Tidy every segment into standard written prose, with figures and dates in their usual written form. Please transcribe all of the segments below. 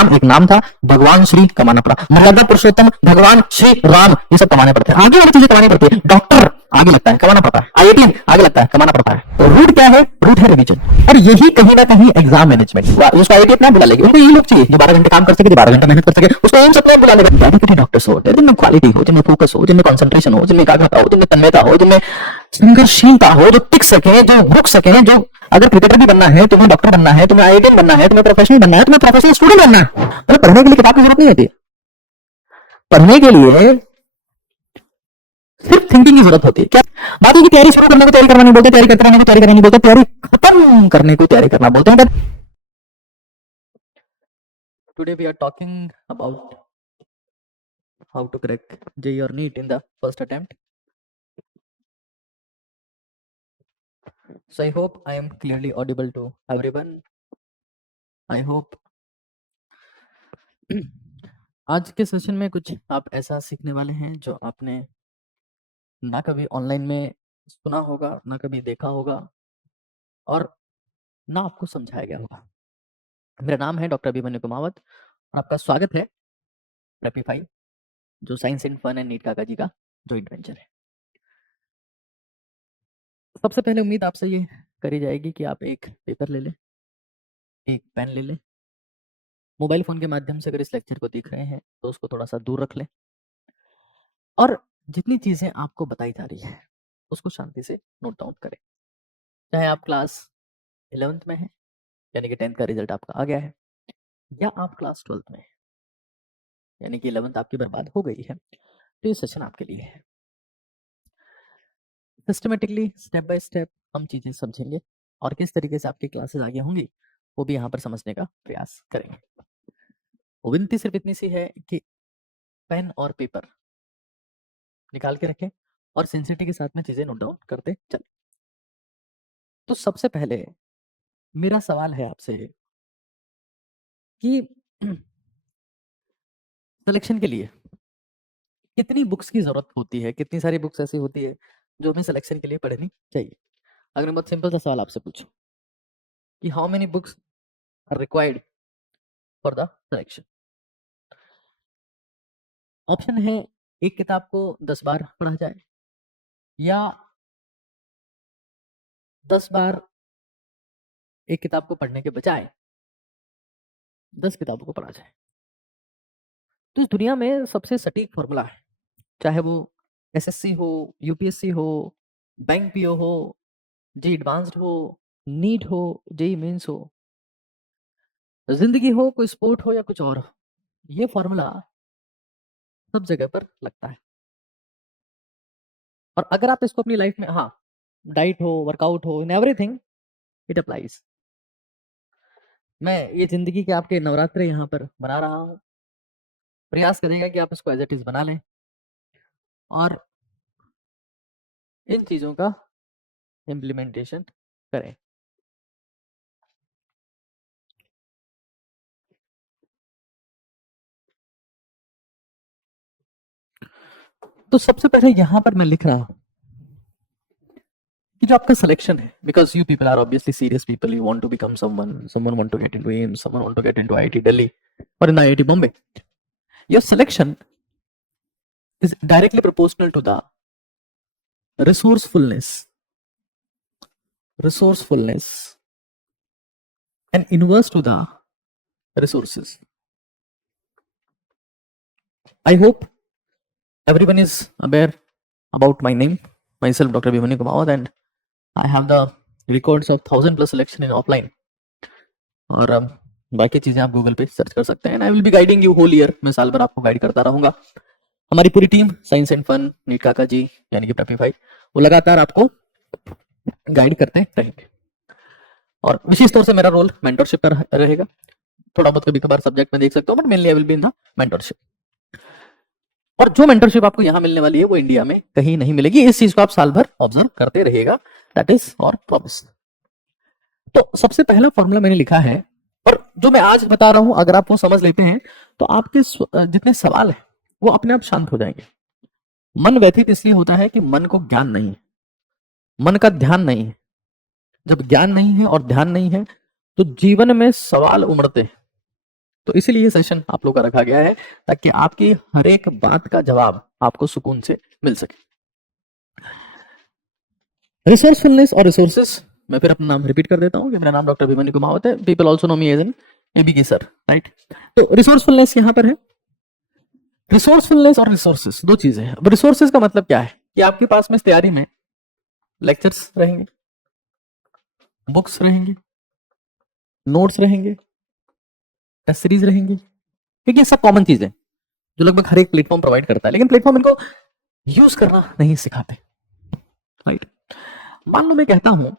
राम एक नाम था, भगवान श्री कमाना पड़ा, मर्यादा पुरुषोत्तम भगवान श्री राम, ये सब कमाने पड़ते हैं। आगे वाली चीजें कमानी पड़ती है। डॉक्टर आगे लगता है, कमाना पड़ता है। आईआईटी आगे लगता है, कमाना पड़ता है। तो रूट क्या है? रूट है रिवीजन। और यही कहीं ना कहीं एग्जाम मैनेजमेंट, जिसको आईआईटी अपना बुला लेगी, उनको ये लोग चाहिए जो 12 घंटे काम कर सके, 12 घंटे मेहनत कर सके, उसको एम्स अपने बुला लेगा। डेडिकेटेड डॉक्टर्स हो, जिनमें क्वालिटी हो, जिनमें फोकस हो, जिनमें कंसंट्रेशन हो, जिनमें एकाग्रता हो, जिनमें तन्मयता हो, जिनमें संघर्षशीलता हो, जो टिक सके, जो रुक सके, जो अगर क्रिकेटर भी बनना है, तुम्हें डॉक्टर बनना है, तुम्हें आईआईटी बनना है, तुम्हें प्रोफेशनल बनना है, तुम्हें प्रोफेशनल स्टूडेंट बनना है, मतलब पढ़ने के लिए किताब की जरूरत नहीं होती। पढ़ने के लिए सिर्फ थिंकिंग की जरूरत होती है। क्या बाकी की तैयारी शुरू करने को तैयारी करना नहीं बोलते, तैयारी करते रहने को तैयारी करना नहीं बोलते, तैयारी खत्म करने को तैयारी करना बोलते हैं। Today we are talking about how to crack JEE और NEET in the first attempt. So I hope I am clearly audible to everyone. I hope आज के सेशन में कुछ आप ऐसा सीखने वाले हैं जो आपने ना कभी ऑनलाइन में सुना होगा, ना कभी देखा होगा और ना आपको समझाया गया होगा। मेरा नाम है डॉक्टर अभिमन्यु कुमावत और आपका स्वागत है प्रेपीफाई, जो science and fun and NEET Kaka ji का जॉइंट वेंचर है। सबसे पहले उम्मीद आपसे ये करी जाएगी कि आप एक पेपर ले लें, एक पेन ले लें, मोबाइल फ़ोन के माध्यम से अगर इस लेक्चर को देख रहे हैं तो उसको थोड़ा सा दूर रख लें और जितनी चीज़ें आपको बताई जा रही है उसको शांति से नोट डाउन करें। चाहे आप क्लास 11th में हैं, यानी कि 10th का रिजल्ट आपका आ गया है, या आप क्लास 12th में हैं, यानी कि 11th आपकी बर्बाद हो गई है, तो ये सेशन आपके लिए है। सिस्टमेटिकली स्टेप बाय स्टेप हम चीज़ें समझेंगे और किस तरीके से आपकी क्लासेस आगे होंगी वो भी यहाँ पर समझने का प्रयास करेंगे। विनती सिर्फ इतनी सी है कि पेन और पेपर निकाल के रखें और सिंसिटी के साथ में चीज़ें नोट डाउन करते चलें। तो सबसे पहले मेरा सवाल है आपसे कि सिलेक्शन के लिए कितनी बुक्स की ज़रूरत होती है? कितनी सारी बुक्स ऐसी होती है जो हमें सिलेक्शन के लिए पढ़नी चाहिए? अगर मैं बहुत सिंपल सा सवाल आपसे पूछूं कि how many books are required for the selection? Option है एक किताब को 10 बार पढ़ा जाए, या 10 बार एक किताब को पढ़ने के बजाय 10 किताबों को पढ़ा जाए। तो इस दुनिया में सबसे सटीक फॉर्मूला है, चाहे वो एसएससी हो, यूपीएससी हो, बैंक पीओ हो, जी एडवांस्ड हो, नीट हो, जेई मेंस हो, जिंदगी हो, कोई स्पोर्ट हो या कुछ और हो, ये फॉर्मूला सब जगह पर लगता है। और अगर आप इसको अपनी लाइफ में, हाँ, डाइट हो, वर्कआउट हो, इन एवरीथिंग इट अप्लाइज। मैं ये जिंदगी के आपके नवरात्रे यहाँ पर बना रहा हूँ, प्रयास करेगा कि आप इसको एज इट इज बना लें और इन चीज़ों का इम्प्लीमेंटेशन करें। तो सबसे पहले यहाँ पर मैं लिख रहा हूँ कि जो आपका सिलेक्शन है, because you people are obviously serious people, you want to become someone want to get into AIIMS, someone want to get into IIT Delhi और in IIT Bombay. Your selection is directly proportional to the resourcefulness and inverse to the resources. I hope everyone is aware about my name, myself Dr. Abhimanyu Kumawat, and I have the records of 1000+ selection in offline, और बाकी चीज़ें आप Google पे search कर सकते हैं। And I will be guiding you whole year, मैं साल भर आपको गाइड करता रहूँगा। हमारी पूरी team science and fun NEET Kaka ji यानी कि प्रेपीफाई, वो लगातार आपको गाइड करते रहेंगे। और विशेष तौर से मेरा रोल मेंटरशिप पर रहेगा। थोड़ा बहुत कभी कभार सब्जेक्ट में देख सकते हो, but mainly I will be in the mentorship. और जो मेंटरशिप आपको यहाँ मिलने वाली है वो इंडिया में कहीं नहीं मिलेगी। इस चीज को आप साल भर ऑब्जर्व करते रहिएगा, दैट इज और प्रॉमिस। तो सबसे पहला फॉर्मूला मैंने लिखा है और जो मैं आज बता रहा हूं, अगर आप वो समझ लेते हैं तो आपके जितने सवाल है वो अपने आप शांत हो जाएंगे। मन व्यथित इसलिए होता है कि मन को ज्ञान नहीं है, मन का ध्यान नहीं है। जब ज्ञान नहीं है और ध्यान नहीं है तो जीवन में सवाल उमड़ते हैं, तो इसीलिए ये सेशन आप लोग का रखा गया है ताकि आपकी हर एक बात का जवाब आपको सुकून से मिल सके। रिसोर्सफुलनेस और रिसोर्सेस, मैं फिर अपना नाम रिपीट कर देता हूँ कि मेरा नाम डॉक्टर अभिमन्यु कुमावत है, people also know me as an ABK sir, right. तो रिसोर्सफुलनेस यहाँ पर है। रिसोर्सफुलनेस और रिसोर्सेस दो चीजें हैं। अब रिसोर्सेस का मतलब क्या है कि आपके पास में तैयारी में लेक्चर्स रहेंगे, बुक्स रहेंगे, नोट्स रहेंगे, टेस्ट सीरीज रहेंगे, क्योंकि ये सब कॉमन चीजें जो लगभग हर एक प्लेटफॉर्म प्रोवाइड करता है, लेकिन प्लेटफॉर्म इनको यूज करना नहीं सिखाते, राइट। मान लो मैं कहता हूं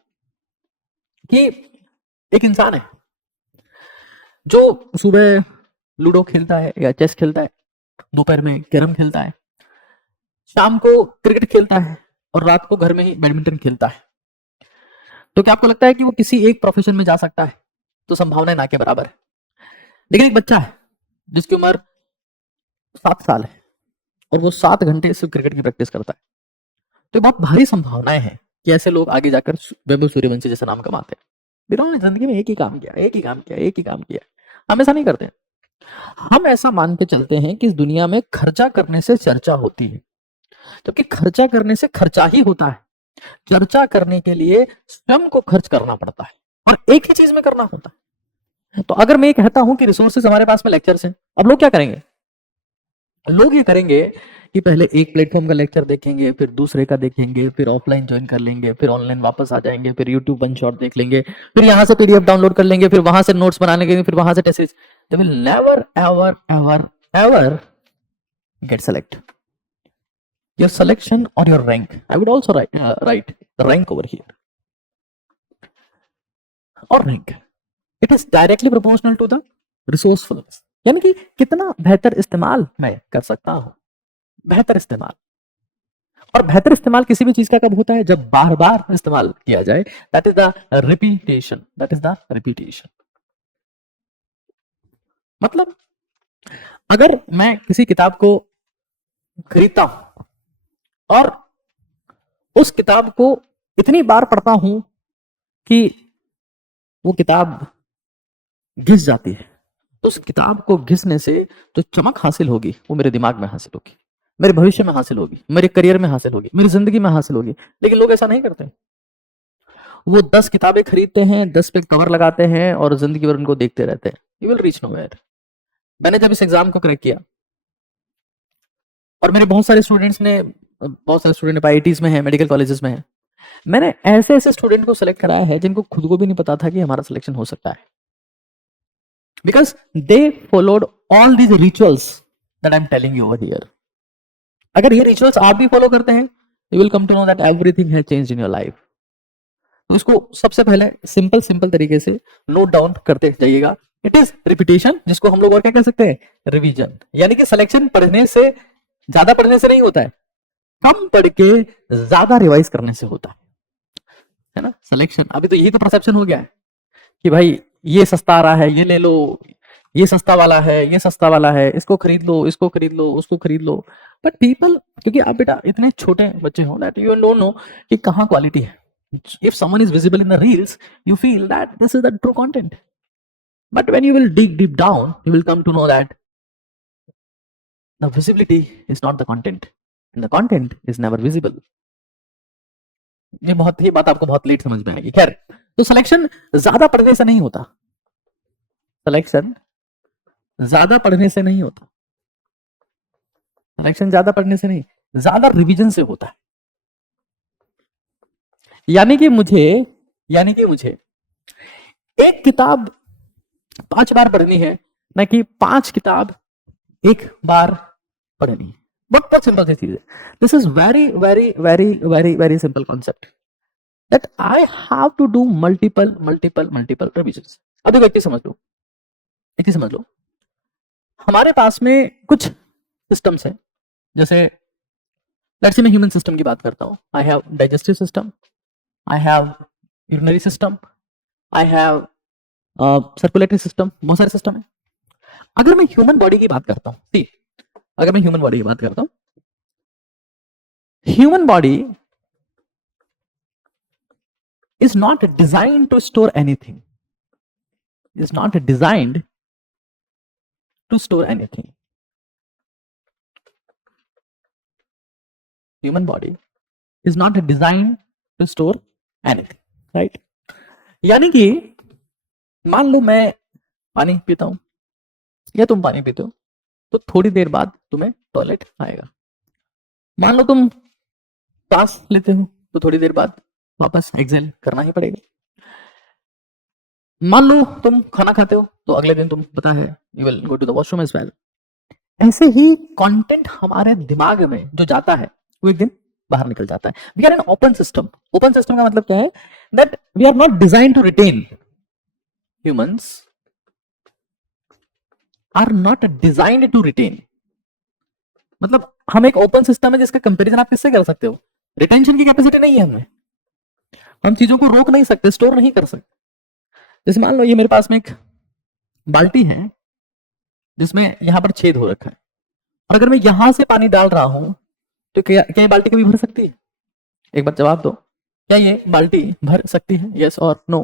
कि एक इंसान है जो सुबह लूडो खेलता है या चेस खेलता है, दोपहर में कैरम खेलता है, शाम को क्रिकेट खेलता है और रात को घर में ही बैडमिंटन खेलता है। तो क्या आपको लगता है कि वो किसी एक प्रोफेशन में जा सकता है? तो संभावना ना के बराबर है। लेकिन एक बच्चा है जिसकी उम्र 7 साल है और वो 7 घंटे सिर्फ क्रिकेट की प्रैक्टिस करता है, तो बहुत भारी संभावनाएं हैं कि ऐसे लोग आगे जाकर वैभव सूर्यवंशी जैसे नाम कमाते हैं। उन्होंने जिंदगी में एक ही काम किया, एक ही काम किया, एक ही काम किया। हम ऐसा नहीं करते। हम ऐसा मान के चलते हैं कि इस दुनिया में खर्चा करने से चर्चा होती है, जबकि खर्चा करने से खर्चा ही होता है। चर्चा करने के लिए स्वयं को खर्च करना पड़ता है और एक ही चीज में करना होता है। तो अगर मैं ये कहता हूं कि रिसोर्सेज हमारे पास में लेक्चर्स हैं, अब लोग क्या करेंगे? लोग ये करेंगे कि पहले एक प्लेटफॉर्म का लेक्चर देखेंगे, फिर दूसरे का देखेंगे, फिर ऑफलाइन ज्वाइन कर लेंगे, फिर ऑनलाइन वापस आ जाएंगे, फिर यूट्यूब वन शॉट देख लेंगे, फिर यहाँ से पीडीएफ डाउनलोड कर लेंगे, फिर वहां से नोट्स बना लेंगे, फिर वहां से test. They will never ever ever ever get select your selection or your rank. I would also write the rank over here, or rank, it is directly proportional to the resourcefulness, यानी कि कितना बेहतर इस्तेमाल मैं कर सकता हूं। बेहतर इस्तेमाल, और बेहतर इस्तेमाल किसी भी चीज का कब होता है? जब बार बार इस्तेमाल किया जाए। That is the repetition, that is the repetition. मतलब अगर मैं किसी किताब को खरीदता हूं और उस किताब को इतनी बार पढ़ता हूं कि वो किताब घिस जाती है, तो उस किताब को घिसने से जो चमक हासिल होगी वो मेरे दिमाग में हासिल होगी, मेरे भविष्य में हासिल होगी, मेरे करियर में हासिल होगी, मेरी जिंदगी में हासिल होगी। लेकिन लोग ऐसा नहीं करते। वो 10 किताबें खरीदते हैं, 10 पे कवर लगाते हैं और जिंदगी भर उनको देखते रहते हैं। You will reach nowhere. मैंने जब इस एग्जाम को क्रैक किया और मेरे बहुत सारे स्टूडेंट आईआईटीज में है, मेडिकल कॉलेजेस में है, मैंने ऐसे ऐसे स्टूडेंट को सिलेक्ट कराया है जिनको खुद को भी नहीं पता था कि हमारा सिलेक्शन हो सकता है, because they followed all these rituals that I am telling you over here. अगर ये रिचुअल्स आप भी फॉलो करते हैं, you will come to know that everything has changed in your life. तो इसको सबसे पहले सिंपल तरीके से नोट डाउन करते जाइएगा। इट इज रिपीटेशन, जिसको हम लोग और क्या कह सकते हैं? रिवीजन। यानी कि सिलेक्शन पढ़ने से, ज्यादा पढ़ने से नहीं होता है, कम पढ़ के ज्यादा रिवाइज करने से होता है ना। सिलेक्शन अभी तो यही तो परसेप्शन हो गया है कि भाई ये सस्ता आ रहा है, ये ले लो, ये सस्ता वाला है, ये सस्ता वाला है, इसको खरीद लो, इसको खरीद लो, उसको खरीद लो। बट पीपल, क्योंकि आप बेटा इतने छोटे बच्चे हो दैट यू डोंट नो कि कहाँ क्वालिटी है। If someone is visible in the reels, you feel that this is the true content. But when you will dig deep down, you will come to know that the visibility is not the content, and the content is never visible. ये बात आपको बहुत late समझ में आएगी। खैर, तो selection ज्यादा पढ़ने से नहीं होता। सिलेक्शन ज्यादा पढ़ने से नहीं होता। सिलेक्शन ज्यादा पढ़ने से नहीं, ज्यादा रिवीजन से होता है। यानी कि मुझे एक किताब 5 बार पढ़नी है, ना कि 5 किताब एक बार पढ़नी है। बहुत सिंपल सी चीज है। This is very very very very very simple concept that I have to do multiple revision. अब एक चीज समझ लो, हमारे पास में कुछ सिस्टम्स हैं, जैसे लेट्स से मैं ह्यूमन सिस्टम की बात करता हूं। I have digestive system, I have urinary system, I have circulatory system, बहुत सारे सिस्टम है। अगर मैं ह्यूमन बॉडी की बात करता हूं, human body is not designed to store anything, is not designed to store anything. Human body is not designed to store anything, right? यानी कि मान लो मैं पानी पीता हूं या तुम पानी पीते हो, तो थोड़ी देर बाद तुम्हें टॉयलेट आएगा। मान लो तुम सांस लेते हो तो थोड़ी देर बाद वापस एक्सेल करना ही पड़ेगा। मान लो तुम खाना खाते हो तो अगले दिन तुम पता है you will go to the washroom as well. ऐसे ही कंटेंट हमारे दिमाग में जो जाता है वो एक दिन बाहर निकल जाता है। We are an open system. Open system का मतलब क्या है? That we are not design to retain. Humans are not designed to retain. मतलब हम एक ओपन सिस्टम है जिसका कंपैरिजन आप किससे कर सकते हो? रिटेंशन की कैपेसिटी नहीं है हमें। हम चीजों को रोक नहीं सकते, स्टोर नहीं कर सकते। जैसे मान लो ये मेरे पास में एक बाल्टी है जिसमें यहां पर छेद हो रखा है, और अगर मैं यहां से पानी डाल रहा हूं तो क्या ये बाल्टी कभी भर सकती है? एक बार जवाब दो, क्या ये बाल्टी भर सकती है? यस और नो?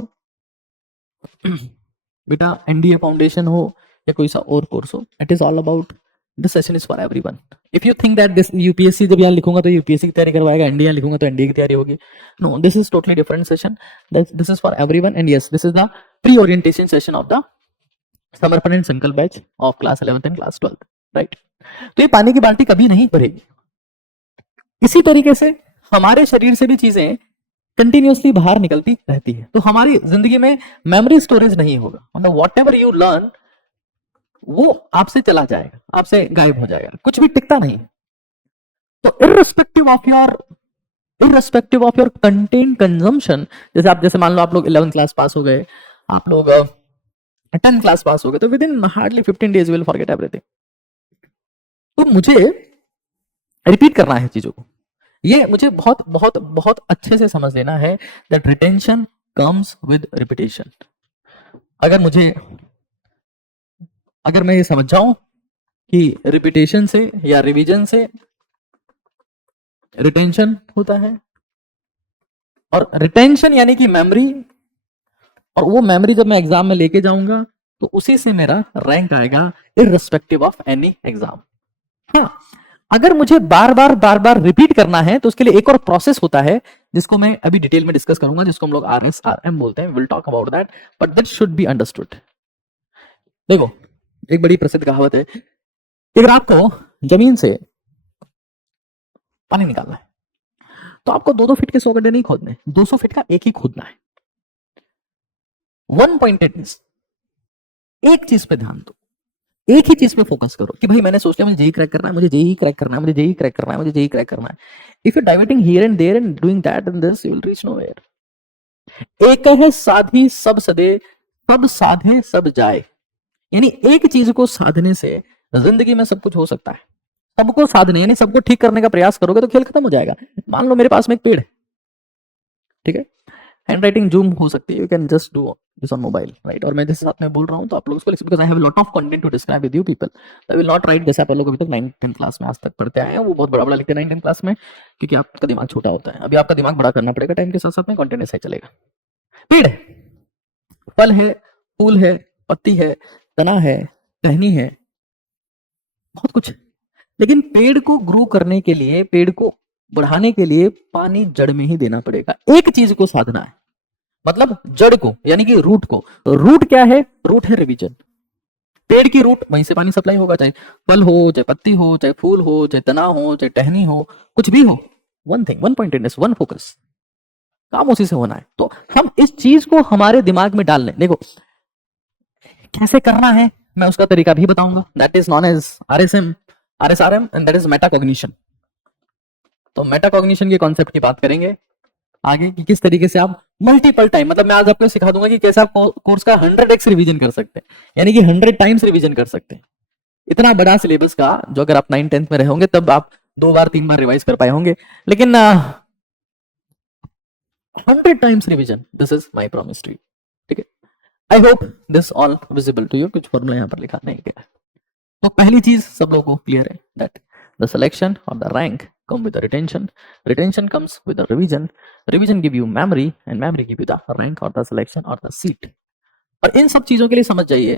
बेटा एनडीए फाउंडेशन हो या कोई सा और कोर्स हो, it is all about this session is for everyone. If you think that this UPSC जब यहाँ लिखूंगा तो यूपीएससी की तैयारी करवाएगा, एनडीए लिखूंगा तो एनडीए की तैयारी होगी, no, this is totally different session. This is for everyone and yes this is the pre orientation session of the Samarpan and Sankalp batch of class 11th and class 12th, right? तो ये पानी की बाल्टी कभी नहीं भरेगी। इसी तरीके से हमारे शरीर से भी चीजें कंटिन्यूअसली बाहर निकलती रहती है। तो हमारी जिंदगी में मेमोरी स्टोरेज नहीं होगा, मतलब वॉट एवर यू लर्न वो आपसे चला जाएगा, आपसे गायब हो जाएगा, कुछ भी टिकता नहीं। तो irrespective of your content consumption, जैसे मान लो आप लोग 11th क्लास पास हो गए, आप लोग 10th क्लास पास हो गए, तो with in hardly 15 days will forget everything. तो मुझे रिपीट करना है चीजों को। ये मुझे बहुत बहुत बहुत अच्छे से समझ लेना है that retention comes with repetition. अगर मैं ये समझ जाऊं कि रिपीटेशन से या रिवीजन से रिटेंशन होता है, और रिटेंशन यानी कि मेमोरी, और वो मेमोरी जब मैं एग्जाम में लेके जाऊंगा तो उसी से मेरा रैंक आएगा इररिस्पेक्टिव ऑफ एनी एग्जाम। हाँ, अगर मुझे बार बार रिपीट करना है तो उसके लिए एक और प्रोसेस होता है जिसको मैं अभी डिटेल में डिस्कस करूंगा, जिसको हम लोग RSRM बोलते हैं। Will talk about that, but that should be understood. देखो, एक बड़ी प्रसिद्ध कहावत है कि अगर आपको जमीन से पानी निकालना है तो आपको 2-2 फीट के 100 गड्ढे नहीं खोदने, 200 फीट का एक ही खोदना है। वन पॉइंटेडनेस, एक चीज पे ध्यान दो, एक ही चीज पे फोकस करो कि भाई मैंने सोच लिया मुझे जेई क्रैक करना है, मुझे जेई क्रैक करना है, मुझे जेई क्रैक करना है, मुझे जेई क्रैक करना है। If you diverting here and there and doing that and this, you will reach nowhere. एक है साधी सब सदे, सब साधे सब जाए। यानी एक चीज को साधने से जिंदगी में सब कुछ हो सकता है। सबको साधने यानी सबको ठीक करने का प्रयास करोगे तो खेल खत्म हो जाएगा। मान लो मेरे पास में एक पेड़ है, ठीक है, हैंड राइटिंग जूम हो सकती है, you can just do this on mobile, right? और मैं जैसे साथ में बोल रहा हूं तो आप लोग उसको, because I have a lot of content to describe with you people, I will not write जैसे आप लोग अभी तक 9th-10th क्लास में आज तक पढ़ते आए हैं, वो बहुत बड़ा लिखते हैं 9th-10th क्लास में, क्योंकि आपका दिमाग छोटा होता है। अभी आपका दिमाग बड़ा करना पड़ेगा टाइम के साथ साथ में, कंटेंट ऐसा ही चलेगा। पेड़ है, फल है, फूल है, पत्ती है, तना है, टहनी है, बहुत कुछ है। लेकिन पेड़ को ग्रो करने के लिए, पेड़ को बढ़ाने के लिए पानी जड़ में ही देना पड़ेगा। एक चीज को साधना है, मतलब जड़ को, यानी कि रूट को। रूट क्या है? रूट है रिवीजन। पेड़ की रूट, वहीं से पानी सप्लाई होगा, चाहे फल हो, चाहे पत्ती हो, चाहे फूल हो, चाहे तना हो, चाहे टहनी हो, कुछ भी हो। One thing, one pointedness, one focus, काम उसी से होना है। तो हम इस चीज को हमारे दिमाग में डाल लें। देखो कैसे करना है, मैं उसका तरीका भी बताऊंगा। That is known as RSRM and that is metacognition. तो मेटाकॉग्निशन के कॉन्सेप्ट की बात करेंगे आगे कि किस तरीके से आप मल्टीपल टाइम, मतलब मैं आज आपको सिखा दूंगा कि कैसे आप कोर्स का 100x रिवीजन कर सकते हैं, यानी कि 100 टाइम्स रिवीजन कर सकते हैं। इतना बड़ा सिलेबस का जो अगर आप 9th-10th में रहोगे तब आप 2 बार 3 बार रिवाइज कर पाए होंगे, लेकिन 100 times revision, this is my promise to you, ठीक है? I hope this all visible to you. कुछ फॉर्मूला यहाँ पर लिखा नहीं गया। तो पहली चीज सब लोगों को क्लियर है दैट द सिलेक्शन और the rank come with the retention comes with the revision give you memory and memory give you the rank or the selection or the seat। और इन सब चीजों के लिए समझ जाइए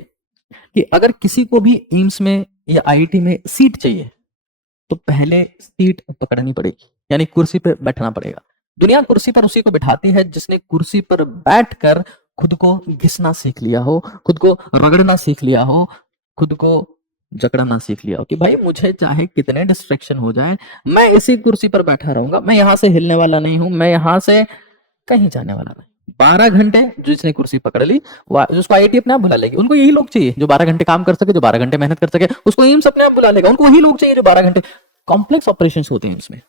कि अगर किसी को भी एम्स में या आईआईटी में सीट चाहिए तो पहले सीट पकड़नी पड़ेगी, यानी कुर्सी पे बैठना पड़ेगा। दुनिया कुर्सी पर उसी को बिठाती है जिसने कुर्सी पर बैठकर खुद को घिसना सीख लिया हो, खुद को रगड़ना सीख लिया हो, खुद को जकड़ना सीख लिया हो कि भाई मुझे चाहे कितने डिस्ट्रैक्शन हो जाए, मैं इसी कुर्सी पर बैठा रहूंगा, मैं यहां से हिलने वाला नहीं हूं, मैं यहां से कहीं जाने वाला नहीं। 12 घंटे जिसने कुर्सी पकड़ ली उसको आईआईटी अपने आप बुला लेगी। उनको यही लोग चाहिए जो 12 घंटे काम कर सके, जो 12 घंटे मेहनत कर सके, उसको एम्स अपने आप बुला लेगा। उनको वही लोग चाहिए जो 12 घंटे कॉम्प्लेक्स ऑपरेशन होते हैं इसमें।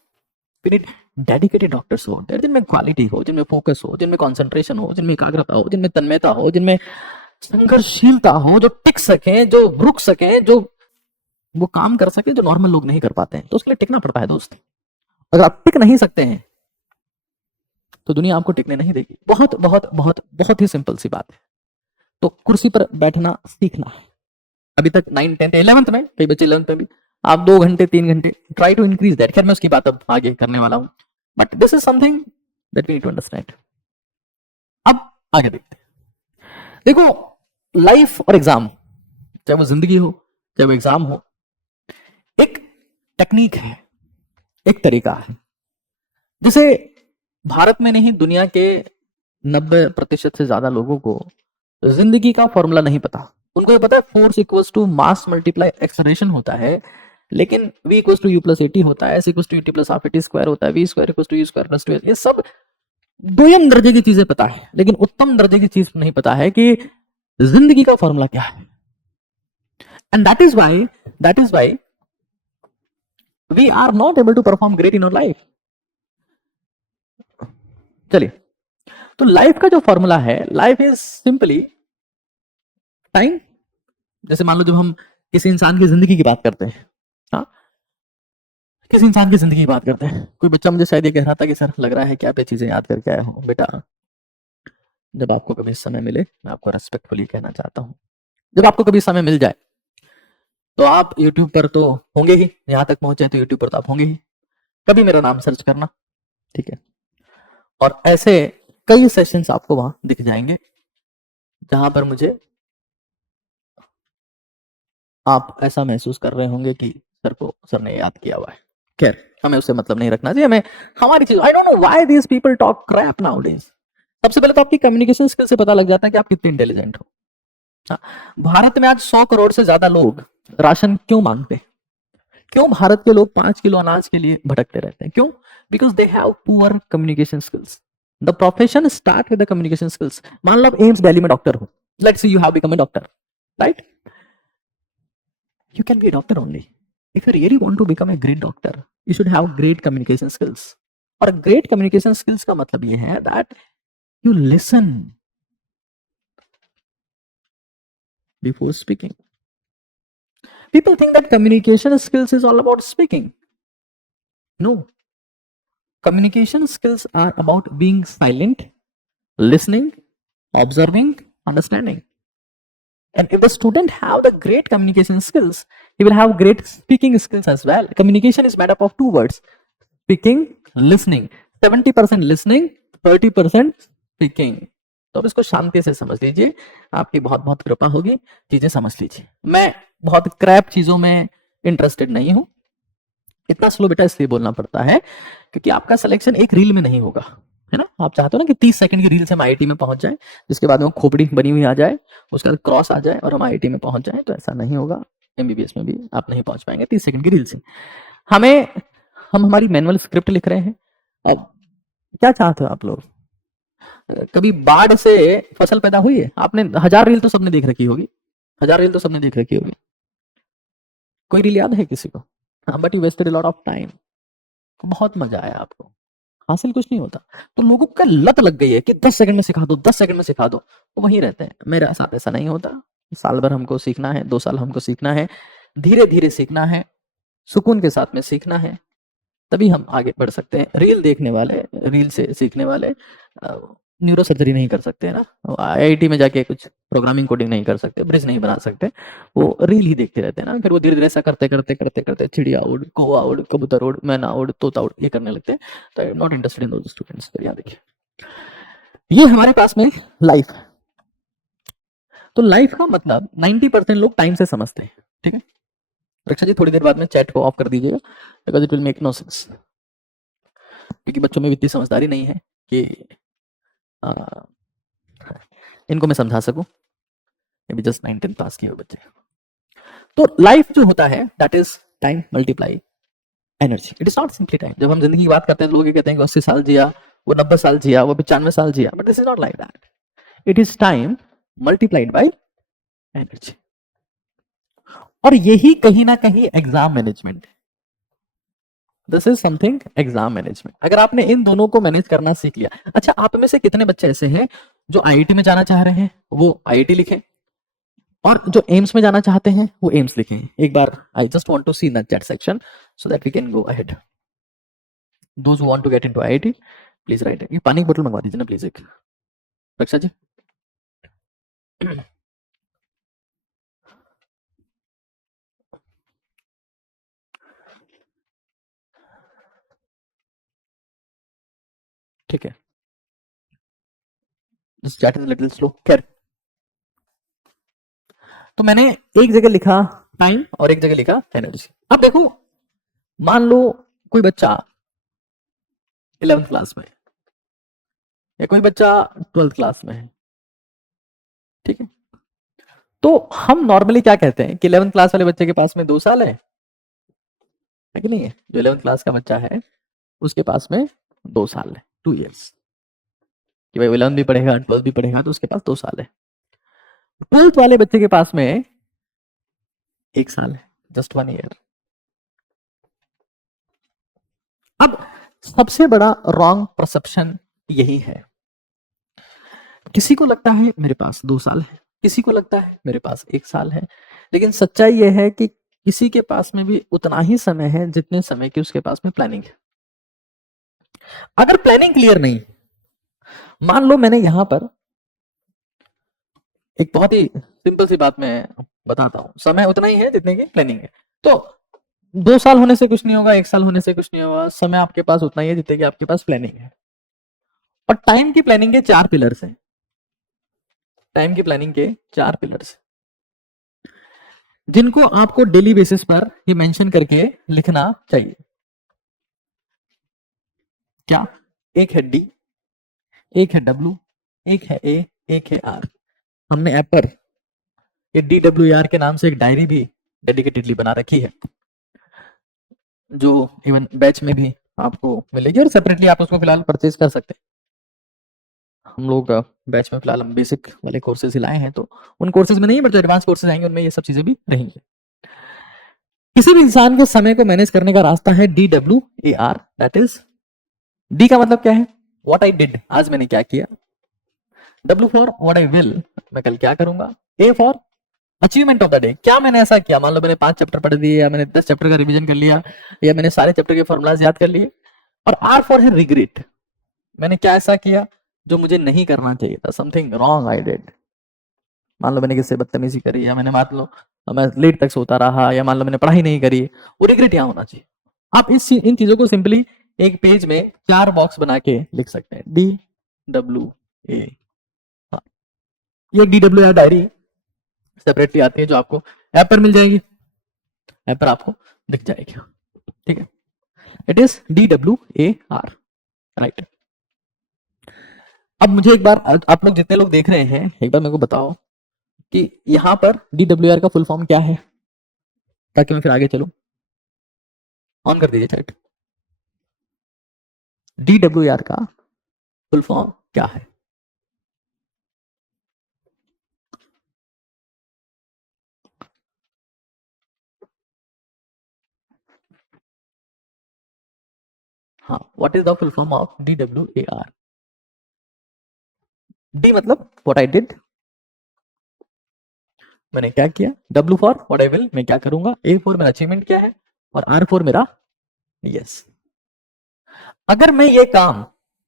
डेडिकेटेड डॉक्टर्स हो, जिनमें क्वालिटी हो, जिनमें फोकस हो, जिनमें कॉन्सेंट्रेशन हो, जिनमें एकाग्रता हो, जिनमें तन्मयता हो, जिनमें संघर्षशीलता हो, जो टिक सके, जो रुक सके, जो वो काम कर सके जो नॉर्मल लोग नहीं कर पाते हैं। तो उसके लिए टिकना पड़ता है दोस्त। अगर आप टिक नहीं सकते हैं तो दुनिया आपको टिकने नहीं देगी। बहुत बहुत बहुत बहुत ही सिंपल सी बात है। तो कुर्सी पर बैठना सीखना है। अभी तक 9th 10th 11th में, कई बच्चे 11th में भी आप 2 घंटे 3 घंटे ट्राई टू इंक्रीज दैट। खैर मैं उसकी बात अब आगे करने वाला हूं, but this is something that we need to understand. अब आगे देखते हैं। देखो, लाइफ और एग्जाम, चाहे वो जिंदगी हो चाहे वो एग्जाम हो, एक टेक्निक है, एक तरीका है। जैसे भारत में नहीं, दुनिया के 90% से ज्यादा लोगों को जिंदगी का फॉर्मूला नहीं पता। उनको ये पता है force equals to mass multiply acceleration होता है, लेकिन v equals to u plus 80 होता है, s equals to ut plus half 80 square होता है, v square equals to u square plus 2s। ये सब दोयम दर्जे की चीजें पता है, लेकिन उत्तम दर्जे की चीज नहीं पता है कि जिंदगी का फॉर्मूला क्या है। And that is why we are not able to perform great in our life. चलिए, तो लाइफ का जो फॉर्मूला है, लाइफ इज सिंपली टाइम। जैसे मान लो जब हम किसी इंसान की जिंदगी की बात करते हैं, हाँ, किसी इंसान की जिंदगी की बात करते हैं, कोई बच्चा मुझे शायद ये कह रहा था कि सर लग रहा है कि आप ये चीजें याद करके आए हो। बेटा, जब आपको कभी समय मिले, मैं आपको रेस्पेक्टफुली कहना चाहता हूँ, जब आपको कभी समय मिल जाए तो आप यूट्यूब पर तो होंगे ही, यहां तक पहुंचे तो यूट्यूब पर तो आप होंगे ही, कभी मेरा नाम सर्च करना, ठीक है। और ऐसे कई सेशंस आपको वहां दिख जाएंगे जहां पर मुझे आप ऐसा महसूस कर रहे होंगे कि सर ने याद किया हुआ है। खैर, हमें उससे मतलब नहीं रखना चाहिए, हमें हमारी चीज। I don't know why these people talk crap nowadays. सबसे पहले तो आपकी कम्युनिकेशन स्किल से पता लग जाता है कि आप कितने इंटेलिजेंट हो। हाँ, भारत में आज 100 करोड़ से ज्यादा लोग राशन क्यों मांगते हैं? क्यों भारत के लोग 5 किलो अनाज के लिए भटकते रहते हैं? क्यों? Because they have poor communication skills. The profession start with the communication skills. मान लो आप एम्स दिल्ली में डॉक्टर हो, let's say you have become a doctor, right? You can be a doctor only. If you really want to become a great doctor, you should have great communication skills. और great communication skills का मतलब ये है that you listen before speaking. People think that communication skills is all about speaking. No. Communication skills are about being silent, listening, observing, understanding. And if the student have the great communication skills, he will have great speaking skills as well. Communication is made up of 2 words: speaking, listening. 70% listening, 30% speaking. तो अब इसको शांति से समझ लीजिए, आपकी बहुत बहुत कृपा होगी, चीजें समझ लीजिए। मैं बहुत क्रैप चीजों में इंटरेस्टेड नहीं हूं। इतना स्लो बेटा इसलिए बोलना पड़ता है क्योंकि आपका सिलेक्शन एक रील में नहीं होगा, है ना? आप चाहते हो ना कि 30 सेकंड की रील से हम आईआईटी में पहुंच जाए, जिसके बाद में खोपड़ी बनी हुई आ जाए, उसके बाद क्रॉस आ जाए और हम आईआईटी में पहुंच जाए। तो ऐसा नहीं होगा। एमबीबीएस में भी आप नहीं पहुंच पाएंगे 30 सेकंड की रील से। हम हमारी मैनुअल स्क्रिप्ट लिख रहे हैं। अब क्या चाहते हो आप लोग? कभी बाढ़ से फसल पैदा हुई है? आपने 1000 रील तो सबने देख रखी होगी, 1000 रील तो सबने देख रखी होगी। कोई रील याद है किसी को? हाँ, but you wasted a lot of time. बहुत मजा आया आपको, हासिल कुछ नहीं होता। तो लोगों का लत लग गई है कि 10 सेकंड में सिखा दो, 10 सेकंड में सिखा दो, तो वहीं रहते हैं। मेरे साथ ऐसा नहीं होता। साल भर हमको सीखना है, 2 साल हमको सीखना है, धीरे धीरे सीखना है, सुकून के साथ में सीखना है, तभी हम आगे बढ़ सकते हैं। रील देखने वाले, रील से सीखने वाले न्यूरो सर्जरी नहीं कर सकते है ना, आईआईटी में जाके कुछ प्रोग्रामिंग कोडिंग नहीं कर सकते, ब्रिज नहीं बना सकते, वो रील ही देखते रहते हैं ना। फिर वो धीरे धीरे ऐसा करते करते करते करते चिड़िया उड़, कौवा उड़, कबूतर उड़, मैना उड़, तोता उड़, ये करने लगते हैं। तो आई am not interested in those students. याद रखिए, ये हमारे पास में लाइफ है। तो लाइफ का मतलब 90% लोग टाइम से समझते हैं, ठीक है। रक्षा जी थोड़ी देर बाद में चैट को ऑफ कर दीजिएगा, because it will make no sense, क्योंकि बच्चों में इतनी समझदारी नहीं है कि आ, इनको मैं समझा सकूं, अभी जस्ट 9th पास किए हुए बच्चे। तो लाइफ जो होता है that is time multiply energy, it is not simply time. जब हम जिंदगी की बात करते हैं लोग ये कहते हैं कि 80 साल जिया, वो 90 साल जिया, वो 95 साल जिया, but this is not like that, it is time multiplied by energy. और यही कहीं ना कहीं exam management, this is something exam management. अगर आपने इन दोनों को मैनेज करना सीख लिया, अच्छा आप में से कितने बच्चे ऐसे हैं जो आईआईटी में जाना चाह रहे हैं, वो आईआईटी लिखें, और जो एम्स में जाना चाहते हैं वो एम्स लिखें। एक बार I just want to see in the chat section so that we can go ahead. Those who want to get into IIT please write. ये पानी की बोतल मंगवा दीजिए ना प्लीज एक, रक्षा जी। ठीक है, this chat is little slow. खैर, तो मैंने एक जगह लिखा टाइम और एक जगह लिखा एनर्जी। अब देखो, मान लो कोई बच्चा 11th क्लास में या कोई बच्चा 12th क्लास में है, ठीक है। तो हम नॉर्मली क्या कहते हैं कि 11th क्लास वाले बच्चे के पास में 2 साल है कि नहीं है? जो 11th क्लास का बच्चा है उसके पास में 2 साल है, 2 years, कि भाई 11th भी पढ़ेगा 12th भी पढ़ेगा तो उसके पास 2 साल है। 12th वाले बच्चे के पास में 1 साल है, जस्ट 1 year। अब सबसे बड़ा रॉन्ग परसेप्शन यही है, किसी को लगता है मेरे पास 2 साल है, किसी को लगता है मेरे पास 1 साल है, लेकिन सच्चाई यह है कि किसी के पास में भी उतना ही समय है जितने समय की उसके पास में प्लानिंग है। अगर प्लानिंग क्लियर नहीं, मान लो मैंने यहां पर एक बहुत ही सिंपल सी बात मैं बताता हूं, समय उतना ही है जितने की प्लानिंग है। तो 2 साल होने से कुछ नहीं होगा, 1 साल होने से कुछ नहीं होगा, समय आपके पास उतना ही है जितने की आपके पास प्लानिंग है। और टाइम की प्लानिंग के 4 पिलर्स हैं, टाइम की प्लानिंग के 4 पिलर्स, जिनको आपको डेली बेसिस पर ये मेंशन करके लिखना चाहिए। क्या? एक है डी, एक है डब्ल्यू, एक है ए, एक है आर। हमने ऐप पर ये DWAR के नाम से एक डायरी भी डेडिकेटेडली बना रखी है, जो इवन बैच में भी आपको मिलेगी, और सेपरेटली आप उसको फिलहाल परचेज कर सकते हैं। हम लोग बैच में फिलहाल हम बेसिक वाले कोर्सेज ही लाए हैं, तो उन कोर्सेज में नहीं, बट जो एडवांस कोर्सेज आएंगे उनमें ये सब चीजें भी रहेंगी। किसी भी इंसान के समय को मैनेज करने का रास्ता है DWAR, दैट इज, डी का मतलब क्या है? व्हाट आई डिड, आज मैंने क्या किया। W for what I will, मैं कल क्या करूंगा। A for achievement of the day, क्या मैंने ऐसा किया, मान लो मैंने 5 चैप्टर पढ़ दिए, या मैंने 10 चैप्टर का रिवीजन कर लिया, या मैंने सारे चैप्टर के फॉर्मूलाज याद कर लिए। और आर फॉर है रिग्रेट, मैंने क्या ऐसा किया जो मुझे नहीं करना चाहिए था, समथिंग रॉन्ग आई डिड। मान लो मैंने किससे बदतमीजी करी, या मैंने मान लो मैं लेट तक सोता रहा, या मान लो मैंने पढ़ाई नहीं करी, वो रिग्रेट यहाँ होना चाहिए। आप इन चीजों को सिंपली एक पेज में 4 बॉक्स बना के लिख सकते हैं, DWA। ये DWA डायरी सेपरेटली आती है, जो आपको ऐप पर मिल जाएगी, ऐप पर आपको दिख जाएगी, ठीक है। It is DWAR, right. अब मुझे एक बार, आप लोग जितने लोग देख रहे हैं, एक बार मेरे को बताओ कि यहां पर DWAR का फुल फॉर्म क्या है, ताकि मैं फिर आगे चलूं। ऑन कर दीजिए चैट। DWAR का फुल फॉर्म क्या है? हाँ, what is the full form of DWAR? D मतलब व्हाट आई डिड, मैंने क्या किया। W for what I will, मैं क्या करूंगा। A फॉर मेरा अचीवमेंट क्या है, और R फॉर मेरा यस। अगर मैं ये काम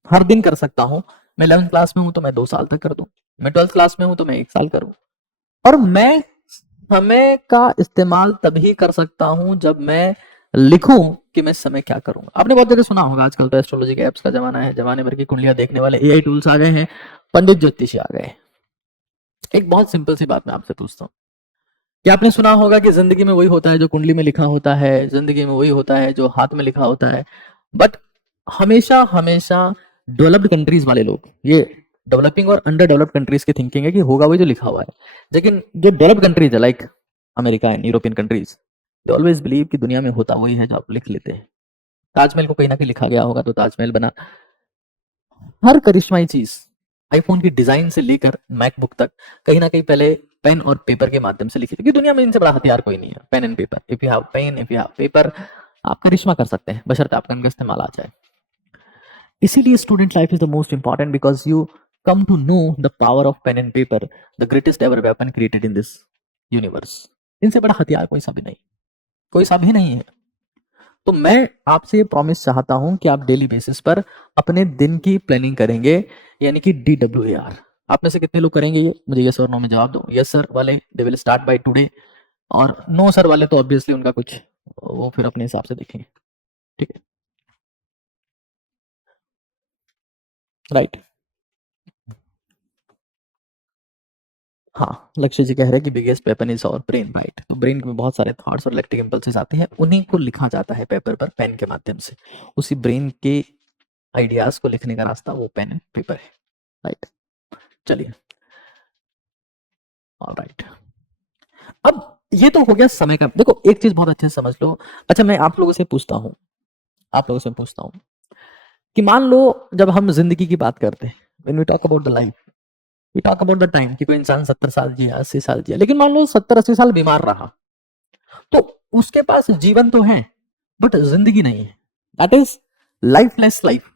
हर दिन कर सकता हूं, मैं 11th क्लास में हूं तो मैं 2 साल तक कर दूं, मैं 12th क्लास में हूं तो मैं 1 साल करूं। और मैं समय का इस्तेमाल तभी कर सकता हूं जब मैं लिखूं कि मैं समय क्या करूंगा। आपने बहुत जगह सुना होगा, आजकल तो एस्ट्रोलॉजी के एप्स का जमाना है, जमाने भर की कुंडलियां देखने वाले AI टूल्स आ गए हैं, पंडित ज्योतिषी आ गए हैं। एक बहुत सिंपल सी बात मैं आपसे पूछता हूँ कि आपने सुना होगा कि जिंदगी में वही होता है जो कुंडली में लिखा होता है, जिंदगी में वही होता है जो हाथ में लिखा होता है। बट हमेशा हमेशा डेवलप्ड कंट्रीज वाले लोग, ये डेवलपिंग और अंडर डेवलप्ड कंट्रीज की थिंकिंग है कि होगा वही जो लिखा हुआ है। लेकिन जो डेवलप्ड कंट्रीज है like America and European countries, they always believe कि दुनिया में होता वही है जो आप लिख लेते हैं। ताजमहल को कहीं ना कहीं लिखा गया होगा तो ताजमहल बना। हर करिश्माई चीज, आईफोन की डिजाइन से लेकर मैकबुक तक, कहीं ना कहीं पहले पेन और पेपर के माध्यम से लिखी, क्योंकि दुनिया में इनसे बड़ा हथियार कोई नहीं है। Pen and paper, if you have pen, if you have paper, आप करिश्मा कर सकते हैं बशर्ते आपका इनका इस्तेमाल आ जाए। इसीलिए student life is the most important because you come to know the power of pen and paper, the greatest ever weapon created in this universe. इनसे बड़ा हथियार कोई सा भी नहीं, कोई सा भी नहीं है। तो मैं आपसे ये प्रॉमिस चाहता हूं कि आप डेली बेसिस पर अपने दिन की प्लानिंग करेंगे, यानी कि DWAR। आप में से कितने लोग करेंगे ये? मुझे यस और नो में जवाब दो। यस सर वाले they will start by today, और नो सर वाले तो ऑब्वियसली उनका कुछ वो फिर अपने हिसाब से देखेंगे। ठीक है, राइट। हाँ, लक्ष्य जी कह रहे हैं कि biggest weapon is our brain, right. तो ब्रेन में बहुत सारे थॉट्स और इलेक्ट्रिक इंपल्सेस आते हैं, उन्हीं को लिखा जाता है पेपर पर पेन के माध्यम से। उसी ब्रेन के आइडियाज को लिखने का रास्ता वो पेन एंड पेपर है, राइट। चलिए, ऑलराइट। अब ये तो हो गया समय का। देखो एक चीज बहुत अच्छे से समझ लो। अच्छा, मैं आप लोगों से पूछता हूँ, कि मान लो जब हम जिंदगी की बात करते हैं, when we talk about the life, we talk about the time, कि कोई इंसान 70 साल जिया, 80 साल जिया, लेकिन मान लो 70-80 साल बीमार रहा, तो उसके पास जीवन तो है बट जिंदगी नहीं है। That is lifeless life.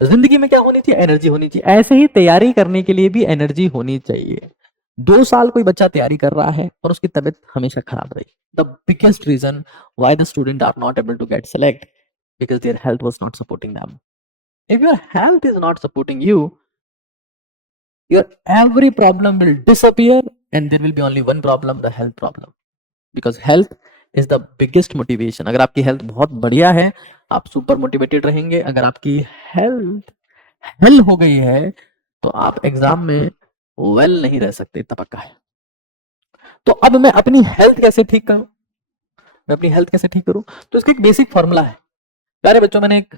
जिंदगी में क्या होनी चाहिए? एनर्जी होनी चाहिए। ऐसे ही तैयारी करने के लिए भी एनर्जी होनी चाहिए। 2 साल कोई बच्चा तैयारी कर रहा है और उसकी तबीयत हमेशा खराब रही, the biggest reason why the student are not able to get select, because their health was not supporting them. If your health is not supporting you, your every problem will disappear and there will be only one problem, the health problem, because health is the biggest motivation। अगर आपकी health बहुत बढ़िया है, आप super motivated रहेंगे। अगर आपकी health hello हो गई है तो आप एग्जाम में वेल नहीं रह सकते, इतना पक्का है। तो अब मैं अपनी हेल्थ कैसे ठीक करूं? तो इसका एक बेसिक फॉर्मूला है। प्यारे बच्चों, मैंने एक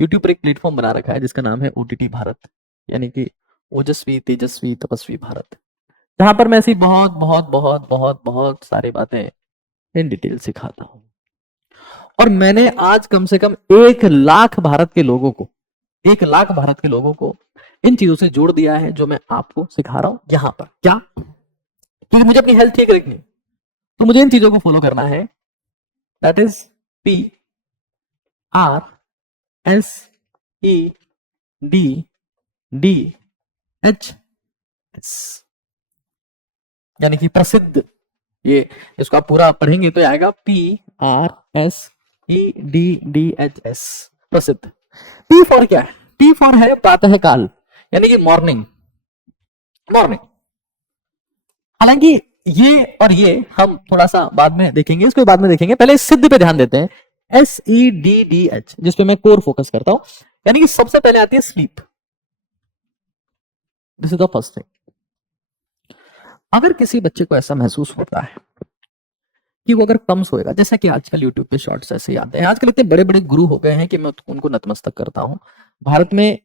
यूट्यूब पर एक प्लेटफॉर्म बना रखा है जिसका नाम है OTT भारत, यानी कि ओजस्वी तेजस्वी तपस्वी भारत, जहां पर मैं ऐसी बहुत बहुत बहुत बहुत बहुत सारी बातें इन डिटेल सिखाता हूं। और मैंने आज कम से कम 1 लाख भारत के लोगों को, 1 लाख भारत के लोगों को इन चीजों से जोड़ दिया है जो मैं आपको सिखा रहा हूं यहां पर। क्या? क्योंकि मुझे अपनी हेल्थ ठीक रखनी, तो मुझे इन चीजों को फॉलो करना है। दैट इज PRSEDDHS, यानी कि प्रसिद्ध। ये इसको आप पूरा पढ़ेंगे तो आएगा PRSEDDHS, प्रसिद्ध। P फॉर क्या है? P फॉर है प्रातः काल, यानी कि मॉर्निंग। हालांकि ये और ये हम थोड़ा सा बाद में देखेंगे, इसको बाद में देखेंगे। पहले सिद्ध पे ध्यान देते हैं, SEDDH, जिसपे मैं कोर फोकस करता हूं। यानी कि सबसे पहले आती है sleep. This is the first thing. अगर किसी बच्चे को ऐसा महसूस होता है कि वो अगर कम सोएगा, जैसा कि आजकल यूट्यूब पे शॉर्ट्स ऐसे ही आते हैं, आजकल इतने बड़े बड़े गुरु हो गए हैं कि मैं उनको नतमस्तक करता हूं। भारत में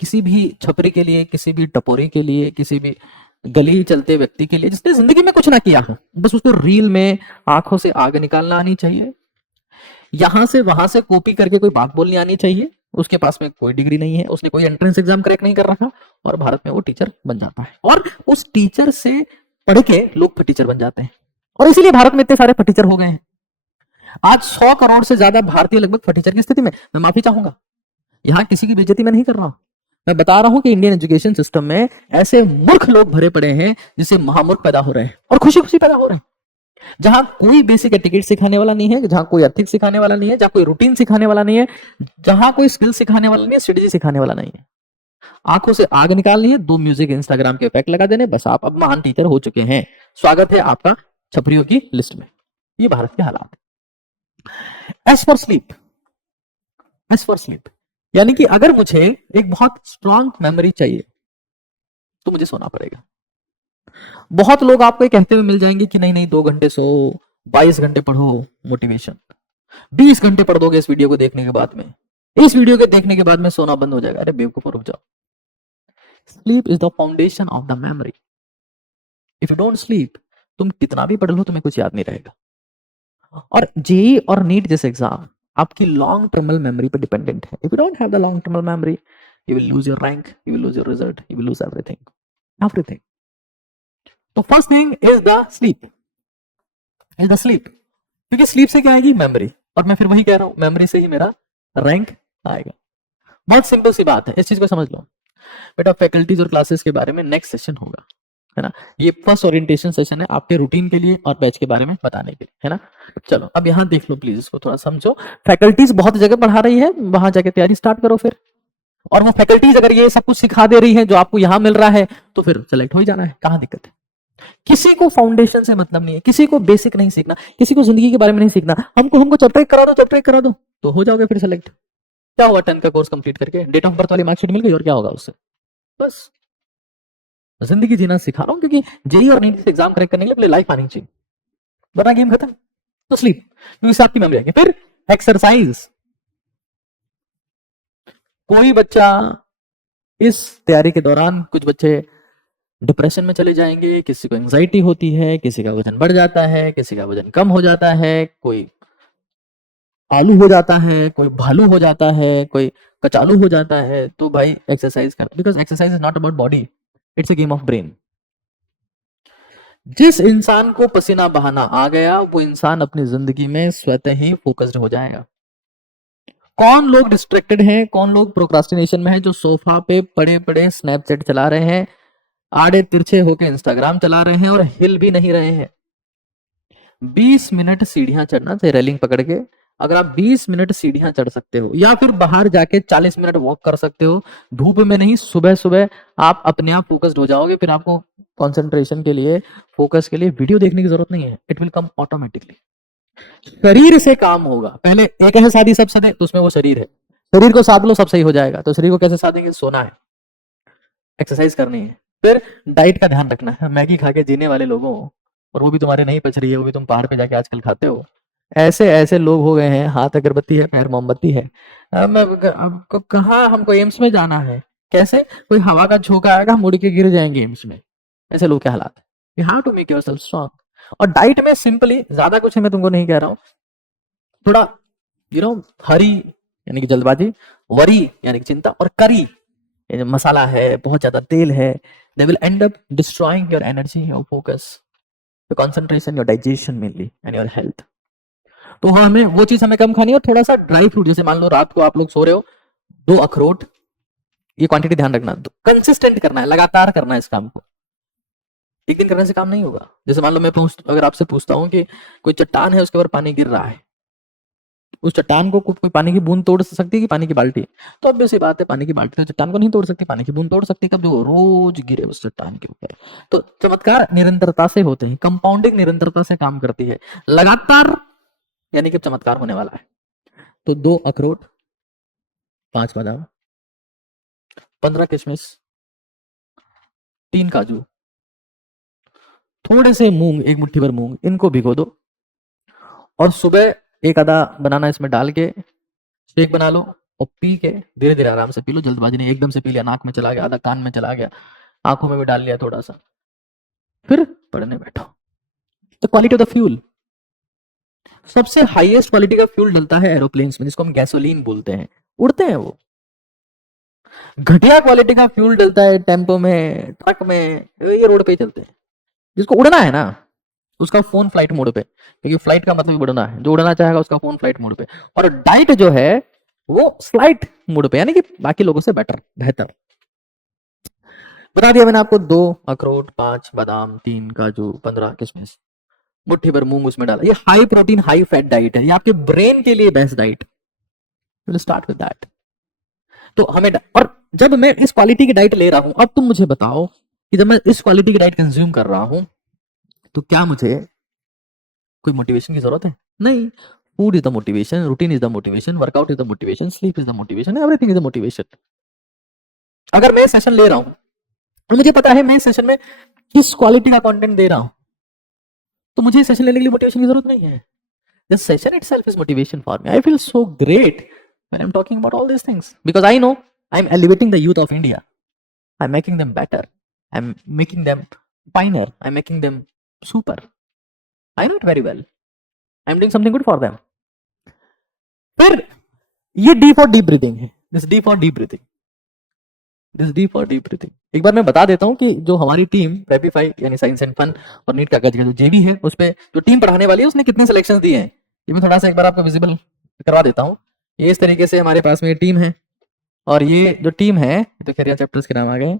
किसी भी छपरी के लिए, किसी भी टपोरी के लिए, किसी भी गली चलते व्यक्ति के लिए जिसने जिंदगी में कुछ ना किया हो, बस उसको रील में आंखों से आग निकालना आनी चाहिए, यहां से वहां से कॉपी करके कोई बात बोलनी आनी चाहिए, उसके पास में कोई डिग्री नहीं है, उसने कोई एंट्रेंस एग्जाम क्रैक नहीं कर रखा, और भारत में वो टीचर बन जाता है। और उस टीचर से पढ़ के लोग टीचर बन जाते हैं, और इसीलिए भारत में इतने सारे फटीचर हो गए हैं। आज 100 करोड़ से ज्यादा भारतीय लगभग फटीचर की स्थिति में। मैं माफी चाहूंगा, यहां किसी की बेइज्जती मैं नहीं कर रहा हूं, मैं बता रहा हूं कि इंडियन एजुकेशन सिस्टम में ऐसे मूर्ख लोग भरे पड़े हैं जिससे महामूर्ख पैदा हो रहे हैं, और खुशी खुशी पैदा हो रहे हैं। जहां कोई बेसिक एटिकेट सिखाने वाला नहीं है, जहां कोई एथिक्स सिखाने वाला नहीं है, जहां कोई रूटीन सिखाने वाला नहीं है, जहां कोई स्किल सिखाने वाला नहीं है, स्ट्रेटेजी सिखाने वाला नहीं है। आंखों से आग निकालनी है, 2 म्यूजिक इंस्टाग्राम के इफेक्ट लगा देने, बस आप अब महान टीचर हो चुके हैं। स्वागत है आपका छपरियों की लिस्ट में। ये भारत के हालात। एज फॉर स्लीप, यानी कि अगर मुझे एक बहुत स्ट्रांग मेमोरी चाहिए तो मुझे सोना पड़ेगा। बहुत लोग आपको ये कहते हुए मिल जाएंगे कि नहीं नहीं 2 घंटे सो, 22 घंटे पढ़ो मोटिवेशन, 20 घंटे पढ़ दोगे इस वीडियो को देखने के बाद में, इस वीडियो के देखने के बाद में सोना बंद हो जाएगा। अरे बेवकूफ, रुक जाओ। Sleep is the foundation of the memory. If you don't sleep, तुम कितना भी पढ़ लो तुम्हें कुछ याद नहीं रहेगा। और जेई और नीट जैसे एग्जाम आपकी लॉन्ग टर्मल मेमोरी पर डिपेंडेंट है। If you don't have the long term memory, you will lose your rank, you will lose your result, you will lose everything. तो first thing is the sleep, क्योंकि sleep से क्या आएगी? Memory. और मैं फिर वही कह रहा हूं, मेमोरी से ही मेरा रैंक आएगा। बहुत सिंपल सी बात है, इस चीज को समझ लो बेटा। फैकल्टीज और क्लासेस के बारे में नेक्स्ट सेशन होगा, है ना। ये फर्स्ट ओरिएंटेशन सेशन है आपके रूटीन के लिए और बैच के बारे में बताने के लिए, है ना। चलो अब यहां देख लो प्लीज, इसको थोड़ा समझो। फैकल्टीज बहुत जगह पढ़ा रही है, वहां जाके तैयारी स्टार्ट करो फिर। और वो फैकल्टीज अगर ये सब कुछ सिखा दे रही है जो आपको यहां मिल रहा है, तो फिर सेलेक्ट हो ही जाना है, कहां दिक्कत है। किसी को फाउंडेशन से मतलब नहीं है, किसी को बेसिक नहीं सीखना, किसी को जिंदगी के बारे में नहीं सीखना। हमको चैप्टर एक करा दो तो हो जाओगे फिर सेलेक्ट। क्या हुआ 10 का कोर्स कंप्लीट करके? डेट ऑफ बर्थ वाली मार्कशीट मिल गई और क्या होगा उससे? बस जिंदगी जीना सिखा रहा हूं, क्योंकि जेई और नीट से एग्जाम क्रैक करने के लिए लाइफ आनी चाहिए, वरना गेम खत्म। तो स्लीप, क्योंकि आपकी मेमोरी आएगी। फिर एक्सरसाइज। कोई बच्चा इस तैयारी के दौरान, कुछ बच्चे डिप्रेशन में चले जाएंगे, किसी को एंजाइटी होती है, किसी का वजन बढ़ जाता है, किसी का वजन कम हो जाता है, कोई आलू हो जाता है, कोई भालू हो जाता है, कोई कचालू हो जाता है। तो भाई एक्सरसाइज कर, because exercise is not about body, it's a game of brain. जिस इंसान को पसीना बहाना आ गया, वो इंसान अपनी जिंदगी में स्वतः ही फोकस्ड हो जाएगा। कौन लोग डिस्ट्रैक्टेड हैं, कौन लोग प्रोक्रास्टिनेशन में हैं, जो सोफा पे पड़े पड़े स्नैपचैट चला रहे हैं, आड़े तिरछे होके इंस्टाग्राम चला रहे हैं और हिल भी नहीं रहे हैं। 20 मिनट सीढ़ियां चढ़ना चाहिए रेलिंग पकड़ के। अगर आप 20 मिनट सीढ़ियां चढ़ सकते हो, या फिर बाहर जाके 40 मिनट वॉक कर सकते हो, धूप में नहीं, सुबह सुबह, आप अपने आप फोकस्ड हो जाओगे। फिर आपको कंसंट्रेशन के लिए, फोकस के लिए वीडियो देखने की जरूरत नहीं है, इट विल कम ऑटोमेटिकली। शरीर से काम होगा। पहले एक है साधी सब सदे, तो उसमें वो शरीर है, शरीर को साध लो सब सही हो जाएगा। तो शरीर को कैसे साधेंगे? सोना है, एक्सरसाइज करनी है, फिर डाइट का ध्यान रखना है। मैगी खा के जीने वाले लोगों, और वो भी तुम्हारे नहीं पच रही है, वो भी तुम पहाड़ पे जाके आजकल खाते हो। ऐसे ऐसे लोग हो गए हैं, हाथ अगरबत्ती है, पैर मोमबत्ती है। अब कहाँ हमको एम्स में जाना है? कैसे? कोई हवा का झोंका आएगा, मुड़ के गिर जाएंगे एम्स में। ऐसे लोग के हालात। You have to make yourself strong. और डाइट में सिंपली, ज्यादा कुछ है मैं तुमको नहीं कह रहा हूँ, थोड़ा हरी यानी कि जल्दबाजी, वरी यानी कि चिंता, और करी ये जो मसाला है, बहुत ज्यादा तेल है, they will and up destroying your energy, your focus, your concentration, your digestion mainly, and your health. तो हमें वो चीज हमें कम खानी है। और थोड़ा सा ड्राई फ्रूट, जैसे मान लो रात को आप लोग सो रहे हो, 2 अखरोट, ये क्वांटिटी ध्यान रखना। कंसिस्टेंट करना है, लगातार करना है इस काम को। एक दिन करने से काम नहीं होगा। जैसे मान लो मैं अगर आपसे पूछता हूँ कि कोई चट्टान है, उसके ऊपर पानी गिर रहा है, उस चट्टान को कोई पानी की बूंद तोड़ सकती है कि पानी की बाल्टी? तो अब सी बात है, पानी की बाल्टी तो चट्टान को नहीं तोड़ सकती, पानी की बूंद तोड़ सकती है। कब? जो रोज गिरे उस चट्टान के ऊपर। तो चमत्कार निरंतरता से होते हैं, कंपाउंडिंग निरंतरता से काम करती है, लगातार, यानी कि चमत्कार होने वाला है। तो 2 अखरोट, 5 बादाम, 15 किशमिश, 3 काजू, थोड़े से मूंग, 1 मुट्ठी भर मूंग, इनको भिगो दो। और सुबह 1 आधा बनाना इसमें डाल के शेक बना लो, और पी के धीरे धीरे आराम से पी लो। जल्दबाजी नहीं, एकदम से पी लिया, नाक में चला गया, आधा कान में चला गया, आंखों में भी डाल लिया थोड़ा सा, फिर पढ़ने बैठो। तो क्वालिटी ऑफ द फ्यूल, सबसे हाईएस्ट क्वालिटी का फ्यूल डलता है एरोप्लेन्स में, जिसको हम गैसोलीन बोलते हैं, उड़ते हैं वो। घटिया क्वालिटी का फ्यूल डलता है टेम्पो में, ट्रक में, ये रोड पे ही चलते हैं। जिसको उड़ना है ना, उसका फोन फ्लाइट मोड पे, क्योंकि फ्लाइट का मतलब उड़ना है। जो उड़ना चाहेगा उसका फोन फ्लाइट मोड पे, और डाइट जो है वो फ्लाइट मोड पे, यानी कि बाकी लोगों से बेहतर। बता दिया मैंने आपको, 2 अखरोट, 5 बादाम, 3 काजू, 15 किशमिश, मुट्ठी भर मूंग उसमें डाला। ये high protein high fat diet है, ये आपके ब्रेन के लिए best diet. Will start with that. तो हमें, और जब मैं इस क्वालिटी की डाइट ले रहा हूं, अब तुम मुझे बताओ कि जब मैं इस क्वालिटी की डाइट कंज्यूम कर रहा हूं, तो क्या मुझे कोई मोटिवेशन की जरूरत है? नहीं। Food is the motivation, routine is the motivation, workout is the motivation, sleep is the motivation, everything is the motivation. अगर मैं सेशन ले रहा हूं और मुझे पता है मैं सेशन में किस क्वालिटी का कंटेंट दे रहा हूं, तो मुझे सेशन लेने के लिए मोटिवेशन की जरूरत नहीं है. This session itself is motivation for me. I feel so great when I'm talking about all these things because I know I'm elevating the youth of India. I'm making them better. I'm making them pioneer. I'm making them super. I know it very well. I'm doing something good for them. फिर ये D for deep breathing है. This D for deep breathing. This D for deep breathing. एक बार मैं बता देता हूँ कि जो हमारी टीम प्रेपीफाई यानी साइंस एंड फन और नीट कागज का जो जेबी है उस पे जो टीम पढ़ाने वाली है उसने कितने सिलेक्शंस दिए हैं ये मैं थोड़ा सा एक बार आपको विजिबल करवा देता हूँ. ये इस तरीके से हमारे पास में ये टीम है और ये जो टीम है तो खैर चैप्टर्स के नाम आ गए.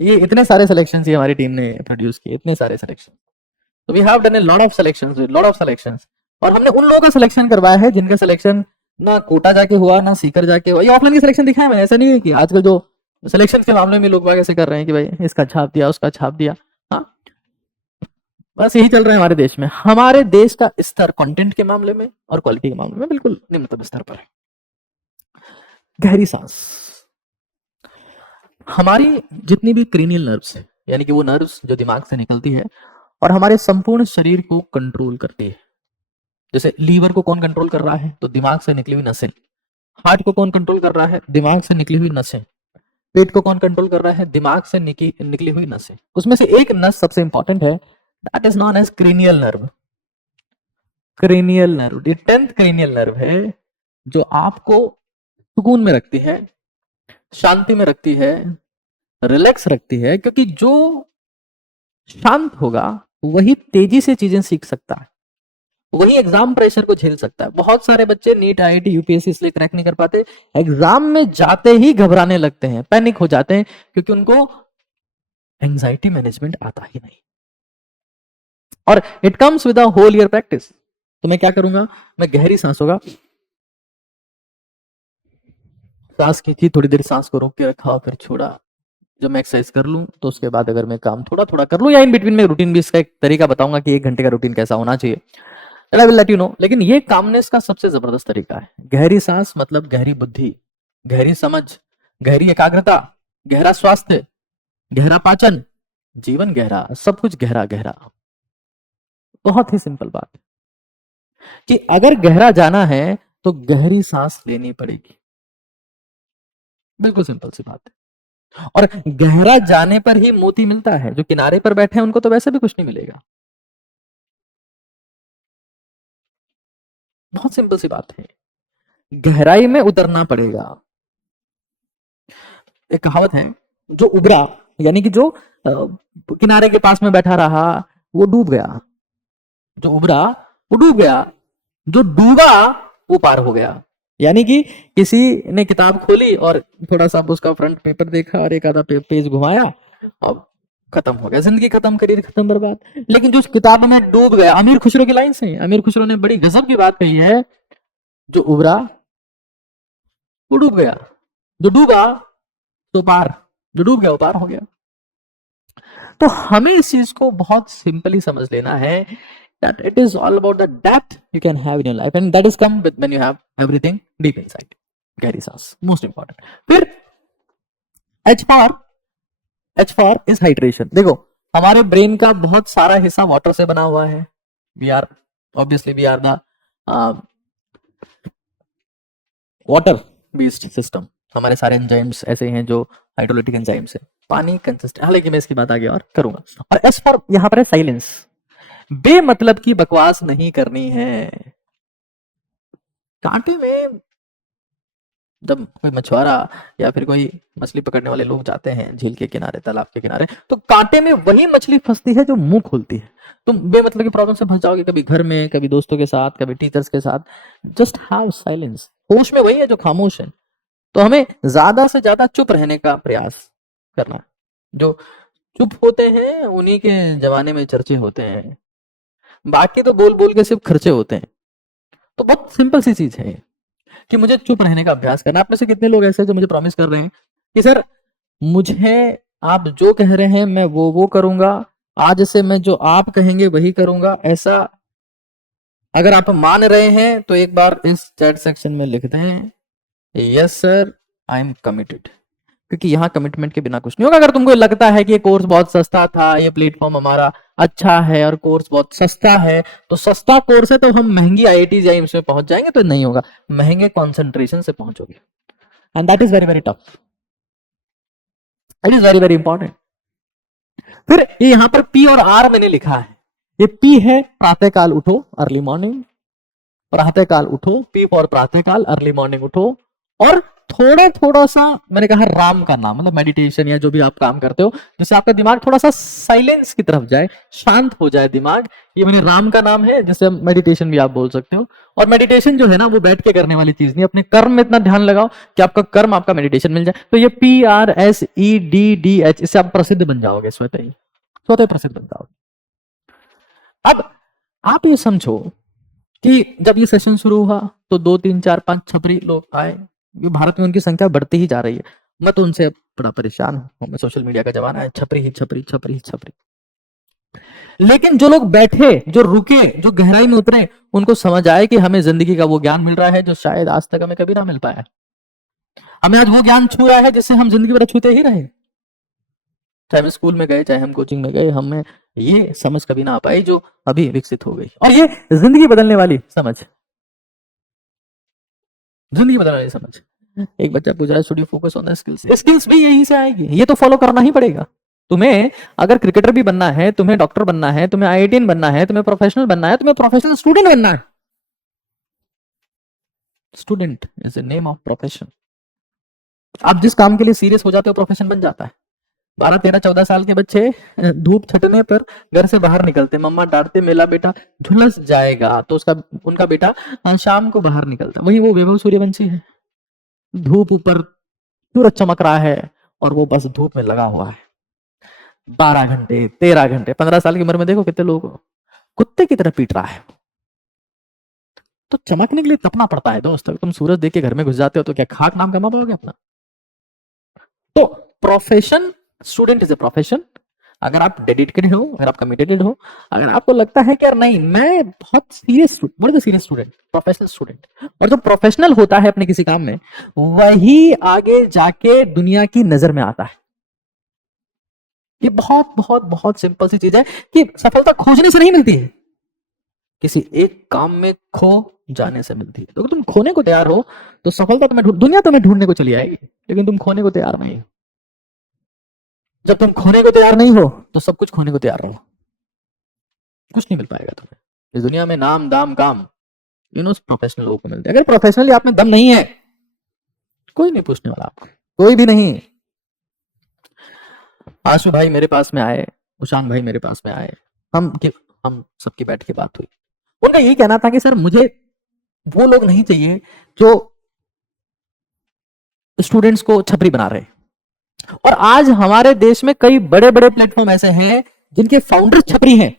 ये इतने सारे सिलेक्शंस ये हमारी टीम ने प्रोड्यूस किए, इतने सारे सिलेक्शन. तो we have done a lot of selections और हमने उन लोगों का सिलेक्शन करवाया है जिनका सिलेक्शन ना कोटा जाके हुआ ना सीकर जाके हुआ. ये ऑफलाइन की सिलेक्शन दिखाया मैंने, ऐसा नहीं है कि आजकल जो सिलेक्शन के मामले में लोग बाग ऐसे कर रहे हैं कि भाई इसका छाप दिया उसका छाप दिया. हाँ बस यही चल रहा है हमारे देश में. हमारे देश का स्तर कंटेंट के मामले में और क्वालिटी के मामले में बिल्कुल निम्नतम स्तर पर है. गहरी सांस. हमारी जितनी भी क्रेनियल नर्व्स है यानी कि वो नर्व्स जो दिमाग से निकलती है और हमारे संपूर्ण शरीर को कंट्रोल करती है. जैसे लीवर को कौन कंट्रोल कर रहा है, तो दिमाग से निकली हुई नसें. हार्ट को कौन कंट्रोल कर रहा है, दिमाग से निकली हुई नसें. पेट को कौन कंट्रोल कर रहा है, दिमाग से निकली हुई नसें. उसमें से एक नस सबसे इंपॉर्टेंट है, that is known as cranial nerve. Cranial nerve ये 10th क्रेनियल नर्व है जो आपको सुकून में रखती है, शांति में रखती है, रिलैक्स रखती है. क्योंकि जो शांत होगा वही तेजी से चीजें सीख सकता है, वही एग्जाम प्रेशर को झेल सकता है. बहुत सारे बच्चे नीट आईआईटी यूपीएससी इसलिए क्रैक नहीं कर पाते, एग्जाम में जाते ही घबराने लगते हैं, पैनिक हो जाते हैं क्योंकि उनको एंजाइटी मैनेजमेंट आता ही नहीं. और it comes with a whole year practice. तो मैं क्या करूंगा, मैं गहरी सांस होगा, सांस खींची, थोड़ी देर सांस को रोक के रखा फिर छोड़ा. जब मैं एक्सरसाइज कर लूं तो उसके बाद अगर मैं काम थोड़ा थोड़ा कर लूं या इन बिटवीन में रूटीन भी इसका एक तरीका बताऊंगा कि 1 घंटे का रूटीन कैसा होना चाहिए. I will let you know. लेकिन ये कामनेस का सबसे जबरदस्त तरीका है. गहरी सांस मतलब गहरी बुद्धि, गहरी समझ, गहरी एकाग्रता, गहरा स्वास्थ्य, गहरा पाचन, जीवन गहरा, सब कुछ गहरा गहरा. बहुत ही सिंपल बात है कि अगर गहरा जाना है तो गहरी सांस लेनी पड़ेगी. बिल्कुल सिंपल सी बात है. और गहरा जाने पर ही मोती मिलता है. जो किनारे पर बैठे हैं उनको तो वैसे भी कुछ नहीं मिलेगा. बहुत सिंपल सी बात है, गहराई में उतरना पड़ेगा. एक कहावत है, जो उबरा यानी कि जो किनारे के पास में बैठा रहा वो डूब गया. जो उबरा वो डूब गया, जो डूबा वो पार हो गया. यानी कि किसी ने किताब खोली और थोड़ा सा उसका फ्रंट पेपर देखा और एक आधा पेज घुमाया और खत्म हो गया, जिंदगी खत्म, करियर खत्म, बर्बाद. लेकिन जो उस किताब में डूब गया, अमीर खुसरो की लाइन से, अमीर खुसरो ने बड़ी गजब की बात कही है, जो उबरा वो डूब गया, जो डूबा तो पार, जो डूब गया वो पार हो गया. तो हमें इस चीज को बहुत सिंपली समझ लेना है that it is all about the depth you can have in your life and that is come with when you have everything deep inside. गहरी सांस most important. फिर H for is hydration. देखो हमारे brain का बहुत सारा हिस्सा water से बना हुआ है. we are the water based system. हमारे सारे एंजाइम्स ऐसे हैं जो हाइड्रोलिटिक एंजाइम्स है, पानी कंसिस्टेंट. हालांकि मैं इसकी बात आगे और करूंगा. और S for यहां पर है साइलेंस. बेमतलब की बकवास नहीं करनी है. कांटे में जब कोई मछुआरा या फिर कोई मछली पकड़ने वाले लोग जाते हैं झील के किनारे, तालाब के किनारे, तो कांटे में वही मछली फंसती है जो मुंह खोलती है. तुम बेमतलब की प्रॉब्लम से फंस जाओगे, कभी घर में, कभी दोस्तों के साथ, कभी टीचर्स के साथ. Just have silence. होश में वही है जो खामोश है. तो हमें ज्यादा से ज्यादा चुप रहने का प्रयास करना. जो चुप होते हैं उन्हीं के जमाने में चर्चे होते हैं, बाकी तो बोल बोल के सिर्फ खर्चे होते हैं. तो बहुत सिंपल सी चीज है कि मुझे चुप रहने का अभ्यास करना. आप में से कितने लोग ऐसे जो मुझे प्रॉमिस कर रहे हैं कि सर मुझे आप जो कह रहे हैं मैं वो करूंगा, आज से मैं जो आप कहेंगे वही करूंगा. ऐसा अगर आप मान रहे हैं तो एक बार इस चैट सेक्शन में लिख दें, yes sir I am committed. क्योंकि यहाँ कमिटमेंट के बिना कुछ नहीं होगा। अगर तुमको लगता है कि ये कोर्स बहुत सस्ता था, ये प्लेटफॉर्म हमारा अच्छा है और कोर्स बहुत सस्ता है, तो सस्ता कोर्स है तो हम महंगी आईआईटी एम्स में पहुंच जाएंगे, तो नहीं होगा, महंगे कॉन्सेंट्रेशन से पहुंचोगे, and that is very very tough, it is very very important. फिर ये यहाँ पर पी और आर मैंने लिखा है, ये पी है प्रातःकाल उठो, अर्ली मॉर्निंग, प्रातःकाल उठो, पी फॉर प्रातःकाल, अर्ली मॉर्निंग उठो, और थोड़ा थोड़ा सा मैंने कहा राम का नाम, मतलब मेडिटेशन या जो भी आप काम करते हो जिससे आपका दिमाग थोड़ा सा साइलेंस की तरफ जाए, शांत हो जाए दिमाग, ये मैंने राम का नाम है, जिसे मेडिटेशन भी आप बोल सकते हो। और मेडिटेशन जो है ना वो बैठ के करने वाली चीज नहीं, अपने कर्म में इतना ध्यान लगाओ कि आपका कर्म आपका मेडिटेशन मिल जाए। तो ये PRSEDDH, इससे आप प्रसिद्ध बन जाओगे, स्वतः ही स्वतः प्रसिद्ध बन जाओगे। अब आप ये समझो कि जब ये सेशन शुरू हुआ तो 2 3 4 5 छपरी लोग आए, भारत में उनकी संख्या बढ़ती ही जा रही है, मैं तो उनसे बड़ा परेशान हूं, मैं सोशल मीडिया का जमाना है, छपरी ही छपरी छपरी ही छपरी। लेकिन जो लोग बैठे, जो रुके, जो गहराई में उतरे, उनको समझ आए कि हमें जिंदगी का वो ज्ञान मिल रहा है जो शायद आज तक हमें कभी ना मिल पाया, हमें आज वो ज्ञान छू रहा है जिससे हम जिंदगी भर छूते ही रहे, चाहे हम स्कूल में गए, चाहे हम कोचिंग में गए, हमें ये समझ कभी ना आ पाई जो अभी विकसित हो गई, और ये जिंदगी बदलने वाली समझ, जिंदगी बदलने वाली समझ। एक बच्चा पूछ रहा है, should you focus on the skills, skills भी यहीं से आएगी, ये तो फॉलो करना ही पड़ेगा तुम्हें। अगर क्रिकेटर भी बनना है, तुम्हें डॉक्टर बनना है, तुम्हें आईआईटीएन बनना है, तुम्हें प्रोफेशनल बनना है, तुम्हें प्रोफेशनल स्टूडेंट बनना है, student is the name of profession. आप जिस काम के लिए सीरियस हो जाते हो प्रोफेशन बन जाता है। 12 13 14 साल के बच्चे धूप छटने पर घर से बाहर निकलते, मम्मा डांटते, मेला बेटा झुलस जाएगा, तो उसका उनका बेटा शाम को बाहर निकलता। वही वो वैभव सूर्यवंशी है, धूप ऊपर सूरज चमक रहा है और वो बस धूप में लगा हुआ है 12 घंटे 13 घंटे। 15 साल की उम्र में देखो कितने लोग कुत्ते की तरह पीट रहा है। तो चमकने के लिए तपना पड़ता है दोस्त। तुम सूरज देख के घर में घुस जाते हो तो क्या खाक नाम कमा पाओगे अपना? तो profession, student is a profession. अगर आप डेडिकेटेड हो, अगर आप कमिटेड हो, अगर आपको लगता है कि यार नहीं मैं बहुत serious, what is the serious student? Professional student. और जो प्रोफेशनल होता है अपने किसी काम में, वही आगे जाके दुनिया की नजर में आता है। ये बहुत बहुत बहुत सिंपल सी चीज है कि सफलता खोजने से नहीं मिलती है, किसी एक काम में खो जाने से मिलती है। तो अगर तुम खोने को तैयार हो तो सफलता तुम्हें दुनिया तुम्हें ढूंढने को चली आएगी, लेकिन तुम खोने को तैयार नहीं हो। जब तुम खोने को तैयार नहीं हो तो सब कुछ खोने को तैयार रहो, कुछ नहीं मिल पाएगा तुम्हें इस दुनिया में। नाम दाम काम प्रोफेशनल लोगों को मिलते हैं। अगर प्रोफेशनली आप में दम नहीं है, कोई नहीं पूछने वाला आपको, कोई भी नहीं। आशु भाई मेरे पास में आए, उशांग भाई मेरे पास में आए, हम सबकी बैठ के बात हुई। उनका यही कहना था कि सर मुझे वो लोग नहीं चाहिए जो स्टूडेंट्स को छपरी बना रहे। और आज हमारे देश में कई बड़े बड़े प्लेटफॉर्म ऐसे हैं जिनके फाउंडर छपरी हैं,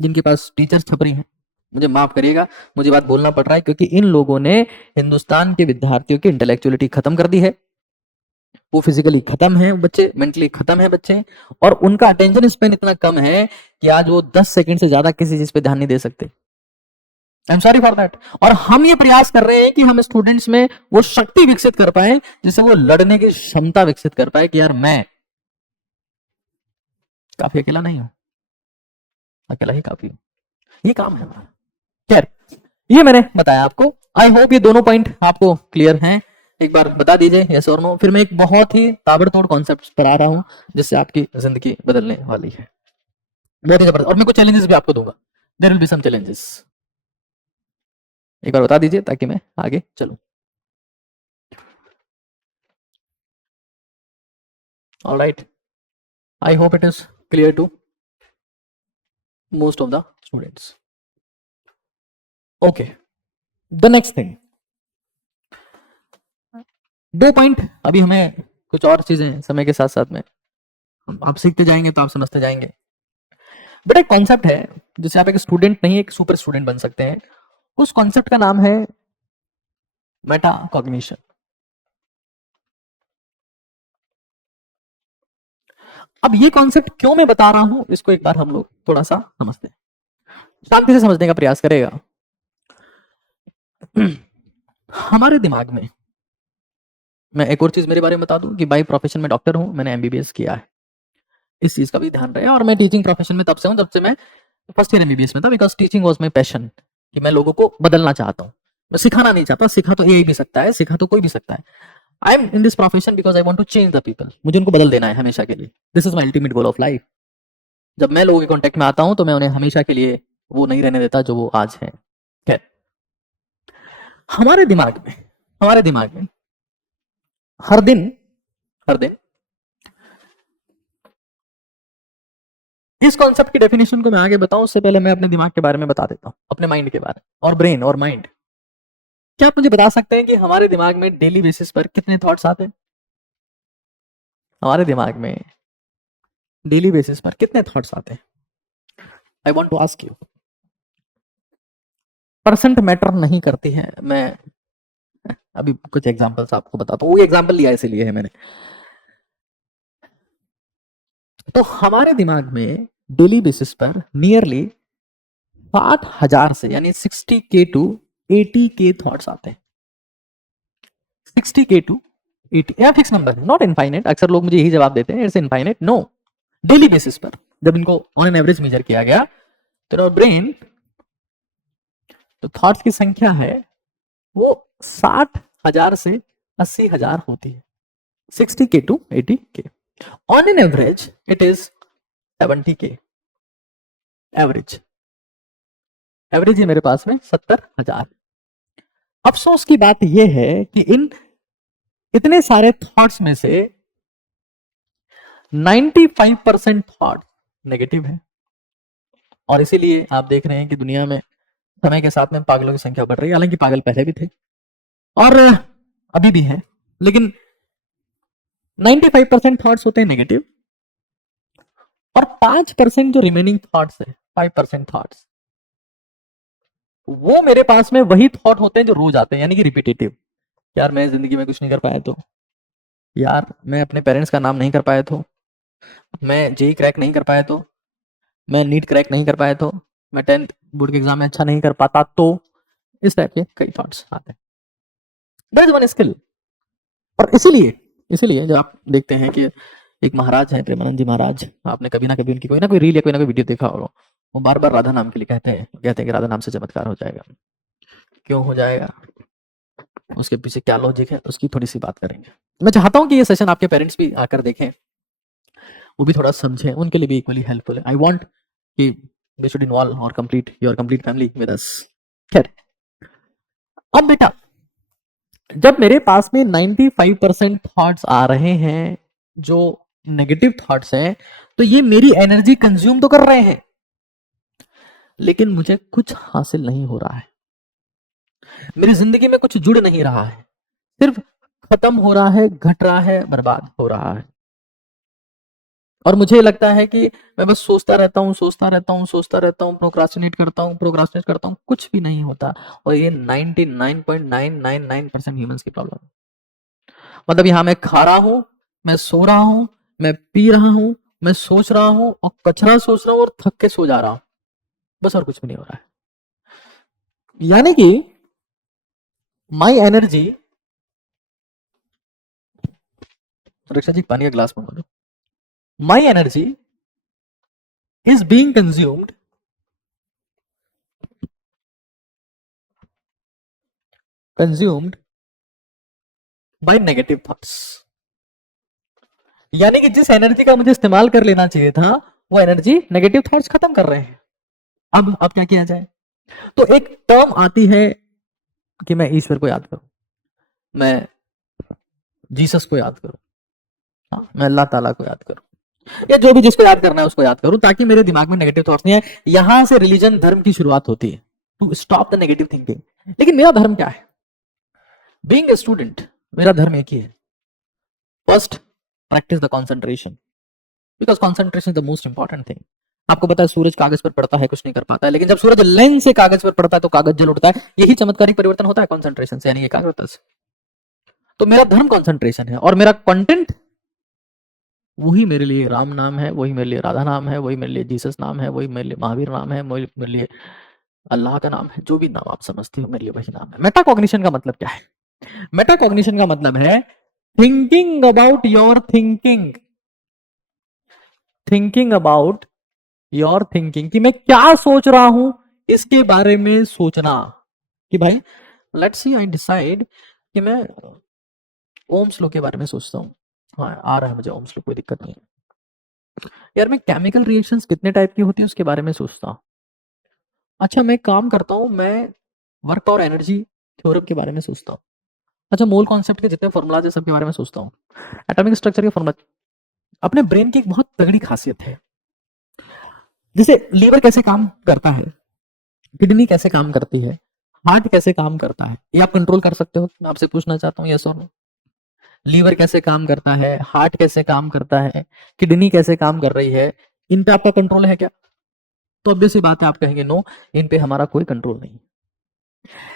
जिनके पास टीचर्स छपरी हैं। मुझे माफ करिएगा, मुझे बात बोलना पड़ रहा है, क्योंकि इन लोगों ने हिंदुस्तान के विद्यार्थियों की इंटेलेक्चुअलिटी खत्म कर दी है। वो फिजिकली खत्म है बच्चे, मेंटली खत्म है बच्चे, और उनका अटेंशन स्पेन इतना कम है कि आज वो 10 सेकंड से ज्यादा किसी चीज पे ध्यान नहीं दे सकते। I am sorry for that. और हम ये प्रयास कर रहे हैं कि हम स्टूडेंट्स में वो शक्ति विकसित कर पाए जिससे वो लड़ने की क्षमता विकसित कर पाए कि यार मैं काफी अकेला नहीं हूं, अकेला ही काफी हूं। ये काम है हमारा। खैर, ये मैंने बताया आपको। आई होप ये दोनों पॉइंट आपको क्लियर हैं। एक बार बता दीजिए यस और नो, फिर मैं एक बहुत ही ताबड़तोड़ कॉन्सेप्ट पर आ रहा हूं जिससे आपकी जिंदगी बदलने वाली है, बहुत ही जबरदस्त। और मैं कुछ चैलेंजेस भी आपको दूंगा, there will be some challenges. एक बार बता दीजिए ताकि मैं आगे चलूं। All right, I hope it is clear to most of the students. Okay, the next thing, 2 point अभी हमें कुछ और चीजें समय के साथ साथ में आप सीखते जाएंगे तो आप समझते जाएंगे। बट एक कॉन्सेप्ट है जिससे आप एक स्टूडेंट नहीं एक सुपर स्टूडेंट बन सकते हैं। उस कॉन्सेप्ट का नाम है मेटा कॉग्निशन। अब ये कॉन्सेप्ट क्यों मैं बता रहा हूं, इसको एक बार हम लोग थोड़ा सा समझते हैं, शांति से समझने का प्रयास करेगा। हमारे दिमाग में मैं एक और चीज मेरे बारे में बता दूं कि बाई प्रोफेशन में डॉक्टर हूं, मैंने एमबीबीएस किया है, इस चीज का भी ध्यान रहे। और मैं टीचिंग प्रोफेशन में तब से हूं जब से मैं फर्स्ट ईयर एमबीबीएस में था, because teaching was my passion, कि मैं लोगों को बदलना चाहता हूँ, मैं सिखाना नहीं चाहता। सिखा तो ये भी सकता है, सिखा तो कोई भी सकता है। I am in this profession because I want to change the people, मुझे उनको बदल देना है हमेशा के लिए। This is my ultimate goal of life. जब मैं लोगों के कांटेक्ट में आता हूं तो मैं उन्हें हमेशा के लिए वो नहीं रहने देता जो वो आज है। खैर, हमारे दिमाग में हर दिन इस कॉन्सेप्ट की डेफिनेशन को मैं आगे बताऊं उससे पहले मैं अपने दिमाग के बारे में बता देता हूं, अपने माइंड के बारे में, और ब्रेन और माइंड। क्या आप मुझे बता सकते हैं कि हमारे दिमाग में डेली बेसिस पर कितने थॉट्स आते हैं? हमारे दिमाग में डेली बेसिस पर कितने थॉट्स आते हैं? I want to ask you. Percent matter नहीं करती है। मैं अभी कुछ एग्जांपल्स आपको बताता हूँ, वो एग्जांपल लिया इसीलिए है मैंने। तो हमारे दिमाग में डेली बेसिस पर नियरली 60,000 से यानी 60K टू 80K थॉट्स आते हैं। 60K टू 80, या फिक्स नंबर है, नॉट इनफाइनाइट। अक्सर लोग मुझे यही जवाब देते हैं, it's infinite. No, daily basis पर जब इनको ऑन एन एवरेज मेजर किया गया तो ब्रेन तो थॉट्स की संख्या है वो 60,000 से 80,000 होती है। 60K to 80K। On an average it is 70K। Average है मेरे पास में 70,000। अफसोस की बात यह है कि इन इतने सारे थॉट्स में से 95% थॉट नेगेटिव है। और इसीलिए आप देख रहे हैं कि दुनिया में समय के साथ में पागलों की संख्या बढ़ रही है। हालांकि पागल पहले भी थे और अभी भी है, लेकिन 95% थॉट्स होते हैं नेगेटिव, और 5% जो रिमेनिंग थॉट्स है, 5% थॉट्स, वो मेरे पास में वही थॉट होते हैं जो रोज आते हैं, यानी कि रिपीटेटिव। यार मैं जिंदगी में कुछ नहीं कर पाया तो, यार मैं अपने पेरेंट्स का नाम नहीं कर पाया तो, मैं जेई क्रैक नहीं कर पाया तो, मैं नीट क्रैक नहीं कर पाया तो, मैं 10th बोर्ड के एग्जाम में अच्छा नहीं कर पाता तो, इस टाइप के कई थॉट्स आते हैं। That is one skill. और इसीलिए जब आप देखते हैं कि एक महाराज है, प्रेमानंद जी महाराज, आपने कभी ना कभी उनकी कोई ना कोई रील या कोई ना कोई वीडियो देखा होगा, वो बार बार राधा नाम के लिए कहते हैं कि राधा नाम से चमत्कार हो जाएगा। क्यों हो जाएगा, उसके पीछे क्या लॉजिक है, उसकी थोड़ी सी बात करेंगे। मैं चाहता हूं कि ये सेशन आपके पेरेंट्स भी आकर देखें, वो भी थोड़ा समझें, उनके लिए भी इक्वली हेल्पफुल है। आई वांट कि दे शुड इन्वॉल्व और complete your complete family with us. खैर, अब बेटा जब मेरे पास में 95% थॉट्स आ रहे हैं जो नेगेटिव थॉट्स हैं, तो ये मेरी एनर्जी कंज्यूम तो कर रहे हैं, लेकिन मुझे कुछ हासिल नहीं हो रहा है, मेरी जिंदगी में कुछ जुड़ नहीं रहा है, सिर्फ खत्म हो रहा है, घट रहा है, बर्बाद हो रहा है। और मुझे लगता है कि मैं बस सोचता रहता हूँ, प्रोक्रास्टिनेट करता हूँ, कुछ भी नहीं होता। और ये 99.999% ह्यूमंस की प्रॉब्लम है। मतलब यहाँ मैं खा रहा हूँ, मैं सो रहा हूँ, मैं पी रहा हूँ, मैं सोच रहा हूँ और कचरा सोच रहा हूँ और थक के सो जा रहा हूँ, बस और कुछ भी नहीं हो रहा है। यानी कि माई एनर्जी, सुरक्षा जी पानी का ग्लास मंगवा दो, my energy is being consumed by negative thoughts। यानी कि जिस एनर्जी का मुझे इस्तेमाल कर लेना चाहिए था, वो एनर्जी नेगेटिव थॉट्स खत्म कर रहे हैं। अब क्या किया जाए? तो एक टर्म आती है कि मैं ईश्वर को याद करूं, मैं जीसस को याद करूं, मैं अल्लाह ताला को याद करूं, या जो भी जिसको याद करना है उसको याद करूं, ताकि मेरे दिमाग में नेगेटिव थॉट्स नहीं आए। यहां से रिलीजन, धर्म की शुरुआत होती है, to stop the negative thinking. लेकिन मेरा धर्म क्या है? बीइंग ए स्टूडेंट, मेरा धर्म एक ही है। First, practice the concentration, because concentration is the most important thing. आपको पता है सूरज कागज पर पड़ता है, कुछ नहीं कर पाता है, लेकिन जब सूरज लेंस से कागज पर पड़ता है तो कागज जल उठता है। यही चमत्कारिक परिवर्तन होता है कंसंट्रेशन से, यानी एकाग्रता से। तो मेरा धर्म कंसंट्रेशन है, और मेरा कंटेंट वही मेरे लिए राम नाम है, वही मेरे लिए राधा नाम है, वही मेरे लिए जीसस नाम है, वही मेरे लिए महावीर नाम है, वही मेरे लिए अल्लाह का नाम है। जो भी नाम आप समझते हो मेरे लिए वही नाम है। मेटा कॉग्निशन का मतलब क्या है? मेटा कॉग्निशन का मतलब है thinking about your thinking, thinking about your thinking, कि मैं क्या सोच रहा हूं इसके बारे में सोचना। कि भाई लेट्स सी आई डिसाइड कि मैं ओम्स लॉ के बारे में सोचता हूँ। हाँ आ रहा है मुझे ओम्स लॉ, कोई दिक्कत नहीं है यार। मैं केमिकल रिएक्शंस कितने टाइप की होती है उसके बारे में सोचता हूँ। अच्छा मैं काम करता हूँ, मैं वर्क और एनर्जी थ्योरम के बारे में सोचता हूँ। अच्छा मोल कॉन्सेप्ट के जितने फॉर्मूलाज है सबके बारे में सोचता हूँ। एटॉमिक स्ट्रक्चर के फॉर्मूला। अपने ब्रेन की एक बहुत तगड़ी खासियत है, जैसे लीवर कैसे काम करता है, किडनी कैसे काम करती है, हार्ट कैसे काम करता है, ये आप कंट्रोल कर सकते हो। मैं आपसे पूछना चाहता हूँ यस और नो। लीवर कैसे काम करता है, हार्ट कैसे काम करता है, किडनी कैसे काम कर रही है, इन पे आपका कंट्रोल है क्या? तो ऑब्वियस सी बात है आप कहेंगे नो, इन पे हमारा कोई कंट्रोल नहीं।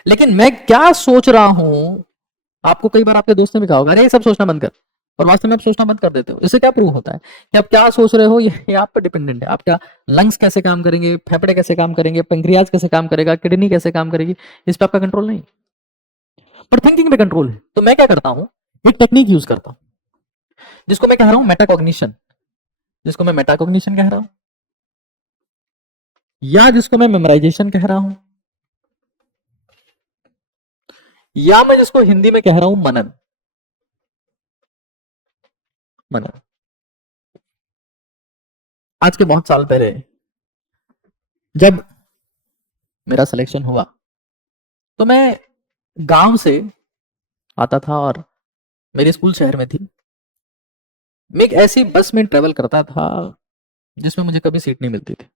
लेकिन मैं क्या सोच रहा हूं, आपको कई बार आपके दोस्त ने भी कहा होगा अरे ये सब सोचना बंद कर, और वास्तव में आप सोचना बंद कर देते हो। इससे क्या प्रूव होता है कि आप क्या सोच रहे हो ये आप पर डिपेंडेंट है। आपका लंग्स कैसे काम करेंगे, फेफड़े कैसे काम करेंगे, पेंक्रियाज कैसे काम करेगा, किडनी कैसे काम करेगी, इस पर आपका कंट्रोल नहीं, पर थिंकिंग पे कंट्रोल है। तो मैं क्या करता हूं, एक टेक्निक यूज करता हूं जिसको मैं कह रहा हूं मेटाकॉग्निशन, जिसको मैं मेटाकॉग्निशन कह रहा हूं, या जिसको मैं मेमोराइजेशन कह रहा हूं, या मैं जिसको हिंदी में कह रहा हूं मनन। मनन। आज के बहुत साल पहले जब मेरा सिलेक्शन हुआ तो मैं गांव से आता था और मेरी स्कूल शहर में थी। मैं एक ऐसी बस में ट्रेवल करता था जिसमें मुझे कभी सीट नहीं मिलती थी,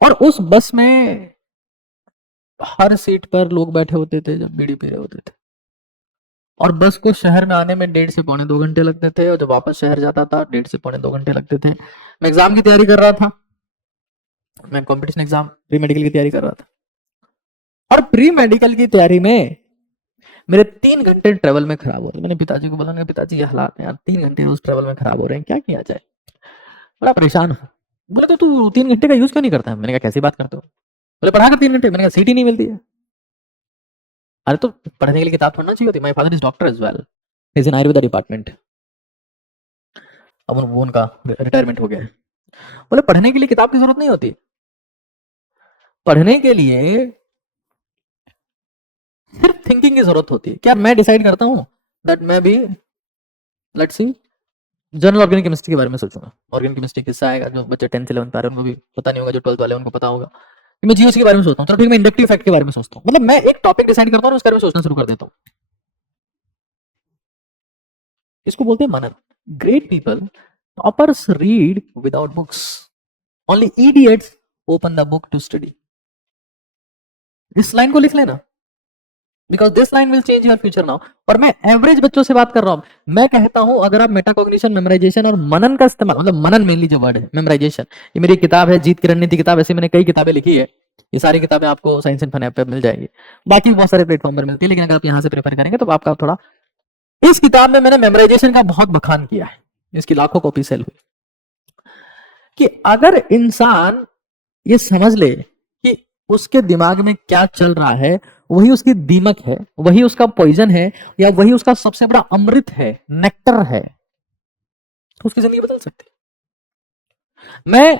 और उस बस में हर सीट पर लोग बैठे होते थे जब बीड़ी पी रहे होते थे, और बस को शहर में आने में 1.5 से 2.25 घंटे लगते थे, और जब वापस शहर जाता था 1.5 से 2.25 घंटे लगते थे। मैं एग्जाम की तैयारी कर रहा था, मैं कंपटीशन एग्जाम प्री मेडिकल की तैयारी कर रहा था, और प्री मेडिकल की तैयारी में मेरे 3 घंटे ट्रेवल में खराब हो रहे। मैंने पिताजी को बोला, मैंने पिताजी ये हालात है यार, 3 घंटे उस ट्रेवल में खराब हो रहे हैं, क्या किया जाए। बड़ा परेशान हूँ। बोले तो तू 3 घंटे का यूज क्यों नहीं करता है? मैंने कहा कैसी बात करते हो? बोले पढ़ा कर 3 घंटे। मैंने कहा सीट ही नहीं मिलती है। अरे तो पढ़ने के लिए किताब पढ़ना चाहिए होती। My father is doctor as well, is in Ayurveda department. अब वो उनका रिटायरमेंट हो गया है। बोले पढ़ने के लिए किताब की जरूरत नहीं होती, पढ़ने के लिए सिर्फ थिंकिंग की जरूरत होती है। क्या मैं डिसाइड करता हूँ दैट मैं भी let's see general organic chemistry के बारे में सोचूंगा। ऑर्गेनिक केमिस्ट्री किससे आएगा, जो बच्चे 10th 11th पा रहे हैं उनको भी पता नहीं होगा, जो 12th वाले हैं उनको पता होगा। मैं जीएस के बारे में सोचता हूँ, चलो ठीक, मैं इंडक्टिव फैक्ट के बारे में सोचता हूँ। मतलब मैं एक टॉपिक डिसाइड करता हूँ और उसके बारे में सोचना शुरू कर देता हूँ। इसको बोलते हैं मनन। Great people, toppers read without books, only idiots open the book to study. इस लाइन को लिख लेना, because this line will change your future now. और मैं एवरेज बच्चों से बात कर रहा हूं। मैं कहता हूं अगर आप मेटाकॉग्निशन, मेमोराइजेशन और मनन का इस्तेमाल, मतलब मनन मेनली जो वर्ड है, मेमोराइजेशन, ये मेरी किताब है जीत की रणनीति किताब, ऐसी मैंने कई किताबें लिखी है। ये सारी किताबें आपको साइंस एंड फन ऐप पे मिल जाएगी, बाकी बहुत सारे प्लेटफॉर्म पर मिलती है, लेकिन अगर आप यहाँ से प्रेफर करेंगे तो आपका थोड़ा। इस किताब में मैंने मेमोराइजेशन का बहुत बखान किया है, इसकी लाखों कॉपी सेल हुई। कि अगर इंसान ये समझ ले कि उसके दिमाग में क्या चल रहा है, वही उसकी दीमक है, वही उसका पॉइजन है, या वही उसका सबसे बड़ा अमृत है, नेक्टर है, तो उसकी जिंदगी बदल सकती है। मैं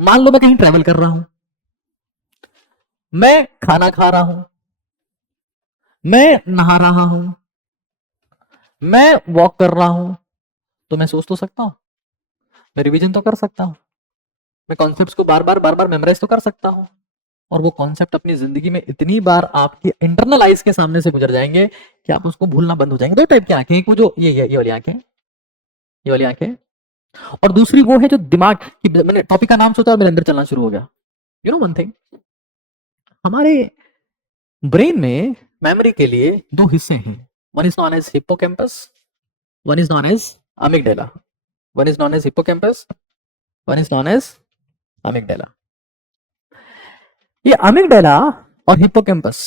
मान लो मैं कहीं ट्रैवल कर रहा हूं, मैं खाना खा रहा हूं, मैं नहा रहा हूं, मैं वॉक कर रहा हूं, तो मैं सोच तो सकता हूं, मैं रिवीजन तो कर सकता हूं, मैं कॉन्सेप्ट्स को बार बार मेमोराइज तो कर सकता हूं। और वो कॉन्सेप्ट अपनी जिंदगी में इतनी बार आपके इंटरनल आइज के सामने से गुजर जाएंगे कि आप उसको भूलना बंद हो जाएंगे। दो टाइप की आंखें, एक वो जो ये वाली आंखें, ये वाली आंखें, और दूसरी वो है जो दिमाग की, मैंने टॉपिक का नाम सोचा और मेरे अंदर चलना शुरू हो गया। यू नो वन थिंग, हमारे ब्रेन में मेमोरी के लिए दो हिस्से हैं। One is known as hippocampus, one is known as amygdala. One is known as hippocampus, one is known as amygdala. ये अमिगडाला और हिप्पोकैम्पस,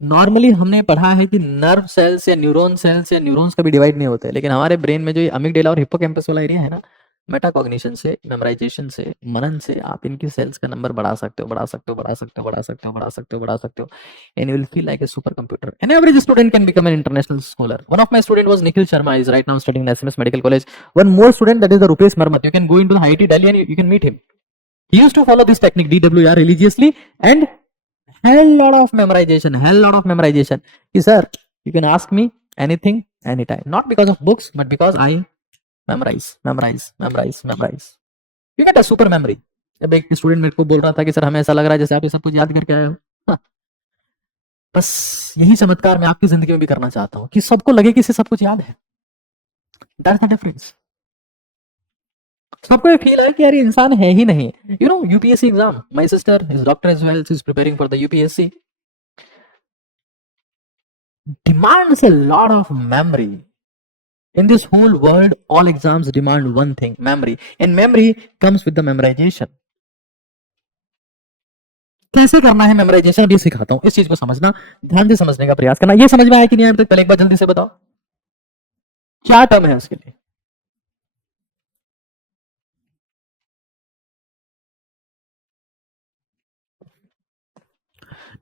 नॉर्मली हमने पढ़ा है कि नर्व सेल्स या न्यूरॉन सेल्स या न्यूरॉन्स कभी डिवाइड नहीं होते, लेकिन हमारे ब्रेन में जो ये अमिगडाला और हिप्पोकैम्पस वाला एरिया है ना, मेटाकॉग्निशन से, मेमोराइजेशन से, मनन से आप इनकी सेल्स का नंबर बढ़ा सकते हो, बढ़ा सकते हो, बढ़ा सकते हो, बढ़ा सकते हो, बढ़ा सकते हो, बढ़ा सकते हो, and you will feel like a super computer. An average student can become an international scholar. One of my student was Nikhil Sharma. He is right now studying in SMS Medical College. One more student, that is the Rupesh Marmat. You can go into the IIT Delhi and you can meet him. He used to follow this technique DWR religiously and hell lot of memorization, hell lot of memorization. He, sir, you can ask me anything, anytime. Not because of books, but because I memorize, memorize, memorize, memorize. You get a super memory. जब एक student मेरे को बोल रहा था कि sir हमें ऐसा लग रहा है जैसे आप ये सब कुछ याद करके आए हो. हाँ, बस यही चमत्कार मैं आपकी जिंदगी में भी करना चाहता हूँ कि सबको लगे कि इसे सब कुछ याद है. That's the difference. सबको ये फील है कि यार ये इंसान है ही नहीं. You know UPSC exam, my sister is doctor as well, she is preparing for the UPSC, demands a lot of memory. In this whole world, all exams demand one thing, memory. And memory comes with the memorization. कैसे करना है memorisation अभी सिखाता हूं. इस चीज को समझना, ध्यान से समझने का प्रयास करना. ये समझ में आया कि नहीं अभी तक? पहले एक बार जल्दी से बताओ क्या टर्म है उसके लिए.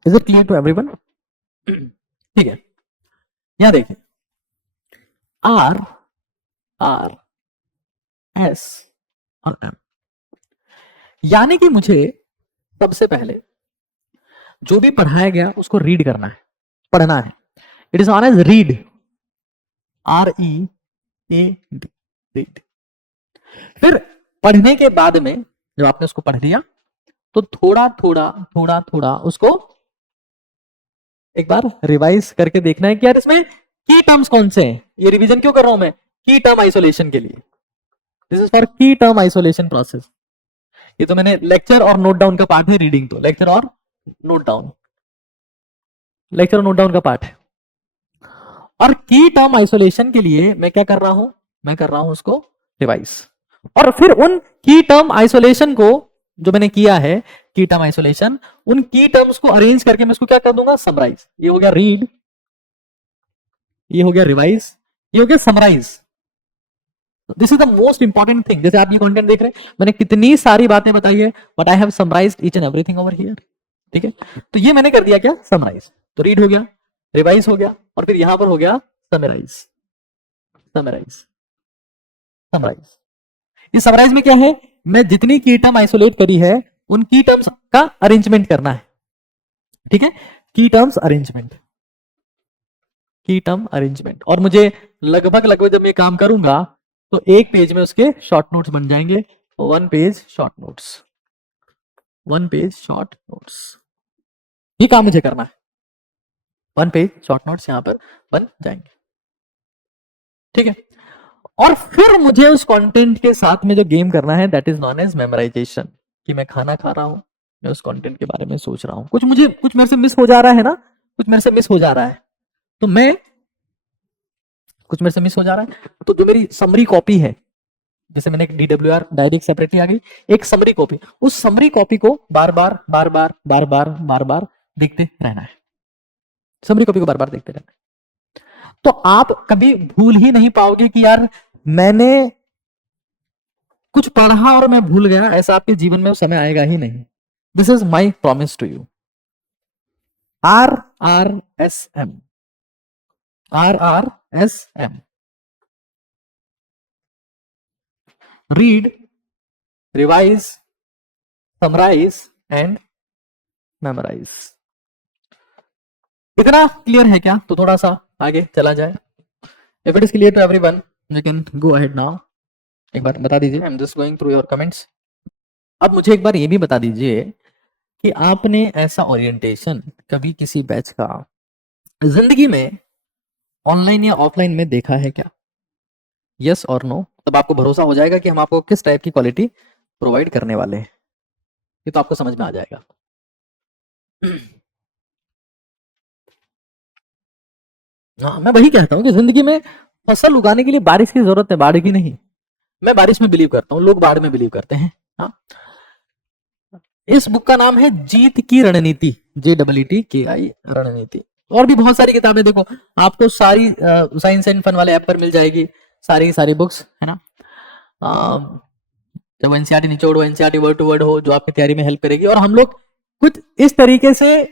Is it clear to everyone? ठीक है, यहां देखिए, आर आर एस और एम, यानी कि मुझे सबसे पहले जो भी पढ़ाया गया उसको रीड करना है, पढ़ना है. It is known as read, READ, read. फिर पढ़ने के बाद में जब आपने उसको पढ़ लिया तो थोड़ा थोड़ा थोड़ा थोड़ा उसको एक बार रिवाइज करके देखना है कि यार इसमें की टर्म्स कौन से हैं. ये रिवीजन क्यों कर रहा हूं मैं? की टर्म आइसोलेशन के लिए. दिस इज फॉर की टर्म आइसोलेशन प्रोसेस. ये तो मैंने लेक्चर और नोट डाउन का पार्ट है. रीडिंग तो लेक्चर और नोट डाउन, लेक्चर और नोट डाउन का पार्ट है. और की टर्म आइसोलेशन के लिए मैं क्या कर रहा हूं? मैं कर रहा हूं उसको रिवाइज. और फिर उन की टर्म आइसोलेशन को जो मैंने किया है, की टर्म आइसोलेशन, उन की टर्म्स को अरेंज करके मैं उसको क्या कर दूंगा? समराइज. ये हो गया रीड, ये हो गया रिवाइज, ये हो गया summarise. This is the most important thing. जैसे आप ये कंटेंट देख रहे हैं, मैंने कितनी सारी बातें बताई है, but I have summarised each and everything over here. ठीक है, तो ये मैंने कर दिया क्या? समराइज. तो रीड हो गया, रिवाइज हो गया, और फिर यहां पर हो गया समराइज. Summarise, summarise. इस समराइज में क्या है? मैं जितनी की टर्म आइसोलेट करी है उन की टर्म्स का अरेंजमेंट करना है. ठीक है, की टर्म्स अरेंजमेंट, की टर्म अरेंजमेंट. और मुझे लगभग लगभग जब मैं काम करूंगा तो एक पेज में उसके शॉर्ट नोट्स बन जाएंगे. 1 page short notes, 1 page short notes. ये काम मुझे करना है. 1 पेज शॉर्ट नोट्स यहां पर बन जाएंगे. ठीक है, और फिर मुझे उस कंटेंट के साथ में जो गेम करना है, that is known as memorisation. कि मैं खाना खा रहा हूं, मैं उस कंटेंट के बारे में सोच रहा हूं, कुछ मेरे से मिस हो जा रहा है ना, कुछ मेरे से मिस हो जा रहा है, तो मैं कुछ मेरे से मिस हो जा रहा है तो जो मेरी समरी कॉपी है, जैसे मैंने एक DWR डायरी सेपरेटली आ गई, एक समरी कॉपी, उस समरी कॉपी को बार बार बार बार बार बार बार बार देखते रहना है. समरी कॉपी को बार बार देखते रहना है. तो आप कभी भूल ही नहीं पाओगे कि यार मैंने कुछ पढ़ा और मैं भूल गया. ऐसा आपके जीवन में उस समय आएगा ही नहीं. This is my promise to you. RRSM, RRSM. Read, revise, summarise and memorise. इतना क्लियर है क्या? तो थोड़ा सा आगे चला जाए. If it is clear to everyone, you can go ahead now. एक बार बता दीजिए. I am just going through your comments. अब मुझे एक बार ये भी बता दीजिए कि आपने ऐसा ओरिएंटेशन कभी किसी बैच का जिंदगी में ऑनलाइन या ऑफलाइन में देखा है क्या? यस और नो. तब आपको भरोसा हो जाएगा कि हम आपको किस टाइप की क्वालिटी प्रोवाइड करने वाले हैं. ये तो आपको समझ में आ जाएगा. हाँ, मैं वही कहता हूँ कि जिंदगी में फसल उगाने के लिए बारिश की जरूरत है, बाढ़ की नहीं. मैं बारिश में बिलीव करता हूँ, लोग बाढ़ में बिलीव करते हैं. हाँ, इस बुक का नाम है जीत की रणनीति, JEETKI रणनीति. और भी बहुत सारी किताबें देखो, आपको सारी साइंस एंड फन वाले ऐप पर मिल जाएगी, सारी बुक्स है ना. जब एनसीईआरटी निचोड़ हो, एनसीईआरटी वर्ड टू वर्ड हो, जो आपकी तैयारी में हेल्प करेगी। और हम लोग कुछ इस तरीके से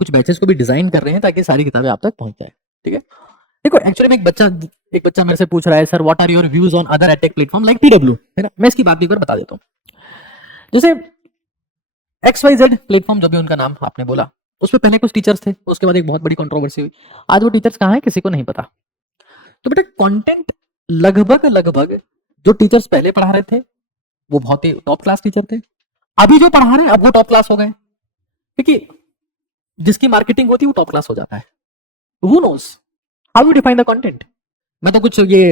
कुछ बैचेस को भी डिजाइन कर रहे हैं ताकि सारी किताबें आप तक पहुंच जाए। ठीक है, देखो एक्चुअली में एक बच्चा मेरे से पूछ रहा है, sir what are your views on other edtech platform like PW, है ना। मैं इसकी बात भी एक बार बता देता हूँ। जैसे XYZ प्लेटफॉर्म, जो भी उनका नाम आपने बोला, उसमें पहले कुछ टीचर्स थे, उसके बाद एक बहुत बड़ी कंट्रोवर्सी हुई। आज वो टीचर्स कहाँ हैं किसी को नहीं पता। तो बेटा कंटेंट लगभग जो टीचर्स पहले पढ़ा रहे थे वो बहुत ही टॉप क्लास टीचर थे, अभी जो पढ़ा रहे हैं अब वो टॉप क्लास हो गए, क्योंकि जिसकी मार्केटिंग होती है वो टॉप क्लास हो जाता है। Who knows how you define the content? मैं तो कुछ ये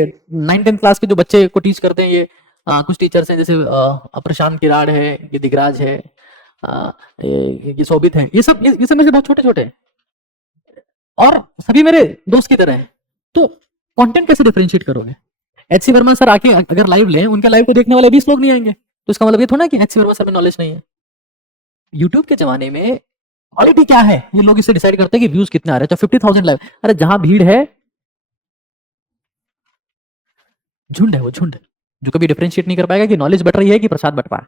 9th-10th क्लास के जो बच्चे को टीच करते हैं, ये कुछ टीचर्स हैं, जैसे प्रशांत किराड़ है, ये दिगराज है, ये शोभित है, ये सब मेरे बहुत छोटे छोटे हैं और सभी मेरे दोस्त की तरह हैं। तो कंटेंट कैसे डिफरेंशिएट करोगे? एचसी वर्मा सर आके अगर लाइव लें, उनके लाइव को देखने वाले 20 लोग नहीं आएंगे, तो इसका मतलब ये थोड़ा कि एचसी वर्मा सर में नॉलेज नहीं है। यूट्यूब के जमाने में क्वालिटी क्या है ये लोग इससे डिसाइड करते हैं कि व्यूज कितने आ रहे हैं। तो 50,000 लाइव, अरे जहां भीड़ है झुंड है, वो झुंड जो कभी डिफरेंशिएट नहीं कर पाएगा कि नॉलेज बढ़ रही है कि प्रसाद बढ़ रहा है।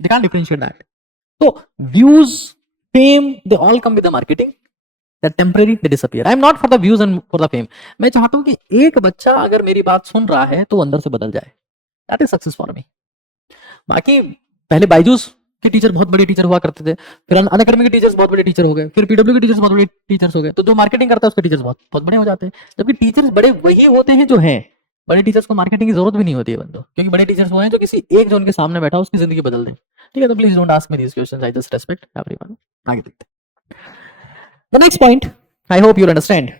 They can't differentiate that. So views, fame, they all come with the marketing. They're temporary, they disappear. I'm not for the views and for the fame. मैं चाहता हूं कि एक बच्चा अगर मेरी बात सुन रहा है तो अंदर से बदल जाए। That is success for me. बाकी पहले बायजूस के टीचर बहुत बड़े टीचर हुआ करते थे, फिर अनअकैडमी के टीचर्स बहुत बड़े टीचर हो गए, फिर पीडब्ल्यू के टीचर्स बहुत बड़े टीचर्स हो गए। तो जो मार्केटिंग करता है उसके टीचर्स बहुत बहुत बड़े हो जाते हैं, जबकि टीचर्स बड़े वही होते हैं जो हैं। बड़े टीचर्स को मार्केटिंग की जरूरत भी नहीं होती है बंदो, क्योंकि बड़े टीचर्स वो हैं जो किसी एक जो उनके सामने बैठा उसकी जिंदगी बदल दें। ठीक है, तो please don't ask me these questions, I just respect everyone. आगे देखते हैं। The next point, I hope you understand,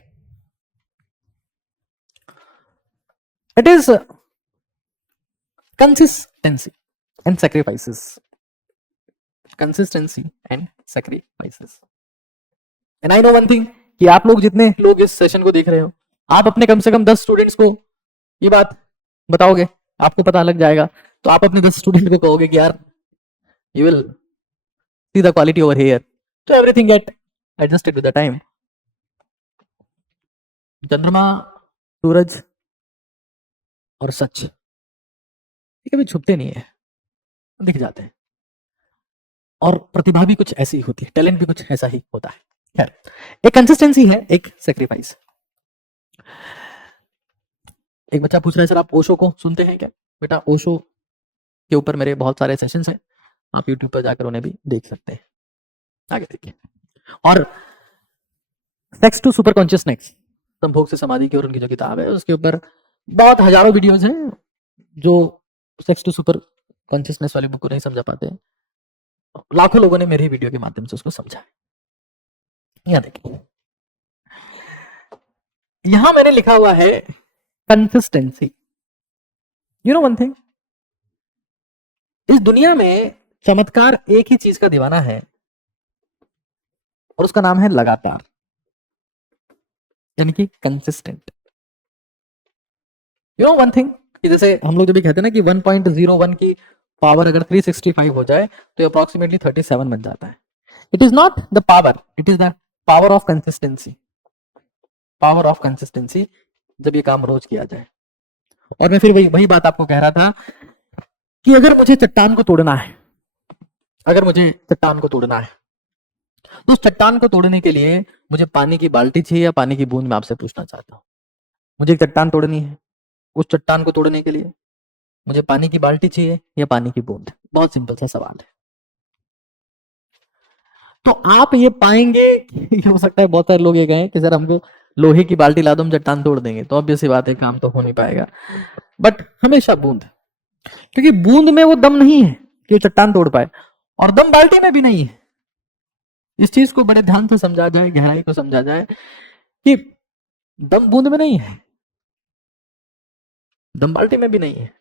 it is consistency and sacrifices. Consistency and sacrifices. And I know one thing, कि आप लोग जितने लोग इस सेशन को देख रहे हो, आप अपने कम से कम 10 स्टूडेंट्स को ये बात बताओगे, आपको पता लग जाएगा। तो आप अपने 10 स्टूडेंट को कहोगे कि यार you will see the quality over here, so everything get adjusted with the time. चंद्रमा, सूरज और सच ये कभी छुपते नहीं है, दिख जाते हैं। और प्रतिभा भी कुछ ऐसी होती है, टैलेंट भी कुछ ऐसा ही होता है। खैर, एक कंसिस्टेंसी है, एक सेक्रीफाइस। एक बच्चा पूछ रहा है, सर आप ओशो को सुनते हैं क्या? बेटा ओशो के ऊपर मेरे बहुत सारे सेशंस हैं, आप यूट्यूब पर जाकर उन्हें भी देख सकते हैं। आगे देखिए। और सेक्स टू सुपर कॉन्शियसनेस, संभोग से समाधि की ओर उनकी जो किताब है, उसके ऊपर बहुत हजारों वीडियोस हैं। जो सेक्स टू सुपर कॉन्शियसनेस वाली बुक को नहीं समझा पाते हैं, लाखों लोगों ने मेरी वीडियो के माध्यम से उसको समझा है। यहां देखिए, यहां मैंने लिखा हुआ है consistency. You know one thing, इस दुनिया में चमत्कार एक ही चीज का दीवाना है और उसका नाम है लगातार, यानी कि consistent. You know one thing, कि जैसे हम लोग जब भी कहते हैं ना कि 1.01 की पावर अगर 365 हो जाए तो अप्रोक्सीमेटली 37 बन जाता है। It is not the power, it is the power of consistency. Power of consistency, जब ये काम रोज किया जाए। और मैं फिर वही बात आपको कह रहा था कि अगर मुझे चट्टान को तोड़ना है, अगर मुझे चट्टान को तोड़ना है, तो उस चट्टान को तोड़ने के लिए मुझे पानी की बाल्टी चाहिए या पानी की बूंद? मैं आपसे पूछना चाहता हूं। मुझे एक चट्टान तोड़नी है, उस चट्टान को तोड़ने के लिए मुझे पानी की बाल्टी चाहिए या पानी की बूंद? बहुत सिंपल सा सवाल है। तो आप ये पाएंगे कि हो सकता है बहुत सारे लोग ये कहें कि सर हमको लोहे की बाल्टी ला दो, हम चट्टान तोड़ देंगे। तो ऑब्वियस सी बात है, काम तो हो नहीं पाएगा। बट हमेशा बूंद, क्योंकि बूंद में वो दम नहीं है कि वो चट्टान तोड़ पाए, और दम बाल्टी में भी नहीं है। इस चीज को बड़े ध्यान से समझा जाए, गहराई को समझा जाए कि दम बूंद में नहीं है, दम बाल्टी में भी नहीं है।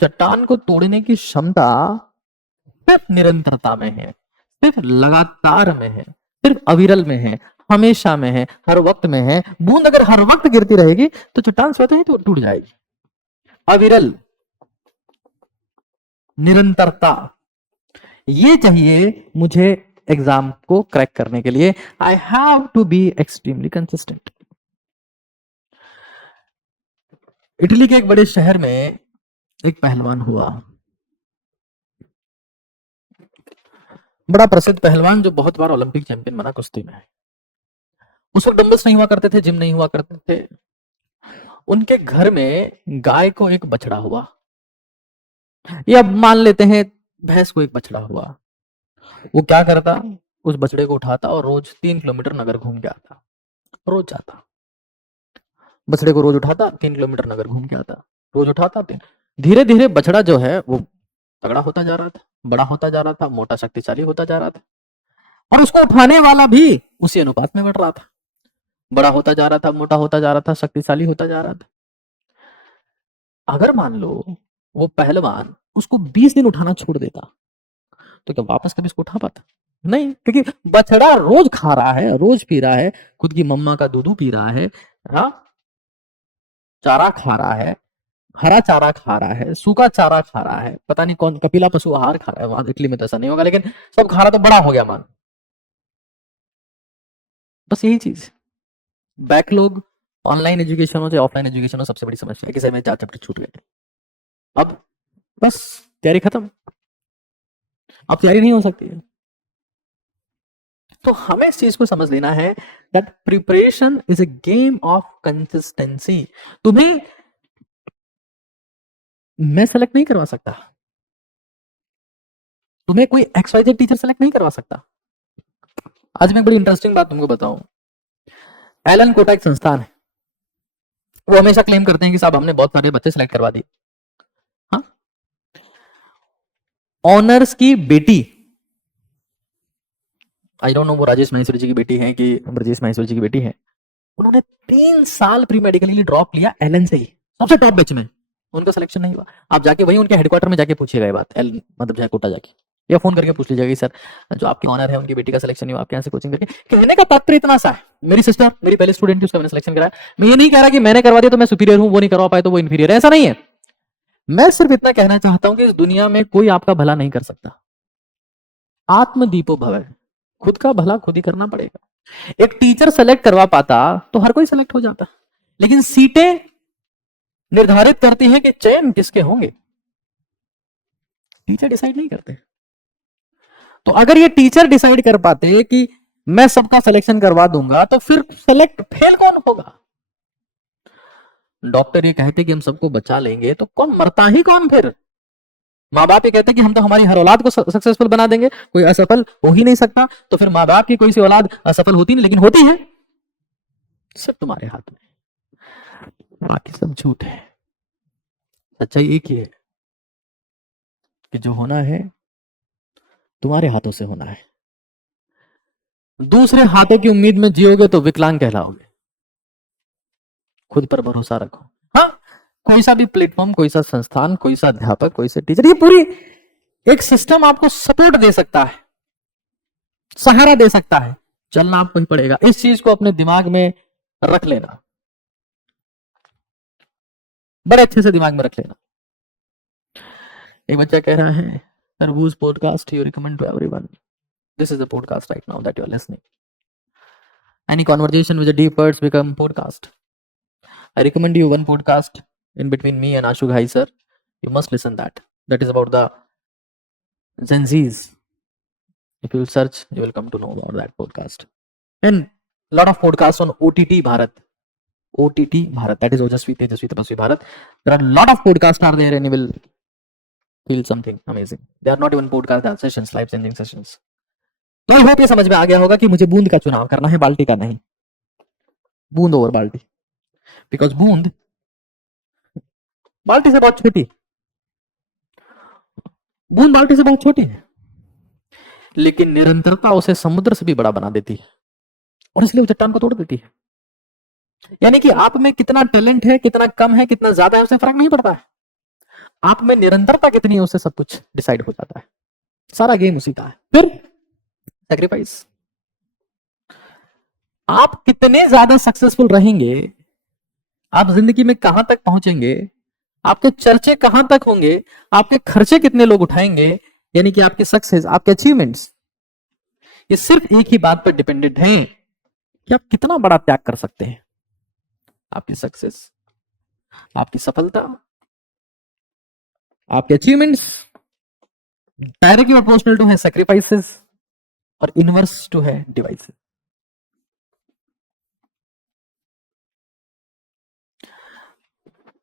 चट्टान को तोड़ने की क्षमता सिर्फ निरंतरता में है, सिर्फ लगातार में है, सिर्फ अविरल में है, हमेशा में है, हर वक्त में है। बूंद अगर हर वक्त गिरती रहेगी तो चट्टान स्वतः ही तो टूट जाएगी। अविरल, निरंतरता, ये चाहिए मुझे एग्जाम को क्रैक करने के लिए। I have to be extremely consistent. Italy के एक बड़े शहर में एक पहलवान हुआ, बड़ा प्रसिद्ध पहलवान जो बहुत बार ओलंपिक चैंपियन बना कुश्ती में। उस वक्त डंबल्स नहीं हुआ करते थे, जिम नहीं हुआ करते थे। उनके घर में गाय को एक बछड़ा हुआ, या मान लेते हैं भैंस को एक बछड़ा हुआ। वो क्या करता, उस बछड़े को उठाता और रोज 3 किलोमीटर नगर घूम के आता। रोज जाता, बछड़े को रोज उठाता, 3 किलोमीटर नगर घूम के आता, रोज उठाता। धीरे धीरे बछड़ा जो है वो तगड़ा होता जा रहा था, बड़ा होता जा रहा था, मोटा शक्तिशाली होता जा रहा था, और उसको उठाने वाला भी उसी अनुपात में बढ़ रहा था। बड़ा होता जा रहा था, मोटा होता जा रहा था, शक्तिशाली होता जा रहा था। अगर मान लो वो पहलवान उसको 20 दिन उठाना छोड़ देता, तो क्या वापस कभी इसको उठा पाता? नहीं, क्योंकि बछड़ा रोज खा रहा है, रोज पी रहा है, खुद की मम्मा का दूध पी रहा है, चारा खा रहा है, हरा चारा खा रहा है, सूखा चारा खा रहा है, पता नहीं कौन कपिला पशु आहार खा रहा है। वहां इटली में तो ऐसा नहीं होगा, लेकिन सब खा रहा तो बड़ा हो गया मान। बस यही चीज बैकलॉग ऑनलाइन एजुकेशन हो चाहे ऑफलाइन एजुकेशन हो, सबसे बड़ी समस्या है कि सर में 4 चैप्टर छूट गए, अब बस तैयारी खत्म, अब तैयारी नहीं हो सकती है। तो हमें इस चीज को समझ लेना है that preparation is a game of consistency. तुम्हें मैं सेलेक्ट नहीं करवा सकता, तुम्हें कोई एक्सवाइजेड टीचर सेलेक्ट नहीं करवा सकता। आज मैं बड़ी इंटरेस्टिंग बात तुमको बताऊं, एलन कोटा एक संस्थान है, वो हमेशा क्लेम करते हैं कि साहब हमने बहुत सारे बच्चे सेलेक्ट करवा दिए। हाँ, ऑनर्स की बेटी, आई डोंट नो वो राजेश माहेश्वरी जी की बेटी है कि ब्रजेश माहेश्वरी जी की बेटी है, उन्होंने 3 साल प्री मेडिकल के लिए ड्रॉप लिया एलन से ही, सबसे टॉप बैच में, उनका सिलेक्शन नहीं हुआ। आप जाके वही उनके हेडक्वार्टर में जाके पूछिएगा ये बात, एल मतलब जाए कोटा जाके, या फोन करके पूछ लीजिएगा कि सर जो आपके ऑनर है उनकी बेटी का सिलेक्शन नहीं हुआ, आपके यहाँ से कोचिंग करके। कहने का तात्पर्य इतना सा है, मेरी सिस्टर मेरी पहले स्टूडेंट थी, उसका मैंने सिलेक्शन कराया। मैं ये नहीं कह रहा कि मैंने करवा दिया तो मैं सुपीरियर हूं, वो नहीं करवा पाए तो वो इंफीरियर है, ऐसा नहीं है। मैं सिर्फ इतना कहना चाहता हूं कि इस दुनिया में कोई आपका भला नहीं कर सकता। आत्मदीपो भव, खुद का भला खुद ही करना पड़ेगा। एक टीचर सेलेक्ट करवा पाता तो हर कोई सेलेक्ट हो जाता, लेकिन सीटें निर्धारित करती है कि चयन किसके होंगे, टीचर डिसाइड नहीं करते। तो अगर ये टीचर डिसाइड कर पाते कि मैं सबका सिलेक्शन करवा दूंगा, तो फिर सेलेक्ट फेल कौन होगा? डॉक्टर ये कहते कि हम सबको बचा लेंगे, तो कौन मरता ही कौन फिर? माँ बाप ये कहते कि हम तो हमारी हर औलाद को सक्सेसफुल बना देंगे, कोई असफल हो ही नहीं सकता, तो फिर माँ बाप की कोई सी औलाद असफल होती नहीं, लेकिन होती है, सिर्फ तुम्हारे हाथ में, बाकी सब झूठ है। सच्चाई एक ही है कि जो होना है तुम्हारे हाथों से होना है। दूसरे हाथों की उम्मीद में जियोगे तो विकलांग कहलाओगे। खुद पर भरोसा रखो। हाँ, कोई सा भी प्लेटफॉर्म, कोई सा संस्थान, कोई सा अध्यापक, कोई सा टीचर, ये पूरी एक सिस्टम आपको सपोर्ट दे सकता है, सहारा दे सकता है, चलना आपको ही पड़ेगा। इस चीज को अपने दिमाग में रख लेना, बड़े अच्छे से दिमाग में रख लेना। एक बच्चा कह रहा है sir whose podcast you recommend to everyone? This is the podcast right now that you are listening. Any conversation with the deep words become podcast. I recommend you one podcast in between me and Ashu Ghai sir. You must listen that. That is about the Gen Zs. If you will search, you will come to know about that podcast. And lot of podcasts on OTT Bharat. OTT Bharat. That is Ojasvi Tejasvi Tapasvi Bharat. There are a lot of podcasts are there, and you will feel something amazing. They are not even podcasts, they are sessions, life changing sessions. तो I hope ये समझ में आ गया होगा कि मुझे बूंद का चुनाव करना है, बाल्टी का नहीं। बूंद ओवर बाल्टी, बिकॉज बूंद बाल्टी से बहुत छोटी, बूंद बाल्टी से बहुत छोटी है, लेकिन निरंतरता उसे समुद्र से भी बड़ा बना देती है, और इसलिए वो चट्टान को तोड़ देती है। यानी कि आप में कितना टैलेंट है, कितना कम है, कितना ज्यादा है, उससे फर्क नहीं पड़ता है। आप में निरंतरता कितनी है, उससे सब कुछ डिसाइड हो जाता है। सारा गेम उसी का है। फिर सैक्रिफाइस, आप कितने ज्यादा सक्सेसफुल रहेंगे, आप जिंदगी में कहां तक पहुंचेंगे, आपके चर्चे कहां तक होंगे, आपके खर्चे कितने लोग उठाएंगे, यानी कि आपकी सक्सेस, आपके अचीवमेंट्स, ये सिर्फ एक ही बात पर डिपेंडेंट है कि आप कितना बड़ा त्याग कर सकते हैं। आपकी सक्सेस, आपकी सफलता, आपके अचीवमेंट्स डायरेक्टली प्रोपोर्शनल टू है सेक्रीफाइसेस, और इनवर्स टू है डिवाइसेस।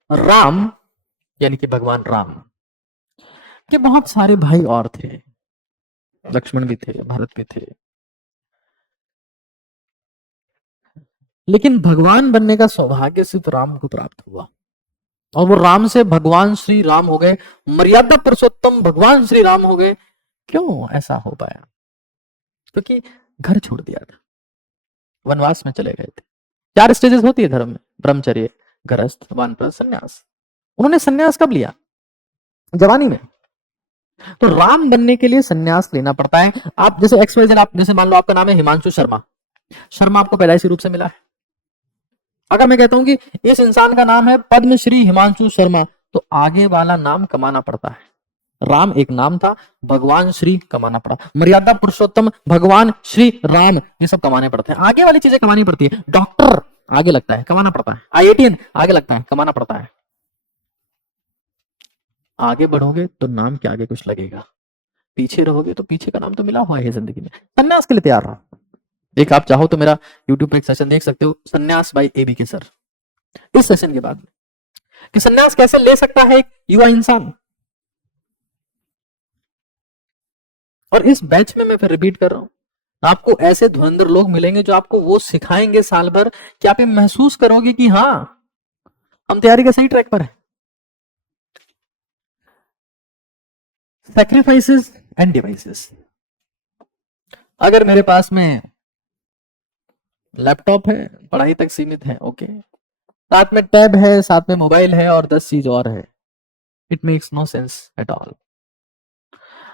राम यानी कि भगवान राम के बहुत सारे भाई और थे, लक्ष्मण भी थे, भरत भी थे, लेकिन भगवान बनने का सौभाग्य सिर्फ राम को प्राप्त हुआ, और वो राम से भगवान श्री राम हो गए, मर्यादा पुरुषोत्तम भगवान श्री राम हो गए। क्यों ऐसा हो पाया? क्योंकि घर छोड़ दिया था, वनवास में चले गए थे। 4 स्टेजेस होती है धर्म में, ब्रह्मचर्य, गृहस्थ, वानप्रस्थ, सन्यास। उन्होंने सन्यास कब लिया? जवानी में। तो राम बनने के लिए सन्यास लेना पड़ता है। आप जैसे XYZ, आप जैसे मान लो आपका नाम है हिमांशु शर्मा, शर्मा आपको पैदाइशी रूप से मिला है। अगर मैं कहता हूं कि इस इंसान का नाम है पद्मश्री हिमांशु शर्मा, तो आगे वाला नाम कमाना पड़ता है। राम एक नाम था, भगवान श्री कमाना पड़ा, मर्यादा पुरुषोत्तम भगवान श्री राम, ये सब कमाने पड़ते हैं। आगे वाली चीजें कमानी पड़ती है। डॉक्टर आगे लगता है, कमाना पड़ता है। IITN आगे लगता है, कमाना पड़ता है। आगे बढ़ोगे तो नाम के आगे कुछ लगेगा, पीछे रहोगे तो पीछे का नाम तो मिला हुआ है जिंदगी में। सन्यास के लिए तैयार रहो। एक आप चाहो तो मेरा यूट्यूब पे एक सेशन देख सकते हो, सन्यास बाय ABK सर। इस सेशन के बाद कि सन्यास कैसे ले सकता है एक युवा इंसान। और इस बैच में मैं फिर रिपीट कर रहा हूं, आपको ऐसे धुरंधर लोग मिलेंगे जो आपको वो सिखाएंगे साल भर कि आप ये महसूस करोगे कि हाँ, हम तैयारी के सही ट्रैक पर है। Sacrifices end devices. अगर मेरे पास में लैपटॉप है, पढ़ाई तक सीमित है, ओके, साथ में टैब है, साथ में मोबाइल है, और 10 चीज और है, it makes no sense at all.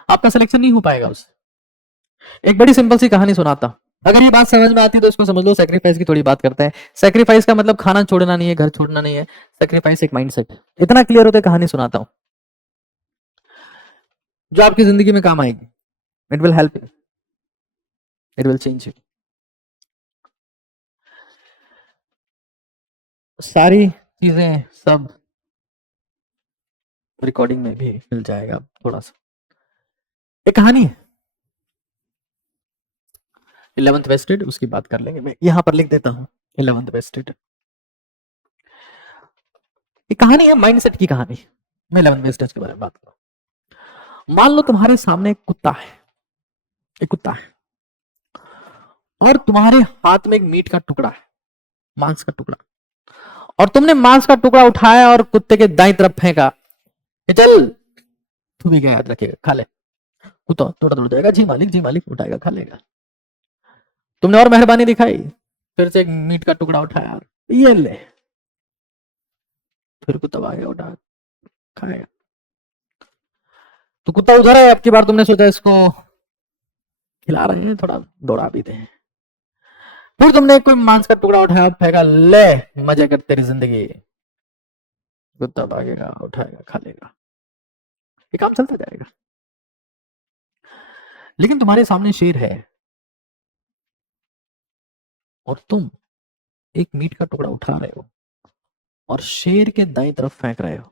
आपका सिलेक्शन नहीं हो पाएगा उससे। एक बड़ी सिंपल सी कहानी सुनाता, अगर ये बात समझ में आती है तो इसको समझ लो सेक्रीफाइस की थोड़ी बात करते हैं। सेक्रीफाइस का मतलब खाना छोड़ना नहीं है, घर छोड़ना नहीं है। सेक्रीफाइस एक माइंडसेट है। इतना क्लियर होता है, कहानी सुनाता हूं जो आपकी जिंदगी में काम आएगी। It will help you, it will change you. सारी चीजें सब रिकॉर्डिंग में भी मिल जाएगा थोड़ा सा। एक कहानी है, 11th वेस्टेड, उसकी बात कर लेंगे। मैं यहां पर लिख देता हूं 11th वेस्टेड। एक कहानी है, माइंडसेट की कहानी। मैं 11th वेस्टेज के बारे में बात करूं। मान लो तुम्हारे सामने एक कुत्ता है, एक कुत्ता है, और तुम्हारे हाथ में एक मीट का टुकड़ा है, मांस का टुकड़ा, और तुमने मांस का टुकड़ा उठाया और कुत्ते के दाईं तरफ फेंका कि चल, तू भी क्या याद रखेगा, खा ले। कुत्ता थोड़ा दूर जाएगा, जी मालिक, उठाएगा, खा लेगा। तुमने और मेहरबानी दिखाई, फिर से एक मीट का टुकड़ा उठाया, ये ले, फिर कुत्ता आगे उठा, खाएगा। तो कुत्ता उधर है, अब की बार तुमने सोचा इसको खिला रहे हैं, थोड़ा दौड़ा भी दे। फिर तुमने कोई मांस का टुकड़ा उठाया, फेंका, ले मजे कर तेरी जिंदगी। कुत्ता भागेगा, उठाएगा, खा लेगा, ये काम चलता जाएगा। लेकिन तुम्हारे सामने शेर है और तुम एक मीट का टुकड़ा उठा रहे हो और शेर के दाईं तरफ फेंक रहे हो।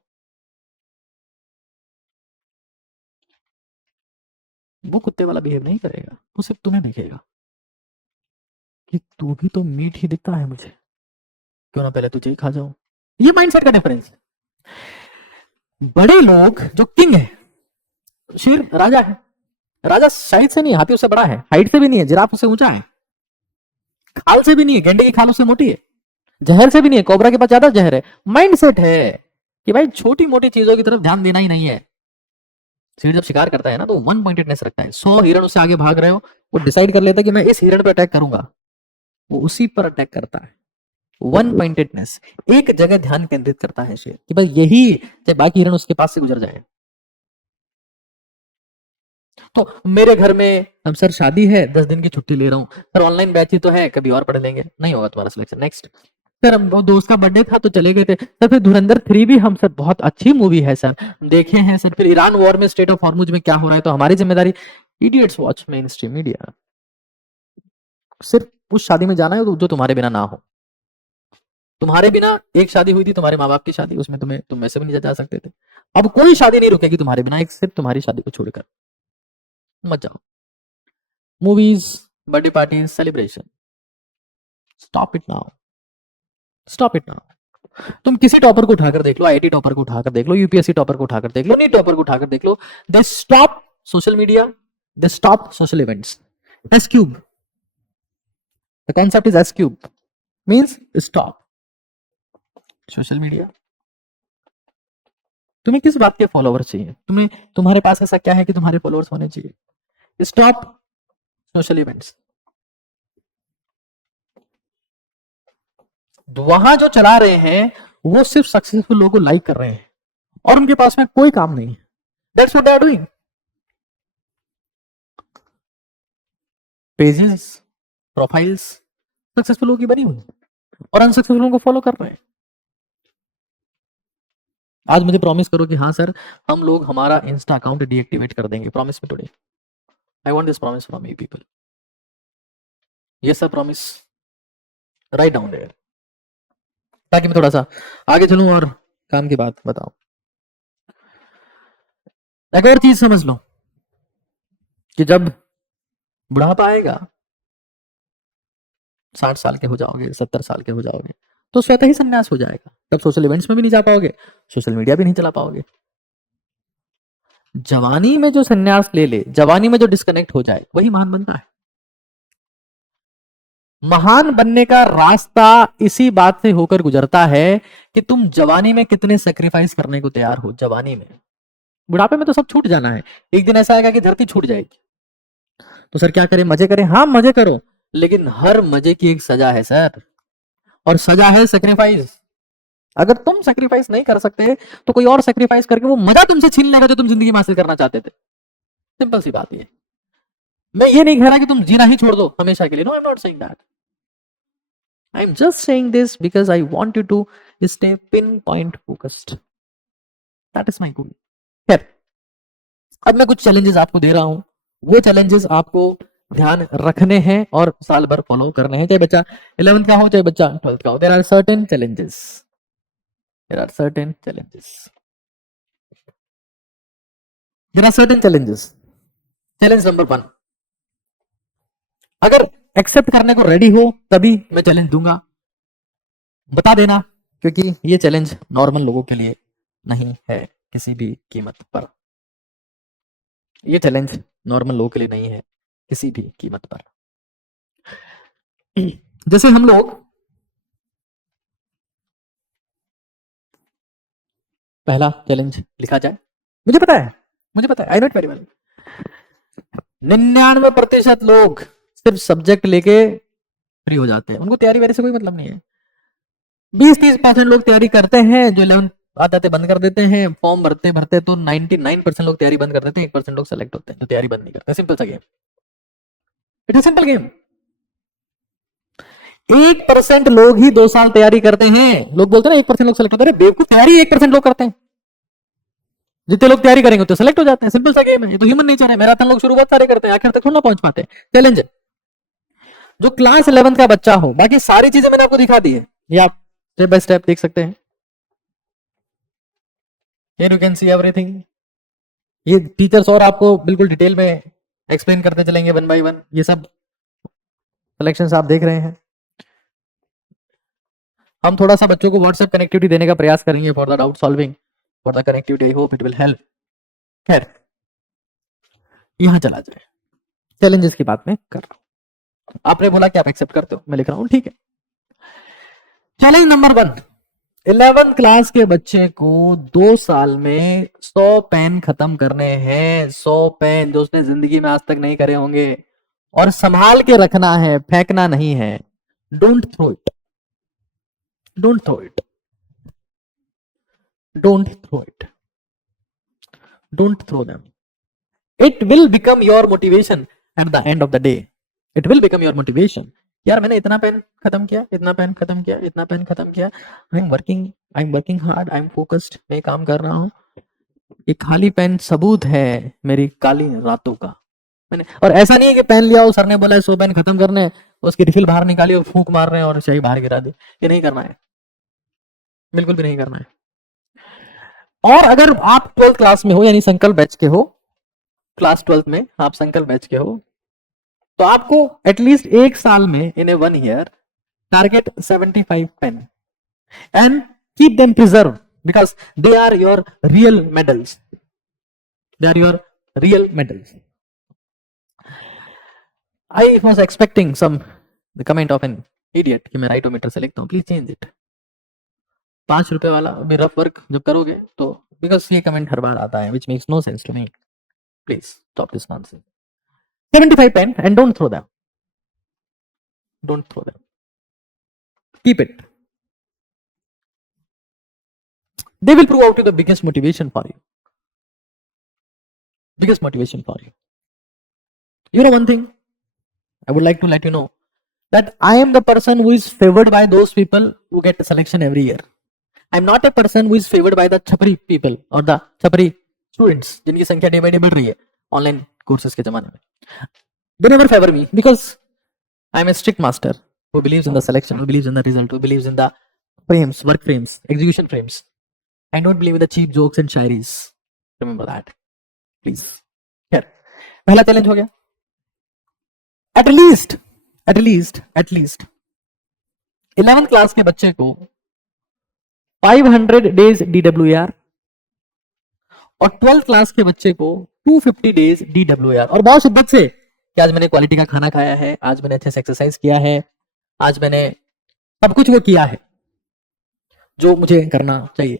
वो कुत्ते वाला बिहेव नहीं करेगा, वो सिर्फ तुम्हें देखेगा कि तू भी तो मीट ही दिखता है मुझे, क्यों ना पहले तुझे ही खा जाऊं। ये माइंडसेट का डिफरेंस है। बड़े लोग जो किंग है, शेर राजा है, राजा साइज से नहीं, हाथी उससे बड़ा है, हाइट से भी नहीं है, जिराफ उससे ऊंचा है, खाल से भी नहीं है, गेंडे की खाल उससे मोटी है, जहर से भी नहीं है, कोबरा के पास ज्यादा जहर है। माइंडसेट है कि भाई छोटी मोटी चीजों की तरफ ध्यान देना ही नहीं है। शेर जब शिकार करता है ना, तो वन पॉइंटेडनेस रखता है। 100 हिरण उससे आगे भाग रहे हो, वो डिसाइड कर लेता है कि मैं इस हिरण पर अटैक करूंगा, वो उसी पर अटैक करता है। वन पॉइंटेडनेस, एक जगह ध्यान केंद्रित करता है शेर कि बस यही, चाहे बाकी हिरण उसके पास से गुजर जाए। तो मेरे घर में हम सर शादी है, 10 दिन की छुट्टी ले रहा हूँ सर, ऑनलाइन बैच ही तो है, कभी और पढ़ लेंगे, नहीं होगा तुम्हारा सिलेक्शन, नेक्स्ट। सर हम वो दोस्त का बर्थडे था तो चले गए थे सर, फिर धुरंधर 3 भी हम सर, बहुत अच्छी मूवी है सर, देखे हैं सर, फिर ईरान वॉर में स्टेट ऑफ हॉर्मुज में क्या हो रहा है, तो हमारी जिम्मेदारी। Idiots watch main stream media. सिर्फ उस शादी में जाना है जो तुम्हारे बिना ना हो। तुम्हारे बिना एक शादी हुई थी, तुम्हारे माँ बाप की शादी, उसमें तुम वैसे भी नहीं जा सकते थे। अब कोई शादी नहीं रुकेगी तुम्हारे बिना, एक सिर्फ तुम्हारी शादी को छोड़कर। मत जाओ। Movies, birthday party, celebration, stop it now, stop it now. तुम किसी टॉपर को उठाकर देख लो, आईआईटी टॉपर को उठाकर देख लो, यूपीएससी टॉपर को उठाकर देख लो, नीट टॉपर को उठाकर देख लो, they stop social media, they stop social events. S cube, the concept is S cube, means stop social media. तुम्हें किस बात के फॉलोअर्स चाहिए? तुम्हारे पास ऐसा क्या है कि तुम्हारे फॉलोअर्स होने चाहिए? Stop social events. वहां जो चला रहे हैं वो सिर्फ सक्सेसफुल लोगों को लाइक कर रहे हैं और उनके पास में कोई काम नहीं है। That's what they are doing. Pages, profiles successful लोगों की बनी हुई और अनसक्सेसफुल लोगों को फॉलो कर रहे हैं। आज मुझे प्रॉमिस करो कि हाँ सर, हम लोग हमारा इंस्टा अकाउंट डीएक्टिवेट कर देंगे। Promise me today. I want this promise from you people. Yes sir, promise. Write down there, ताकि मैं थोड़ा सा आगे चलूं और काम की बात बताऊं। एक और चीज समझ लो कि जब बुढ़ापा आएगा, 60 साल के हो जाओगे, 70 साल के हो जाओगे, तो स्वतः ही संन्यास हो जाएगा। तब सोशल इवेंट्स में भी नहीं जा पाओगे, सोशल मीडिया भी नहीं चला पाओगे। जवानी में जो संन्यास ले ले, जवानी में जो डिस्कनेक्ट हो जाए, वही महान बनता है। महान बनने का रास्ता इसी बात से होकर गुजरता है कि तुम जवानी में कितने सेक्रीफाइस करने को तैयार हो। जवानी में, बुढ़ापे में तो सब छूट जाना है। एक दिन ऐसा आएगा कि धरती छूट जाएगी। तो सर क्या करें? मजे करें? हाँ मजे करो, लेकिन हर मजे की एक सजा है सर, और सजा है सेक्रीफाइस। अगर तुम सेक्रीफाइस नहीं कर सकते तो कोई और सेक्रीफाइस करके वो मजा तुमसे छीन लेगा जो तुम जिंदगी में हासिल करना चाहते थे। सिंपल सी बात है। मैं ये नहीं कह रहा कि तुम जीना ही छोड़ दो हमेशा के लिए। No, I am not saying that. I am just saying this because I want you to stay pin point focused. That is my goal. खैर, अब मैं कुछ चैलेंजेस आपको दे रहा हूं। वो चैलेंजेस आपको ध्यान रखने हैं और साल भर फॉलो करने हैं, चाहे बच्चा 11th का हो चाहे बच्चा 12th का हो। There are certain challenges, there are certain challenges, there are certain challenges. Challenge number 1, अगर एक्सेप्ट करने को रेडी हो तभी मैं चैलेंज दूंगा। बता देना, क्योंकि ये चैलेंज नॉर्मल लोगों के लिए नहीं है किसी भी कीमत पर। ये चैलेंज नॉर्मल लोगों के लिए नहीं है किसी भी कीमत पर। जैसे हम लोग पहला चैलेंज लिखा जाए। मुझे पता है, I know it very well. 99% लोग सिर्फ सब्जेक्ट लेके फ्री हो जाते हैं, उनको तैयारी वैरी से कोई मतलब नहीं है। 20-30% लोग तैयारी करते हैं, जो 11th आते बंद कर देते हैं। फॉर्म भरते भरते तो 99% लोग तैयारी बंद कर देते हैं, 1% लोग सेलेक्ट होते हैं जो तैयारी बंद नहीं करते। सिंपल सा game, it is simple game. 1% लोग ही 2 साल तैयारी करते हैं। लोग बोलते हैं ना 1% लोग सेलेक्ट होते हैं, बेवकूफ, तैयारी 1% लोग करते हैं। जितने लोग तैयारी करेंगे तो सेलेक्ट हो जाते हैं। सिंपल सा गेम है, ये तो ह्यूमन नेचर है। मैराथन लोग शुरू बहुत सारे करते हैं, आखिर तक थोड़ा ना पहुंच पाते। चैलेंज, जो क्लास 11th का बच्चा हो, बाकी सारी चीजें मैंने आपको दिखा दी है, ये आप स्टेप बाय स्टेप देख सकते हैं। Here you can see everything। ये टीचर्स और आपको बिल्कुल डिटेल में एक्सप्लेन करते चलेंगे 1 by 1। ये सब कलेक्शंस आप देख रहे हैं। हम थोड़ा सा बच्चों को व्हाट्सएप कनेक्टिविटी देने का प्रयास करेंगे for the doubt solving, for the connectivity. I hope it will help. खैर, यहां चला जाए, चैलेंजेस की बात मैं कर रहा हूं। आपने बोला कि आप एक्सेप्ट करते हो, मैं लिख रहा हूं, ठीक है। चैलेंज नंबर 1, 11th क्लास के बच्चे को 2 साल में 100 पेन खत्म करने हैं। 100 पेन जो उसने जिंदगी में आज तक नहीं करे होंगे, और संभाल के रखना है, फेंकना नहीं है। Don't throw it, don't throw it, don't throw it, don't throw them. It will become your motivation at the end of the day. It will become your motivation. यार मैंने इतना पेन खत्म किया, इतना पेन खत्म किया, इतना पेन खत्म किया। I am working hard, I am focused, मैं काम कर रहा हूँ। ये खाली पेन सबूत है मेरी काली रातों का। मैंने, और ऐसा नहीं है कि पेन लिया और सर ने बोला 100 पेन खत्म करने, उसकी रिफिल बाहर निकाली और फूंक मार रहे हैं और शाही बाहर गिरा दी। ये नहीं करना है। बिल्कुल भी नहीं करना है। और अगर आप 12th क्लास में हो यानी संकल्प बैच के हो, क्लास 12th में आप संकल्प बैच के हो, तो आपको एटलीस्ट एक साल में in a 1 year target 75 pen and keep them preserved because they are your real medals. They are your real medals. I was expecting some the comment of an idiot कि मैं Writometer से लिखता हूँ, please change it. 5 रुपए वाला अभी rough work जब करोगे तो, बिकॉज ये कमेंट हर बार आता है which makes no sense to me. Please stop this nonsense. 75 pen and don't throw them. Don't throw them. Keep it. They will prove out to the biggest motivation for you. Biggest motivation for you. You know one thing? I would like to let you know that I am the person who is favored by those people who get selection every year. I am not a person who is favored by the छपरी people or the छपरी students जिनकी संख्या day by day बढ़ रही है online courses के जमाने में. They never favor me because I am a strict master who believes in the selection, who believes in the result, who believes in the frames, work frames, execution frames. I don't believe in the cheap jokes and shairis. Remember that, please. Here, पहला challenge हो गया. At least 11th class के बच्चे को 500 days DWR और 12th class के बच्चे को 250 डेज DWR. और बहुत शिद्दत से कि आज मैंने क्वालिटी का खाना खाया है, आज मैंने अच्छे से एक्सरसाइज किया है, आज मैंने सब कुछ वो किया है जो मुझे करना चाहिए.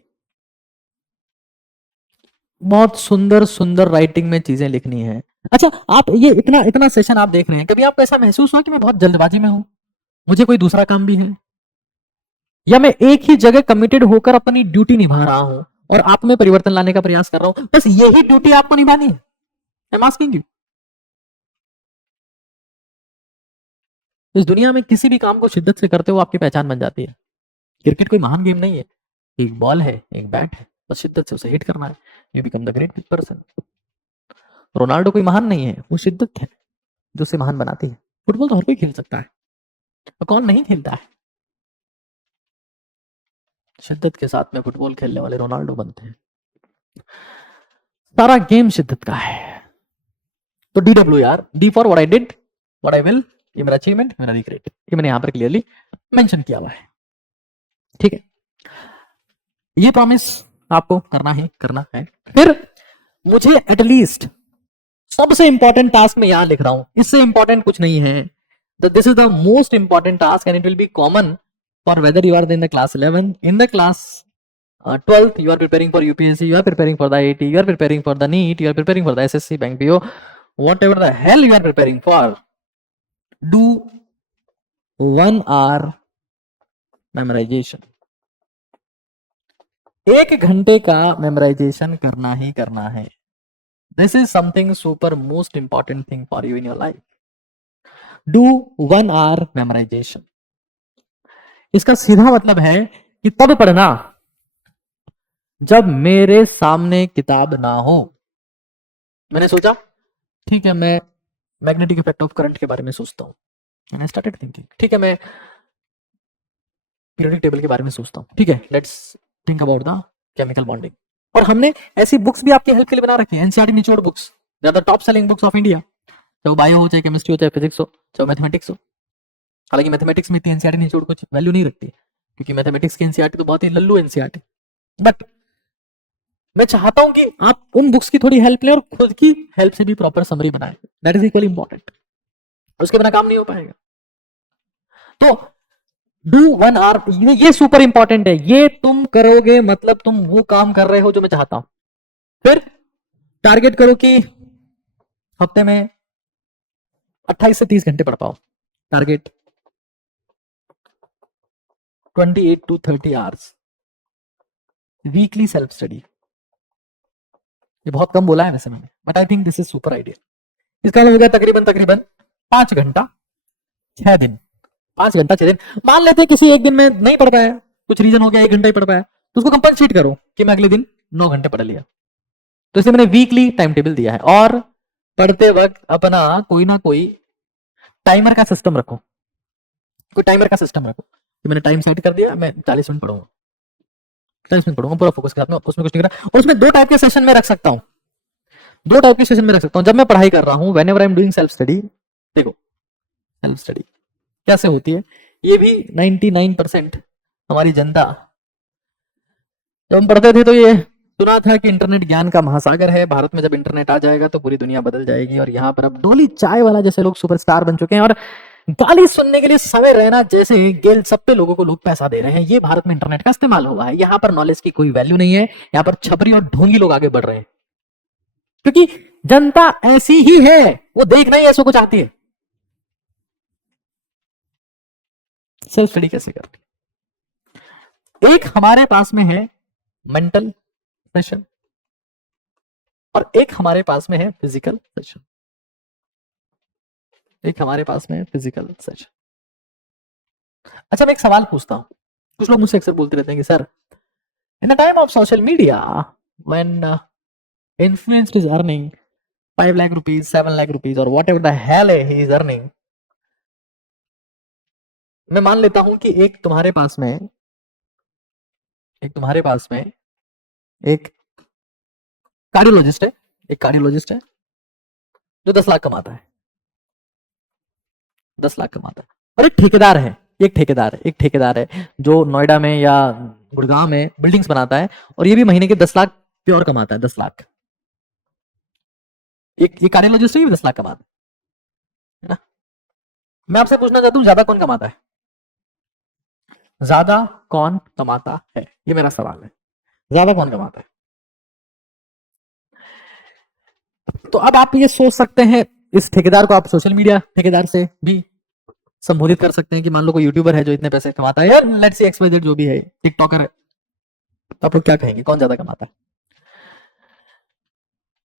बहुत सुंदर सुंदर राइटिंग में चीजें लिखनी है. अच्छा, आप ये इतना इतना सेशन आप देख रहे हैं, कभी आपको ऐसा महसूस हुआ कि मैं बहुत जल्दबाजी में हूं, मुझे कोई दूसरा काम भी है, या मैं एक ही जगह कमिटेड होकर अपनी ड्यूटी निभा रहा हूं और आप में परिवर्तन लाने का प्रयास कर रहा हूं, बस यही ड्यूटी आपको निभानी है. I am asking you. इस दुनिया में किसी भी काम को शिद्दत से करते हो आपकी पहचान बन जाती है. क्रिकेट कोई महान गेम नहीं है, एक बॉल है, एक बैट है, बस शिद्दत से उसे हिट करना है, you become the great person. Ronaldo कोई महान नहीं है, वो शिद्दत है जो उसे महान बनाती है. फुटबॉल तो हर कोई खेल सकता है, और कौन नहीं खेलता है. शिद्दत के साथ में फुटबॉल खेलने वाले रोनाल्डो बनते हैं. सारा गेम शिद्दत का है. तो DWR, D for what I did, what I will, ये मेरा अचीवमेंट, मेरा रिग्रेट, ये मैंने यहां पर क्लियरली मेंशन किया हुआ है. ठीक है, ये प्रॉमिस आपको करना ही करना है. फिर मुझे एटलीस्ट सबसे इंपॉर्टेंट टास्क में यहां लिख रहा हूं, इससे इंपॉर्टेंट कुछ नहीं है. This is the most important task and it will be common for whether you are in the class 11, in the class 12th, you are preparing for UPSC, you are preparing for the IIT, you are preparing for the NEET, you are preparing for the SSC, Bank PO, whatever the hell you are preparing for, do 1 hour memorization. 1 घंटे का memorisation करना ही करना है. This is something super most important thing for you in your life. Do 1 hour memorization. इसका सीधा मतलब है कि तब पढ़ना जब मेरे सामने किताब ना हो. मैंने सोचा ठीक है, मैं मैग्नेटिक इफेक्ट ऑफ करंट के बारे में सोचता हूं. And I started thinking, ठीक है, मैं पीरियोडिक टेबल के बारे में सोचता हूं. ठीक है, let's think about the chemical bonding. और हमने ऐसी बुक्स भी आपकी हेल्प के लिए बना रखी है, एनसीईआरटी निचोड़ बुक्स, ज्यादा top selling books of India, चाहे बायो हो, चाहे केमिस्ट्री हो, चाहे फिजिक्स हो, चाहे मैथमेटिक्स हो. हालांकि मैथमेटिक्स में इतनी एनसीईआरटी निचोड़ कुछ वैल्यू नहीं रखती, क्योंकि मैथमेटिक्स की एनसीईआरटी तो बहुत ही लल्लू एनसीईआरटी. बट मैं चाहता हूं कि आप उन बुक्स की थोड़ी हेल्प लें और खुद की हेल्प से भी प्रॉपर समरी बनाएं. That is equally important. उसके बिना काम नहीं हो पाएगा. तो डू 1 आवर, ये सुपर इंपॉर्टेंट है. ये तुम करोगे मतलब तुम वो काम कर रहे हो जो मैं चाहता हूं. फिर टारगेट करो कि हफ्ते में 28 से 30 घंटे पढ़ पाओ. Target 28 to 30 hours weekly self study. ये बहुत कम बोला है वैसे मैंने, but I think this is super idea. इसका मतलब हो गया तकरीबन 5 घंटा 6 दिन. 5 घंटा 6 दिन. मान लेते हैं किसी एक दिन में नहीं पढ़ पाया, कुछ रीजन हो गया, 1 घंटा ही पढ़ पाया, तो उसको कंपनसेट करो कि मैं अगले दिन 9 घंटे पढ़ लिया. तो इसे मैंने वीकली टाइम टेबल दिया है. और पढ़ते वक्त अपना कोई ना कोई टाइमर का सिस्टम रखो. कोई टाइमर का सिस्टम रखो कि मैंने टाइम सेट कर दिया, मैं 40 मिनट पढ़ूंगा. टाइप्स में पढ़ूंगा पूरा फोकस के साथ में, उसमें कुछ नहीं कर रहा। और उसमें दो टाइप के सेशन में रख सकता हूँ, दो टाइप के सेशन में रख सकता हूँ जब मैं पढ़ाई कर रहा हूँ। When ever I am doing self study, देखो सेल्फ स्टडी कैसे होती है, ये भी 99% हमारी जनता, जब हम पढ़ते थे तो ये सुना था कि इंटरनेट ज्ञान का महासागर है, भारत में जब इंटरनेट आ जाएगा तो पूरी दुनिया बदल जाएगी। और यहाँ पर अब डोली चाय वाला जैसे लोग सुपरस्टार बन चुके हैं, और गाली सुनने के लिए समय रहना जैसे गेल सब पे लोगों को लोग पैसा दे रहे हैं। ये भारत में इंटरनेट का इस्तेमाल हुआ है। यहाँ पर नॉलेज की कोई वैल्यू नहीं है, यहाँ पर छपरी और ढोंगी लोग आगे बढ़ रहे हैं, क्योंकि जनता ऐसी ही है, वो देखना ही ऐसा कुछ चाहती है। सेल्फ स्टडी कैसे करती है? एक हमारे पास में है मेंटल सेशन और एक हमारे पास में है फिजिकल सेशन। एक हमारे पास में है फिजिकल सेशन। अच्छा, मैं एक सवाल पूछता हूं, कुछ लोग मुझसे अक्सर बोलते रहते हैं कि sir, in the time of social media when influencer is earning 5 lakh rupees, 7 lakh rupees और whatever the hell he is earning, मैं मान लेता हूं कि एक तुम्हारे पास में एक कार्डियोलॉजिस्ट है, एक कार्डियोलॉजिस्ट है जो 10 लाख कमाता है, 10 लाख कमाता है। और एक ठेकेदार है, एक ठेकेदार है जो नोएडा में या गुड़गांव में बिल्डिंग्स बनाता है, और ये भी महीने के 10 लाख प्योर कमाता है, 10 लाख। एक ये कार्डियोलॉजिस्ट भी 10 लाख कमाता है ना। मैं आपसे पूछना चाहता हूं, ज्यादा कौन कमाता है? ज्यादा कौन कमाता है, ये मेरा सवाल है। ज्यादा कौन कमाता है? तो अब आप ये सोच सकते हैं, इस ठेकेदार को आप सोशल मीडिया ठेकेदार से भी संबोधित कर सकते हैं कि मान लो कोई यूट्यूबर है जो इतने पैसे कमाता है, यार लेट्स से XYZ जो भी है, टिकटॉकर है, तो आप लोग क्या कहेंगे, कौन ज्यादा कमाता है?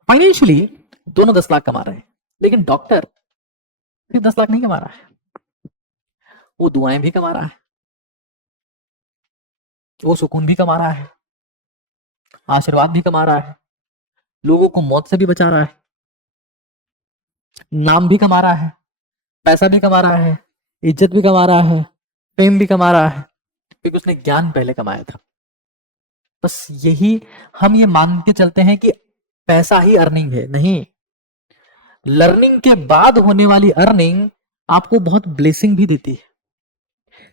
फाइनेंशियली दोनों 10 लाख कमा रहे हैं, लेकिन डॉक्टर सिर्फ 10 लाख नहीं कमा रहा है, वो दुआएं भी कमा रहा है, वो सुकून भी कमा रहा है, आशीर्वाद भी कमा रहा है, लोगों को मौत से भी बचा रहा है, नाम भी कमा रहा है, पैसा भी कमा रहा है, इज्जत भी कमा रहा है, फेम भी कमा रहा है, क्योंकि उसने ज्ञान पहले कमाया था। बस यही हम ये मान के चलते हैं कि पैसा ही अर्निंग है, नहीं। लर्निंग के बाद होने वाली अर्निंग आपको बहुत ब्लेसिंग भी देती है,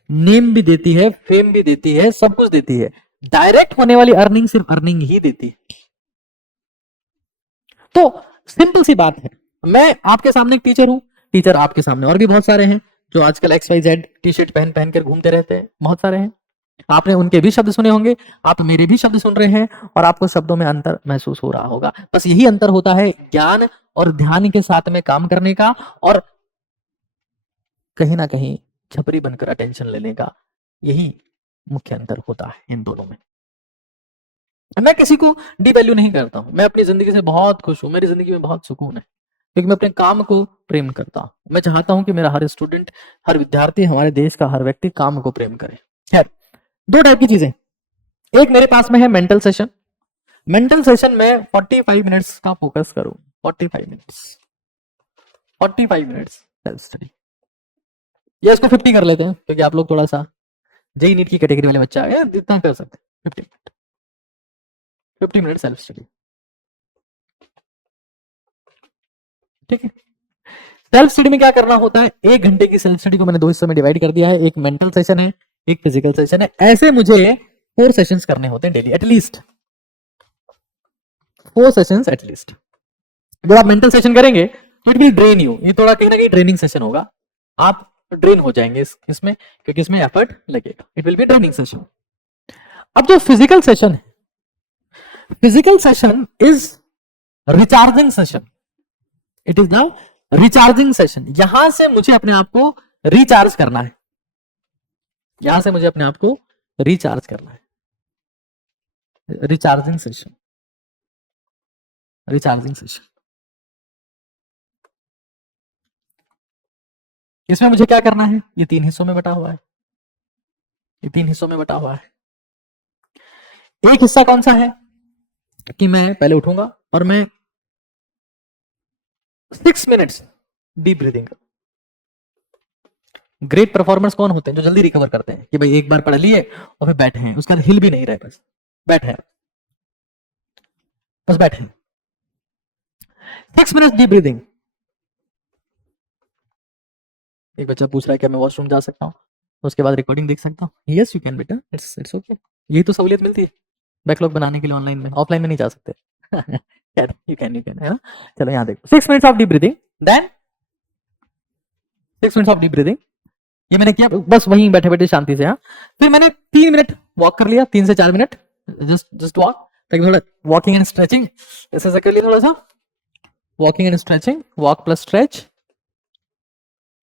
नेम भी देती है, फेम भी देती है, सब कुछ देती है। डायरेक्ट होने वाली अर्निंग सिर्फ अर्निंग ही देती है। तो सिंपल सी बात है, मैं आपके सामने एक टीचर हूं, टीचर आपके सामने और भी बहुत सारे हैं जो आजकल XYZ टी शर्ट पहन पहन कर घूमते रहते हैं, बहुत सारे हैं। आपने उनके भी शब्द सुने होंगे, आप मेरे भी शब्द सुन रहे हैं, और आपको शब्दों में अंतर महसूस हो रहा होगा। बस यही अंतर होता है ज्ञान और ध्यान के साथ में काम करने का, और कहीं ना कहीं छपरी बनकर अटेंशन लेने का। यही मुख्य अंतर होता है इन दोनों में। मैं किसी को डिवैल्यू नहीं करता हूं, मैं अपनी जिंदगी से बहुत खुश हूं, मेरी जिंदगी में बहुत सुकून है, क्योंकि मैं अपने काम को प्रेम करता हूं। मैं चाहता हूं कि मेरा हर स्टूडेंट, हर विद्यार्थी, हमारे देश का हर व्यक्ति काम को प्रेम करे। खैर, दो टाइप की चीजें, एक मेरे पास में है मेंटल सेशन। मेंटल सेशन में 45 मिनट्स का फोकस करूं, 45 मिनट्स सेल्फ स्टडी, या इसको 50 कर लेते हैं, क्योंकि आप लोग थोड़ा सा जेई नीट की कैटेगरी वाले बच्चा है, जितना कर सकते हैं। 50 मिनट सेल्फ स्टडी, ठीक है। सेल्फ स्टडी में क्या करना होता है, 1 घंटे की सेल्फ स्टडी को मैंने 2 हिस्सों में डिवाइड कर दिया है, एक मेंटल सेशन है, एक फिजिकल सेशन है। ऐसे मुझे 4 सेशंस करने होते हैं डेली, एटलीस्ट 4 सेशंस एटलीस्ट। जब आप मेंटल सेशन करेंगे तो इट विल ड्रेन यू, ये थोड़ा कहीं ना कहीं ट्रेनिंग सेशन होगा, आप ड्रेन हो जाएंगे इसमें, क्योंकि इसमें एफर्ट लगेगा, it will be training session. अब जो फिजिकल सेशन है, physical session is recharging session, it is now recharging session. यहां से मुझे अपने आप को रिचार्ज करना है, यहां से मुझे अपने आप को रिचार्ज करना है। Recharging session, recharging session. इसमें मुझे क्या करना है, ये 3 हिस्सों में बटा हुआ है, ये 3 हिस्सों में बटा हुआ है। एक हिस्सा कौन सा है कि मैं पहले उठूंगा और मैं 6 minutes deep breathing. Great performers कौन होते हैं, जो जल्दी रिकवर करते हैं, कि भाई एक बार पढ़ लिए और फिर बैठे हैं, उसके बाद हिल भी नहीं रहे, बस बैठे हैं, बस बैठे हैं। 6 मिनट डीप ब्रीदिंग। एक बच्चा पूछ रहा है क्या मैं वॉशरूम जा सकता हूँ, उसके बाद रिकॉर्डिंग देख सकता हूँ? यस यू कैन बेटा, इट्स ओके। यही तो सहूलियत मिलती है बैकलॉग बनाने के लिए ऑनलाइन में, ऑफलाइन में नहीं जा सकते। यू कैन है ना। चलो यहाँ देखो, 6 minutes of deep breathing, then 6 minutes of deep breathing, ये मैंने किया बस वहीं बैठे बैठे शांति से। हाँ, फिर मैंने 3 मिनट वॉक कर लिया, 3 से 4 मिनट जस्ट वॉक, ताकि थोड़ा वॉकिंग एंड स्ट्रेचिंग ऐसे कर लिया थोड़ा सा, walking and stretching, walk plus stretch,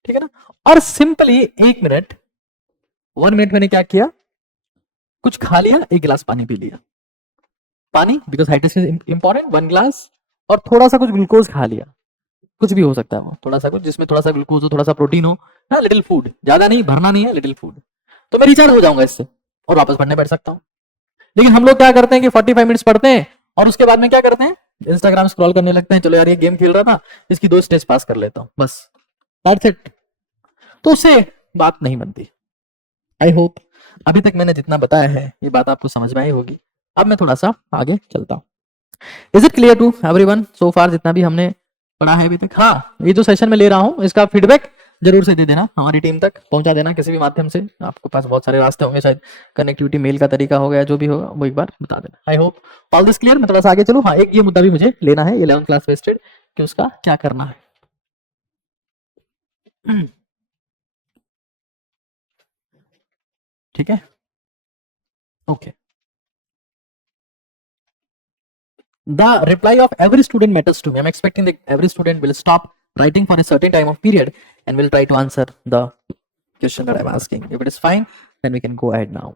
ठीक है ना। और सिंपली 1 मिनट 1 मिनट मैंने क्या किया, कुछ खा लिया, 1 गिलास पानी पी लिया, पानी बिकॉज हाइड्रेशन इज इंपॉर्टेंट, 1 गिलास, और थोड़ा सा कुछ ग्लूकोज खा लिया, कुछ भी हो सकता है वो, थोड़ा सा कुछ जिसमें थोड़ा सा ग्लूकोज हो, थोड़ा सा प्रोटीन हो, हाँ, लिटिल फूड, ज्यादा नहीं, भरना नहीं है, लिटिल फूड, तो मैं रिचार्ज हो जाऊंगा इससे और वापस पढ़ने बैठ सकता हूँ। लेकिन हम लोग क्या करते हैं कि 45 मिनट्स पढ़ते हैं और उसके बाद में क्या करते हैं, इंस्टाग्राम स्क्रॉल करने लगते हैं, चलो यार ये गेम खेल रहा था, इसकी 2 स्टेज पास कर लेता हूँ, बस दैट्स इट। तो उससे बात नहीं बनती। आई होप अभी तक मैंने जितना बताया है ये बात आपको समझ में आई होगी। अब मैं थोड़ा सा आगे चलता हूँ। Is it clear to everyone so far, जितना भी हमने पढ़ा है अभी तक? हाँ, ये जो सेशन में ले रहा हूँ इसका फीडबैक जरूर से दे देना, हमारी टीम तक पहुंचा देना किसी भी माध्यम से। आपके पास बहुत सारे रास्ते होंगे, शायद कनेक्टिविटी, मेल का तरीका हो गया, जो भी होगा वो एक बार बता देना। I hope all this clear. मैं थोड़ा सा आगे चलूँ। हाँ, एक ये मुद्दा भी मुझे लेना है 11th क्लास वेस्टेड, कि उसका क्या करना है। ठीक है, okay. The reply of every student matters to me. I'm expecting that every student will stop writing for a certain time of period and will try to answer the question that I'm asking. If it is fine, then we can go ahead now.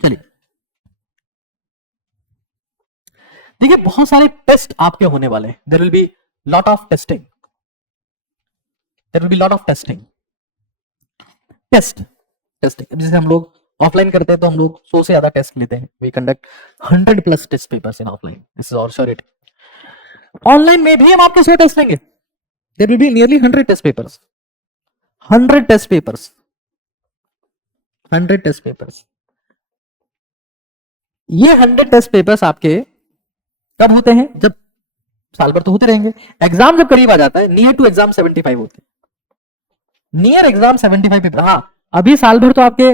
चलिए, देखिए बहुत सारे test आपके होने वाले हैं। There will be lot of testing. There will be lot of testing. Testing जैसे हम लोग ऑफलाइन करते हैं तो हम लोग 100 से ज्यादा टेस्ट लेते हैं। We conduct 100 plus test papers in offline, this is our surety. Online में भी हम आपके 100 टेस्ट लेंगे। There will be nearly 100 test papers, 100 test papers, 100 test papers. ये 100 टेस्ट पेपर्स आपके कब होते हैं? जब साल भर तो होते रहेंगे, एग्जाम जब करीब आ जाता है, नियर टू एग्जाम 75 होते हैं, नियर एग्जाम 75 पेपर। हाँ, अभी साल भर तो आपके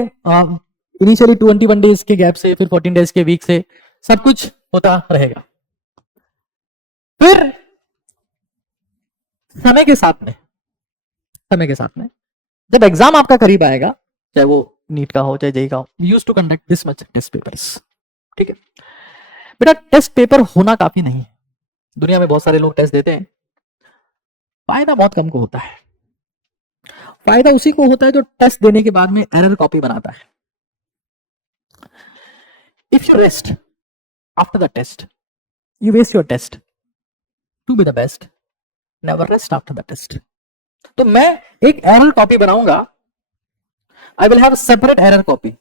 इनिशियली 21 डेज के गैप से, फिर 14 डेज के वीक से सब कुछ होता रहेगा। फिर समय के साथ में जब एग्जाम आपका करीब आएगा, चाहे वो नीट का हो चाहे जेई का हो, use to conduct this much test papers. ठीक है बेटा, टेस्ट पेपर होना काफी नहीं है। दुनिया में बहुत सारे लोग टेस्ट देते हैं, फायदा बहुत कम को होता है। फायदा उसी को होता है जो टेस्ट देने के बाद में एरर कॉपी बनाता है। If you rest after the test, you waste your test. To be the best, never rest after the test. तो मैं एक एरर कॉपी बनाऊंगा, I will have separate error copy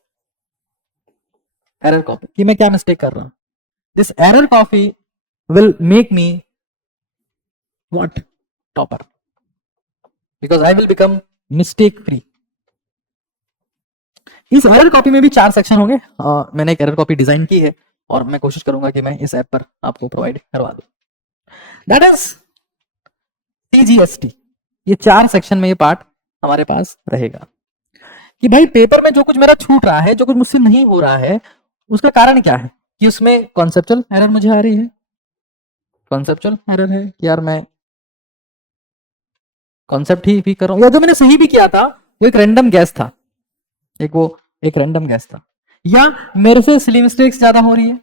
कि मैं क्या मिस्टेक कर रहा हूं। This error copy will make me what? Topper, because I will become mistake free. इस एरर कॉपी में भी 4 सेक्शन होंगे। मैंने एक एरर कॉपी डिजाइन की है और मैं कोशिश करूंगा कि मैं इस ऐप पर आपको प्रोवाइड करवा दूं। That is CGST। ये 4 सेक्शन में ये पार्ट हमारे पास रहेगा कि भाई पेपर में जो कुछ मेरा छूट रहा है, जो कुछ मुझसे नहीं हो रहा है, उसका कारण क्या है? कि उसमें कॉन्सेप्चुअल एरर मुझे आ रही है, कॉन्सेप्चुअल एरर है कि यार मैं कॉन्सेप्ट ही कर रहा हूं, या जो मैंने सही भी किया था वो एक रैंडम गैस था, एक रैंडम गैस था, या मेरे से सिली मिस्टेक्स ज्यादा हो रही है,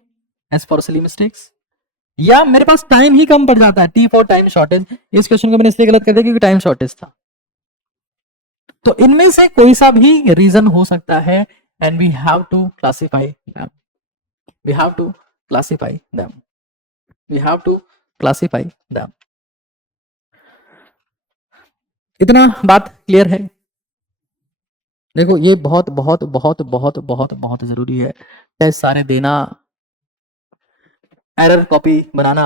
एज फॉर सिली मिस्टेक्स, या मेरे पास टाइम ही कम पड़ जाता है, T फॉर टाइम शॉर्टेज। इस क्वेश्चन को मैंने इसलिए गलत कर दिया क्योंकि टाइम शॉर्टेज था। तो इनमें से कोई सा भी रीजन हो सकता है, and we have to classify them, we have to classify them, we have to classify them. इतना बात क्लियर है? देखो ये बहुत बहुत बहुत बहुत बहुत बहुत जरूरी है, टेस्ट सारे देना, एरर कॉपी बनाना,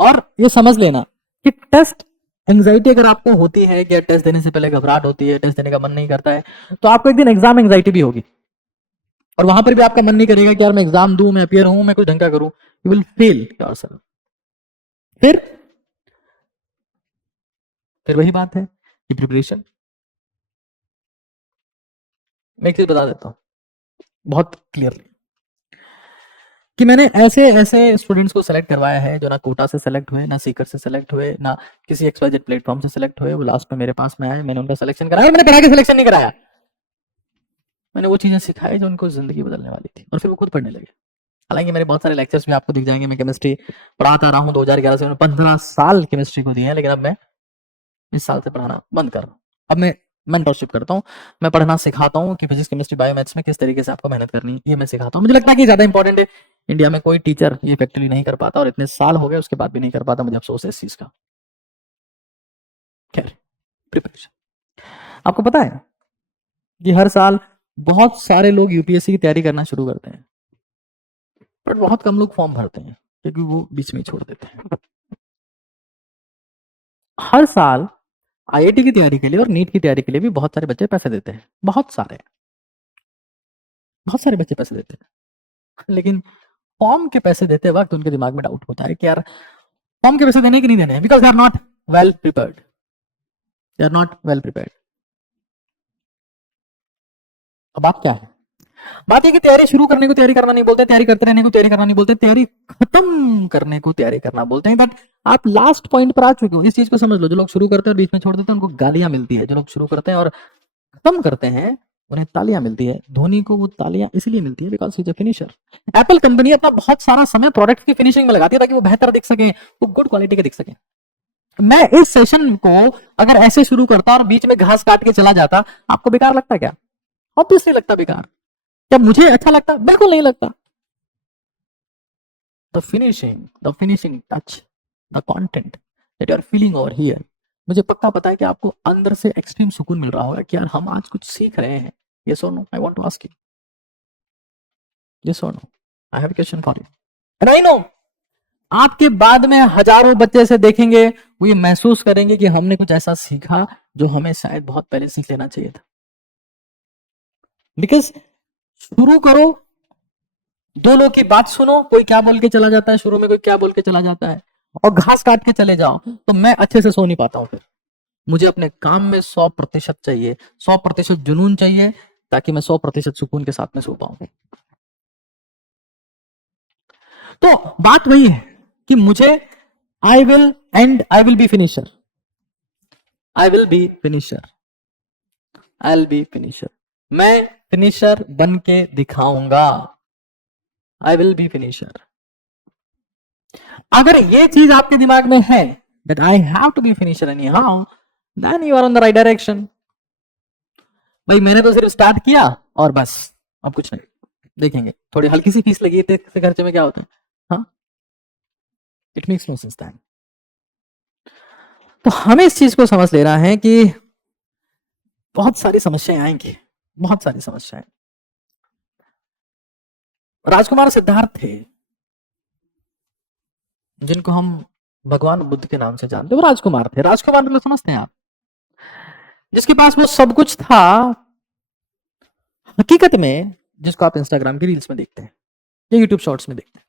और ये समझ लेना कि टेस्ट एंजाइटी अगर आपको होती है कि टेस्ट देने से पहले घबराहट होती है, टेस्ट देने का मन नहीं करता है, तो आपको एक दिन एग्जाम एंजाइटी भी होगी। और वहां पर भी आपका मन नहीं करेगा कि यार मैं एग्जाम दूं, मैं अपियर हूं, मैं कुछ ढंग का करूं, यू विल फेल योरसेल्फ। फिर वही बात है कि प्रिपरेशन। मैं एक चीज बता देता हूं बहुत क्लियरली कि मैंने ऐसे ऐसे स्टूडेंट्स को सेलेक्ट करवाया है जो ना कोटा से सेलेक्ट हुए, ना सीकर से सेलेक्ट हुए, ना किसी XYZ प्लेटफॉर्म से सेलेक्ट हुए। वो लास्ट में मेरे पास में आए, मैंने उनका सिलेक्शन कराया, मैंने पढ़ा के सिलेक्शन नहीं कराया, मैंने वो चीजें सिखाई जो उनको जिंदगी बदलने वाली थी, और फिर वो खुद पढ़ने लगे। हालांकि मेरे बहुत सारे लेक्चर्स में आपको दिख जाएंगे, मैं केमिस्ट्री पढ़ाता रहा हूँ 2011 से, मैंने 15 साल केमिस्ट्री को दिए हैं, लेकिन अब मैं इस साल से पढ़ाना बंद कर रहा हूँ। अब मैं मेंटरशिप करता हूँ, मैं पढ़ना सिखाता हूँ कि फिजिक्स केमिस्ट्री बायो मैथ्स में किस तरीके से आपको मेहनत करनी है, ये मैं सिखाता हूँ। मुझे लगता है कि ज्यादा इंपॉर्टेंट है, इंडिया में कोई टीचर ये इफेक्टिवली नहीं कर पाता, और इतने साल हो गए उसके बाद भी नहीं कर पाता, मुझे अफसोस है इस चीज का। खैर, प्रिपरेशन, आपको पता है कि हर साल बहुत सारे लोग यूपीएससी की तैयारी करना शुरू करते हैं, बट बहुत कम लोग फॉर्म भरते हैं क्योंकि वो बीच में छोड़ देते हैं। हर साल आईआईटी की तैयारी के लिए और नीट की तैयारी के लिए भी बहुत सारे बच्चे पैसे देते हैं, बहुत सारे बच्चे पैसे देते हैं, लेकिन फॉर्म के पैसे देते वक्त उनके दिमाग में डाउट होता है कि यार फॉर्म के पैसे देने कि नहीं देने, because they are not well prepared, they are not well prepared. अब बात क्या है? बात यह कि तैयारी शुरू करने को तैयारी करना नहीं बोलते, तैयारी करते रहने को तैयारी करना नहीं बोलते, तैयारी खत्म करने को तैयारी करना बोलते हैं। बट आप लास्ट पॉइंट पर आ चुके हो, इस चीज को समझ लो। जो लोग शुरू करते हैं और बीच में छोड़ देते हैं उनको गालियां मिलती है, जो लोग शुरू करते हैं और खत्म करते हैं उन्हें तालियां मिलती है। धोनी को वो तालियां इसलिए मिलती है because he is a finisher. Apple company अपना बहुत सारा समय प्रोडक्ट की फिनिशिंग में लगाती है ताकि वो बेहतर दिख सके, वो गुड क्वालिटी के दिख सके। मैं इस सेशन को अगर ऐसे शुरू करता और बीच में घास काट के चला जाता, आपको बेकार लगता क्या? ऑब्वियसली लगता बेकार। क्या मुझे अच्छा लगता? बिल्कुल नहीं लगता। The finishing touch, the content that you are feeling over here, मुझे पक्का पता है कि आपको अंदर से एक्सट्रीम सुकून मिल रहा होगा कि यार हम आज कुछ सीख रहे हैं। यस और no? I want to ask you, yes और no? I have a question for you and I know आपके बाद में हजारों बच्चे से देखेंगे, वो ये महसूस करेंगे कि हमने कुछ ऐसा सीखा जो हमें शायद बहुत पहले सीख लेना चाहिए था। बिकॉज शुरू करो, दो लोग की बात सुनो, कोई क्या बोल के चला जाता है शुरू में, कोई क्या बोल के चला जाता है, और घास काट के चले जाओ, तो मैं अच्छे से सो नहीं पाता हूं। फिर मुझे अपने काम में 100% चाहिए, 100% जुनून चाहिए, ताकि मैं 100% सुकून के साथ में सो पाऊं। तो बात वही है कि मुझे आई will be finisher, I will be finisher, I will be finisher. मैं फिनिशर बन के दिखाऊंगा, आई विल बी फिनिशर। अगर ये चीज आपके दिमाग में है that I have to be finisher anyhow, then you are on the right direction. भाई मैंने तो सिर्फ स्टार्ट किया और बस, अब कुछ नहीं। देखेंगे थोड़ी हल्की सी फीस लगी है, इतने खर्चे में क्या होता है? हाँ, it makes no sense that. तो हमें इस चीज को समझ लेना है कि बहुत सारी समस्याएं आएंगी, बहुत सारी समस्याएं। राजकुमार सिद्धार्थ थे जिनको हम भगवान बुद्ध के नाम से जानते हैं, वो राजकुमार थे। राजकुमार मतलब समझते हैं आप? जिसके पास वो सब कुछ था हकीकत में, जिसको आप इंस्टाग्राम की रील्स में देखते हैं या यूट्यूब शॉर्ट्स में देखते हैं।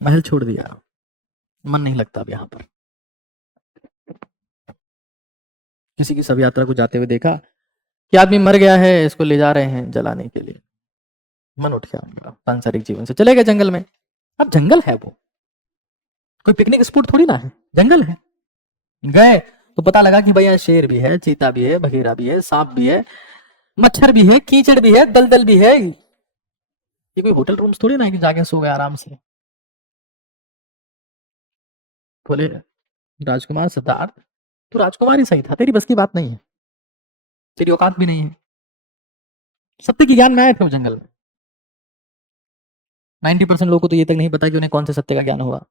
महल छोड़ दिया, मन नहीं लगता अब यहां पर। किसी की शव यात्रा को जाते हुए देखा कि आदमी मर गया है, इसको ले जा रहे हैं जलाने के लिए, मन उठ गया उनका, सांसारिक जीवन से चले गए जंगल में। अब जंगल है वो, कोई पिकनिक स्पॉट थोड़ी ना है, जंगल है। गए तो पता लगा कि भैया शेर भी है, चीता भी है, बघेरा भी है, सांप भी है, मच्छर भी है, कीचड़ भी है, दलदल भी है। ये कोई होटल रूम्स थोड़ी ना है कि जाके सो गए आराम से। बोले राजकुमार सिद्धार्थ, तू राजकुमार ही सही था, तेरी बस की बात नहीं है, तेरी औकात भी नहीं है। सत्य की ज्ञान में आए थे वो जंगल में। 90% लोगों को तो ये तक नहीं पता कि उन्हें कौन से सत्य का ज्ञान हुआ,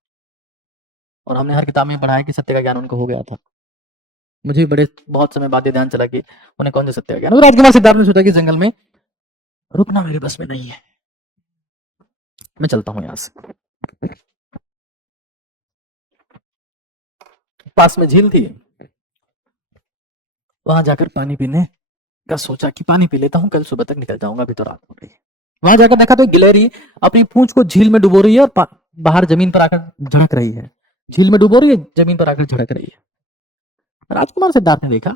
और हमने हर किताब में पढ़ा है कि सत्य का ज्ञान उनको हो गया था। मुझे बड़े बहुत समय बाद ये ध्यान चला कि उन्हें कौन से सत्य का ज्ञान। और राजकुमार सिद्धार्थ ने सोचा कि जंगल में रुकना मेरे बस में नहीं है, मैं चलता हूं यहां से। पास में झील थी, वहां जाकर पानी पीने का सोचा कि पानी पी लेता हूँ, कल सुबह तक निकल जाऊंगा, अभी तो रात हो रही है। वहां जाकर देखा तो गिलहरी अपनी पूंछ को झील में डुबो रही है और बाहर जमीन पर आकर झड़क रही है। झील में डुबो रही है, जमीन पर आकर झड़क रही है। राजकुमार सिद्धार्थ ने देखा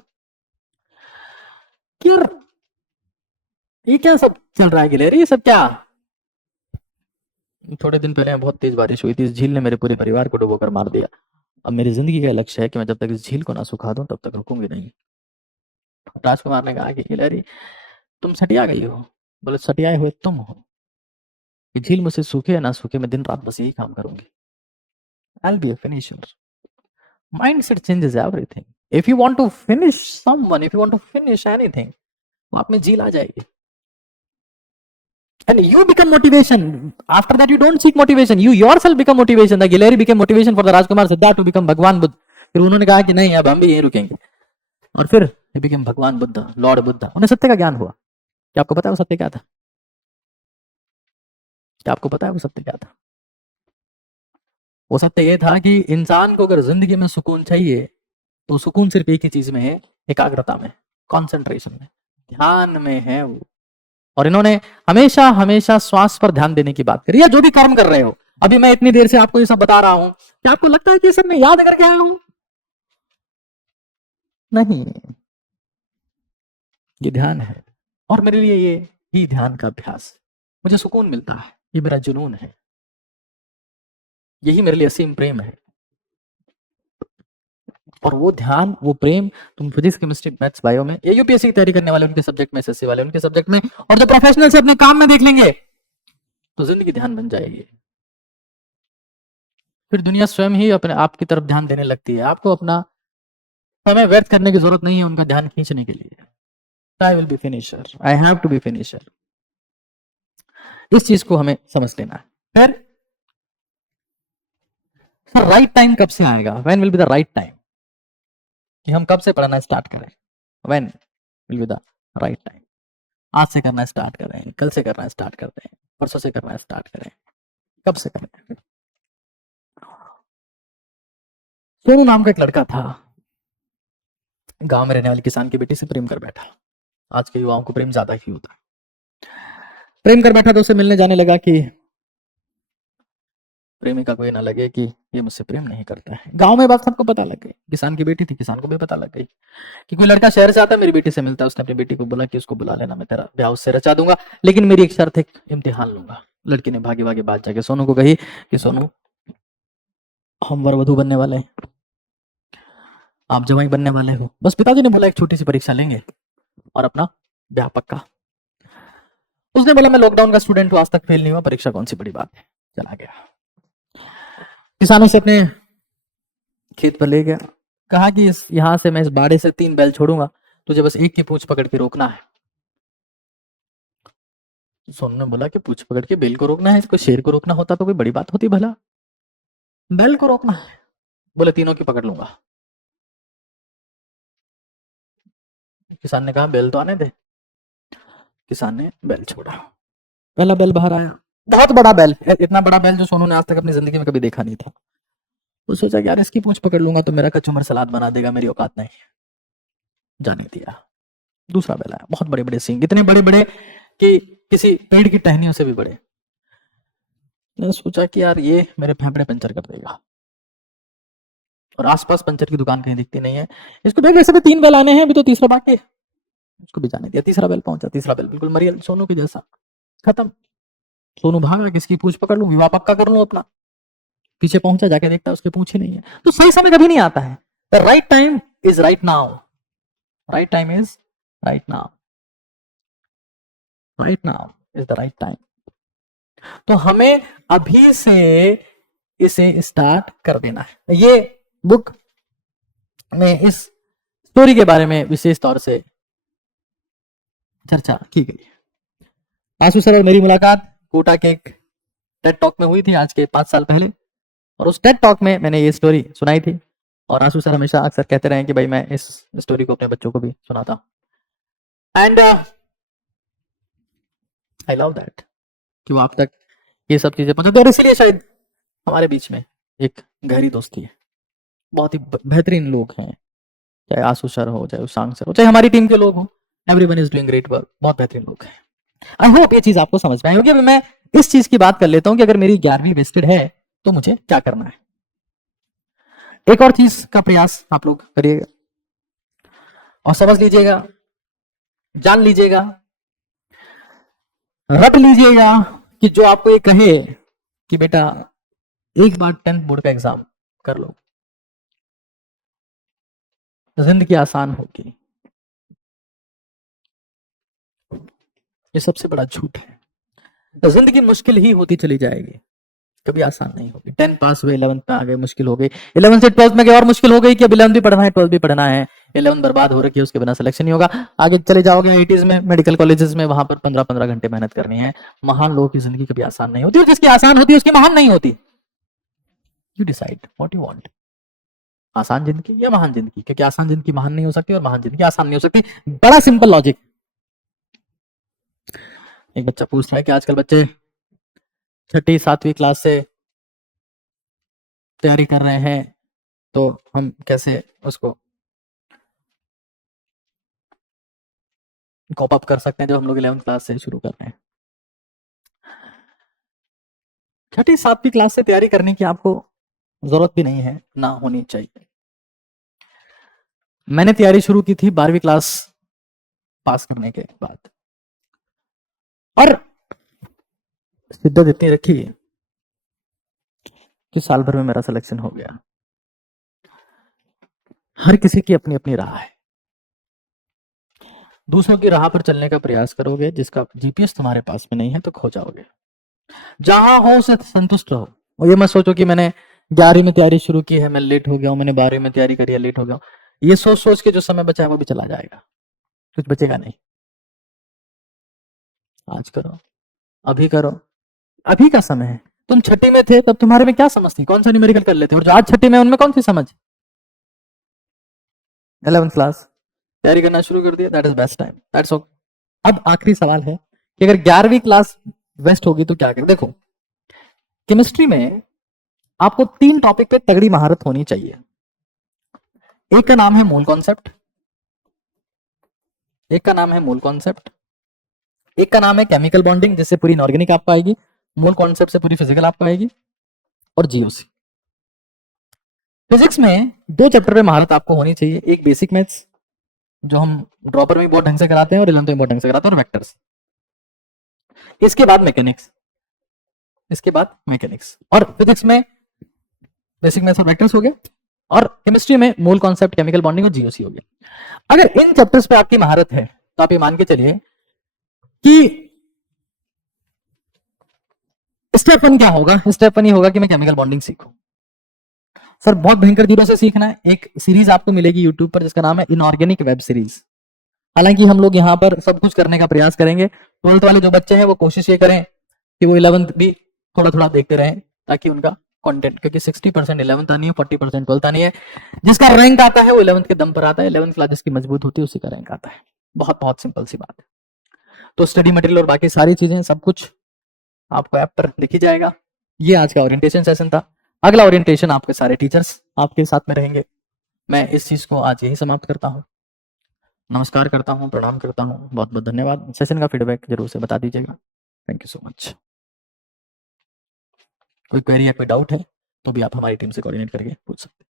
कि यार ये क्या सब चल रहा है गिलहरी, ये सब क्या। थोड़े दिन पहले बहुत तेज बारिश हुई थी, इस झील ने मेरे पूरे परिवार को डुबोकर मार दिया। अब मेरी जिंदगी का लक्ष्य है कि मैं जब तक इस झील को ना सुखा दूं तब तक रुकूंगी नहीं। राजकुमार ने कहा कि गिलहरी तुम सटिया गई हो। बोले सटियाए हुए तुम हो। ये झील मुझसे सूखे या ना सूखे, मैं दिन रात बस यही काम करूंगी। I'll be a finisher. Mindset changes everything. If you want to finish someone, if you want to finish anything, तो आप में झील आ जाएगी। And you become motivation. After that, you don't seek motivation. You yourself become motivation. The Gilehri became motivation for the Rajkumar Siddharth to become भगवान बुद्ध। फिर उन्होंने कहा कि नहीं, अब हम भी यहीं रुकेंगे। और फिर he became भगवान बुद्ध, लॉर्ड बुद्ध। उन्हें सत्य का ज्ञान हुआ। क्या आपको पता है वो सत्य क्या था? क्या आपको पता है वो सत्य क्या था? वो सत्य ये था कि इंसान को अगर जिंदगी में सुकून चाहिए तो सुकून सिर्फ एक ही चीज में है, एकाग्रता में, कॉन्सेंट्रेशन में, ध्यान में है वो। और इन्होंने हमेशा हमेशा श्वास पर ध्यान देने की बात करी। या जो भी कर्म कर रहे हो, अभी मैं इतनी देर से आपको ये सब बता रहा हूं, क्या आपको लगता है कि ये सब मैं याद करके आया हूं? नहीं, ये ध्यान है। और मेरे लिए ये ही ध्यान का अभ्यास, मुझे सुकून मिलता है, ये मेरा जुनून है, यही मेरे लिए असीम प्रेम है। और वो ध्यान, वो प्रेम तुम फिजिक्स, केमिस्ट्री, मैथ्स, बायो में, ये यूपीएससी की तैयारी करने वाले उनके सब्जेक्ट में, एसएससी वाले उनके सब्जेक्ट में, और जो प्रोफेशनल से अपने काम में देख लेंगे तो जिंदगी ध्यान बन जाएगी। फिर दुनिया स्वयं ही अपने आप की तरफ ध्यान देने लगती है। आपको अपना समय व्यर्थ करने की जरूरत नहीं है उनका ध्यान खींचने के लिए। I will be finisher, I have to be finisher. इस चीज को हमें समझ लेना है। फिर राइट टाइम कब से आएगा? When will be the right time, कि हम कब से पढ़ना स्टार्ट करें? When will be the right time? आज से करना स्टार्ट करें, कल से करना स्टार्ट करते हैं, परसों से करना स्टार्ट करें, कब से करें? सोनू नाम का एक लड़का था, गांव में रहने वाली किसान की बेटी से प्रेम कर बैठा। आज के युवाओं को प्रेम ज्यादा ही होता है। प्रेम कर बैठा तो उसे मिलने जाने लगा कि प्रेमिका को ये ना लगे कि ये मुझसे प्रेम नहीं करता है। गांव में बात सबको पता लग गई, किसान की बेटी थी, किसान को भी पता लग गई कि कोई लड़का शहर से आता है, मेरी बेटी से मिलता है। उसने अपनी बेटी को बोला कि उसको बुला लेना, मैं तेरा ब्याह उससे रचा दूंगा, लेकिन मेरी एक शर्त है, इम्तिहान लूंगा। लड़की ने भागी भागी बात जाके सोनू को कही कि सोनू, हम वर वधू बनने वाले हैं, आप जवाई बनने वाले हो, बस पिताजी ने बोला एक छोटी सी परीक्षा लेंगे और अपना ब्याह पक्का। उसने बोला मैं लॉकडाउन का स्टूडेंट हूं, आज तक फेल नहीं हुआ, परीक्षा कौन सी बड़ी बात है। चला गया, किसानों से अपने खेत पर ले गया, कहा कि यहां से मैं इस बाड़े से 3 बैल छोड़ूंगा, तुझे बस एक की पूंछ पकड़ के रोकना है। सोनू ने बोला कि पूंछ पकड़ के बैल को रोकना है, इसको शेर को रोकना होता तो कोई बड़ी बात होती, भला बैल को रोकना है। बोले तीनों की पकड़ लूंगा। किसान ने कहा बैल तो आने दे। किसान ने बैल छोड़ा, पहला बैल बाहर आया, बहुत बड़ा बैल, इतना बड़ा बैल जो सोनू ने आज तक अपनी जिंदगी में कभी देखा नहीं था। तो सोचा कि यार इसकी पूंछ पकड़ लूंगा तो मेरा कचूमर सलाद बना देगा, मेरी औकात नहीं। जाने दिया। दूसरा बैल आया, बहुत बड़े बड़े सींग, इतने बड़े बड़े कि किसी पेड़ की टहनियों से भी बड़े। मैंने सोचा कि यार ये मेरे फेफड़े पंचर कर देगा, और आसपास पंचर की दुकान कहीं दिखती नहीं है। इसको देख, ऐसे भी 3 बैल आने हैं, अभी तो तीसरा बाकी है। उसको भी जाने दिया। तीसरा बैल पहुंचा, तीसरा बैल बिल्कुल मरियल सोनू के जैसा, खत्म। सोनू भागा, किसकी पूंछ पकड़ लूं, विवाह पक्का कर लूं अपना। पीछे पहुंचा, जाके देखता उसके पूंछ ही नहीं है। तो सही समय कभी नहीं आता है। The right time is right now, right time is right now, right now is the right time. तो हमें अभी से इसे स्टार्ट कर देना है। ये बुक में इस स्टोरी के बारे में विशेष तौर से चर्चा की गई। आशु सर और मेरी मुलाकात कोटा के एक टेड टॉक में हुई थी आज के 5 साल पहले, और उस टेड टॉक में मैंने ये स्टोरी सुनाई थी। और आशु सर हमेशा अक्सर कहते रहे कि भाई मैं इस स्टोरी को अपने बच्चों को भी सुनाता हूं। एंड आई लव दैट कि वो आप तक ये सब चीजें पहुंचती है, और इसलिए शायद हमारे बीच में एक गहरी दोस्ती है। बहुत ही बेहतरीन लोग हैं, चाहे आशु सर हो, चाहे उसांग सर हो, चाहे हमारी टीम के लोग हो, everyone is doing great work, बहुत बेहतरीन लोग हैं। आई होप ये चीज आपको समझ में आई होगी। अभी मैं इस चीज की बात कर लेता हूं कि अगर मेरी 11वीं वेस्टेड है तो मुझे क्या करना है। एक और चीज का प्रयास आप लोग करिएगा और समझ लीजिएगा, जान लीजिएगा, रट लीजिएगा कि जो आपको ये कहे कि बेटा एक बार 10th बोर्ड का एग्जाम कर लो, जिंदगी आसान होगी, ये सबसे बड़ा झूठ है। जिंदगी मुश्किल ही होती चली जाएगी, कभी आसान नहीं होगी। 10 पास हुए, 11th में आ गए, मुश्किल हो गई। 11th से 12th में गए और मुश्किल हो गई कि अब 11th भी पढ़ना है, 12th भी पढ़ना है। 11th बर्बाद हो रखी है, उसके बिना सिलेक्शन नहीं होगा। आगे चले जाओगे आईआईटीज में, मेडिकल कॉलेजेस में, वहां पर 15-15 घंटे मेहनत करनी है। महान लोगों की जिंदगी कभी आसान नहीं होती, और जिसकी आसान होती है उसकी महान नहीं होती। You decide what you want, आसान जिंदगी या महान जिंदगी, क्योंकि आसान जिंदगी महान नहीं हो सकती और महान जिंदगी आसान नहीं हो सकती। बड़ा सिंपल लॉजिक। एक बच्चा पूछ रहा है कि आजकल बच्चे 6ठी 7वीं क्लास से तैयारी कर रहे हैं, तो हम कैसे उसको कॉप अप कर सकते हैं जब हम लोग 11th क्लास से शुरू कर रहे हैं। 6ठी 7वीं क्लास से तैयारी करने की आपको जरूरत भी नहीं है, ना होनी चाहिए। मैंने तैयारी शुरू की थी 12वीं क्लास पास करने के बाद, और शिद्दत इतनी रखी कि साल भर में मेरा सिलेक्शन हो गया। हर किसी की अपनी अपनी राह है। दूसरों की राह पर चलने का प्रयास करोगे, जिसका जीपीएस तुम्हारे पास में नहीं है, तो खो जाओगे। जहां हो उसे संतुष्ट रहो, और ये मत सोचो कि मैंने 11वीं में तैयारी शुरू की है, मैं लेट हो गया हूं, मैंने 12वीं में तैयारी करी है, लेट हो गया हूं। ये सोच सोच के जो समय बचा है वो भी चला जाएगा, कुछ बचेगा नहीं। आज करो, अभी करो, अभी का समय है। तुम 6ठी में थे तब तुम्हारे में क्या समझ थी, कौन सा न्यूमेरिकल कर लेते, और जो आज 6ठी में उनमें कौन सी समझ। 11th क्लास तैयारी करना शुरू कर दिया, that is best time, that's all. अब आखिरी सवाल है कि अगर 11वीं क्लास वेस्ट होगी तो क्या करें। देखो, केमिस्ट्री में आपको 3 टॉपिक पे तगड़ी महारत होनी चाहिए। एक का नाम है मोल कॉन्सेप्ट, एक का नाम है मोल कॉन्सेप्ट, एक का नाम है केमिकल बॉन्डिंग, जिससे पूरी इनऑर्गेनिक आपको आएगी, मोल कॉन्सेप्ट से पूरी फिजिकल आपको आएगी, और जीओसी। फिजिक्स में 2 चैप्टर पे महारत आपको होनी चाहिए। एक बेसिक मैथ्स, जो हम ड्रॉपर में बहुत ढंग से कराते हैं और 11th में बहुत ढंग से कराते हैं, और वेक्टर्स। इसके बाद मैकेनिक्स, इसके बाद मैकेनिक्स, और फिजिक्स में बेसिक मैथ्स और वेक्टर्स हो गए, और केमिस्ट्री में मोल कॉन्सेप्ट, केमिकल बॉन्डिंग और जीओसी हो गया। अगर इन चैप्टर्स पे आपकी महारत है तो आप ये मान के चलिए कि स्टेप 1 क्या होगा। स्टेप 1 ये होगा कि मैं केमिकल बॉन्डिंग सीखूं। सर बहुत भयंकर जीरो से सीखना है। एक सीरीज आपको मिलेगी यूट्यूब पर जिसका नाम है इनऑर्गेनिक वेब सीरीज। हालांकि हम लोग यहाँ पर सब कुछ करने का प्रयास करेंगे। 12th वाले जो बच्चे हैं वो कोशिश ये करें कि वो 11th भी थोड़ा थोड़ा देखते रहें, ताकि उनका कंटेंट, क्योंकि 60% 11th आनी है, 40% 12th आनी है। जिसका रैंक आता है वो 11th के दम पर आता है। 11th क्लास जिसकी मजबूत होती है उसी का रैंक आता है। बहुत बहुत सिंपल सी बात है। तो स्टडी मटेरियल और बाकी सारी चीजें सब कुछ आपको ऐप पर लिखी जाएगा। ये आज का ओरिएंटेशन सेशन था। अगला ओरिएंटेशन आपके सारे टीचर्स आपके साथ में रहेंगे। मैं इस चीज को आज यही समाप्त करता हूँ। नमस्कार करता हूँ, प्रणाम करता हूँ, बहुत बहुत धन्यवाद। सेशन का फीडबैक जरूर से बता दीजिएगा। Thank you so much. कोई क्वेरी या कोई डाउट है तो भी आप हमारी टीम से कोऑर्डिनेट करके पूछ सकते हैं।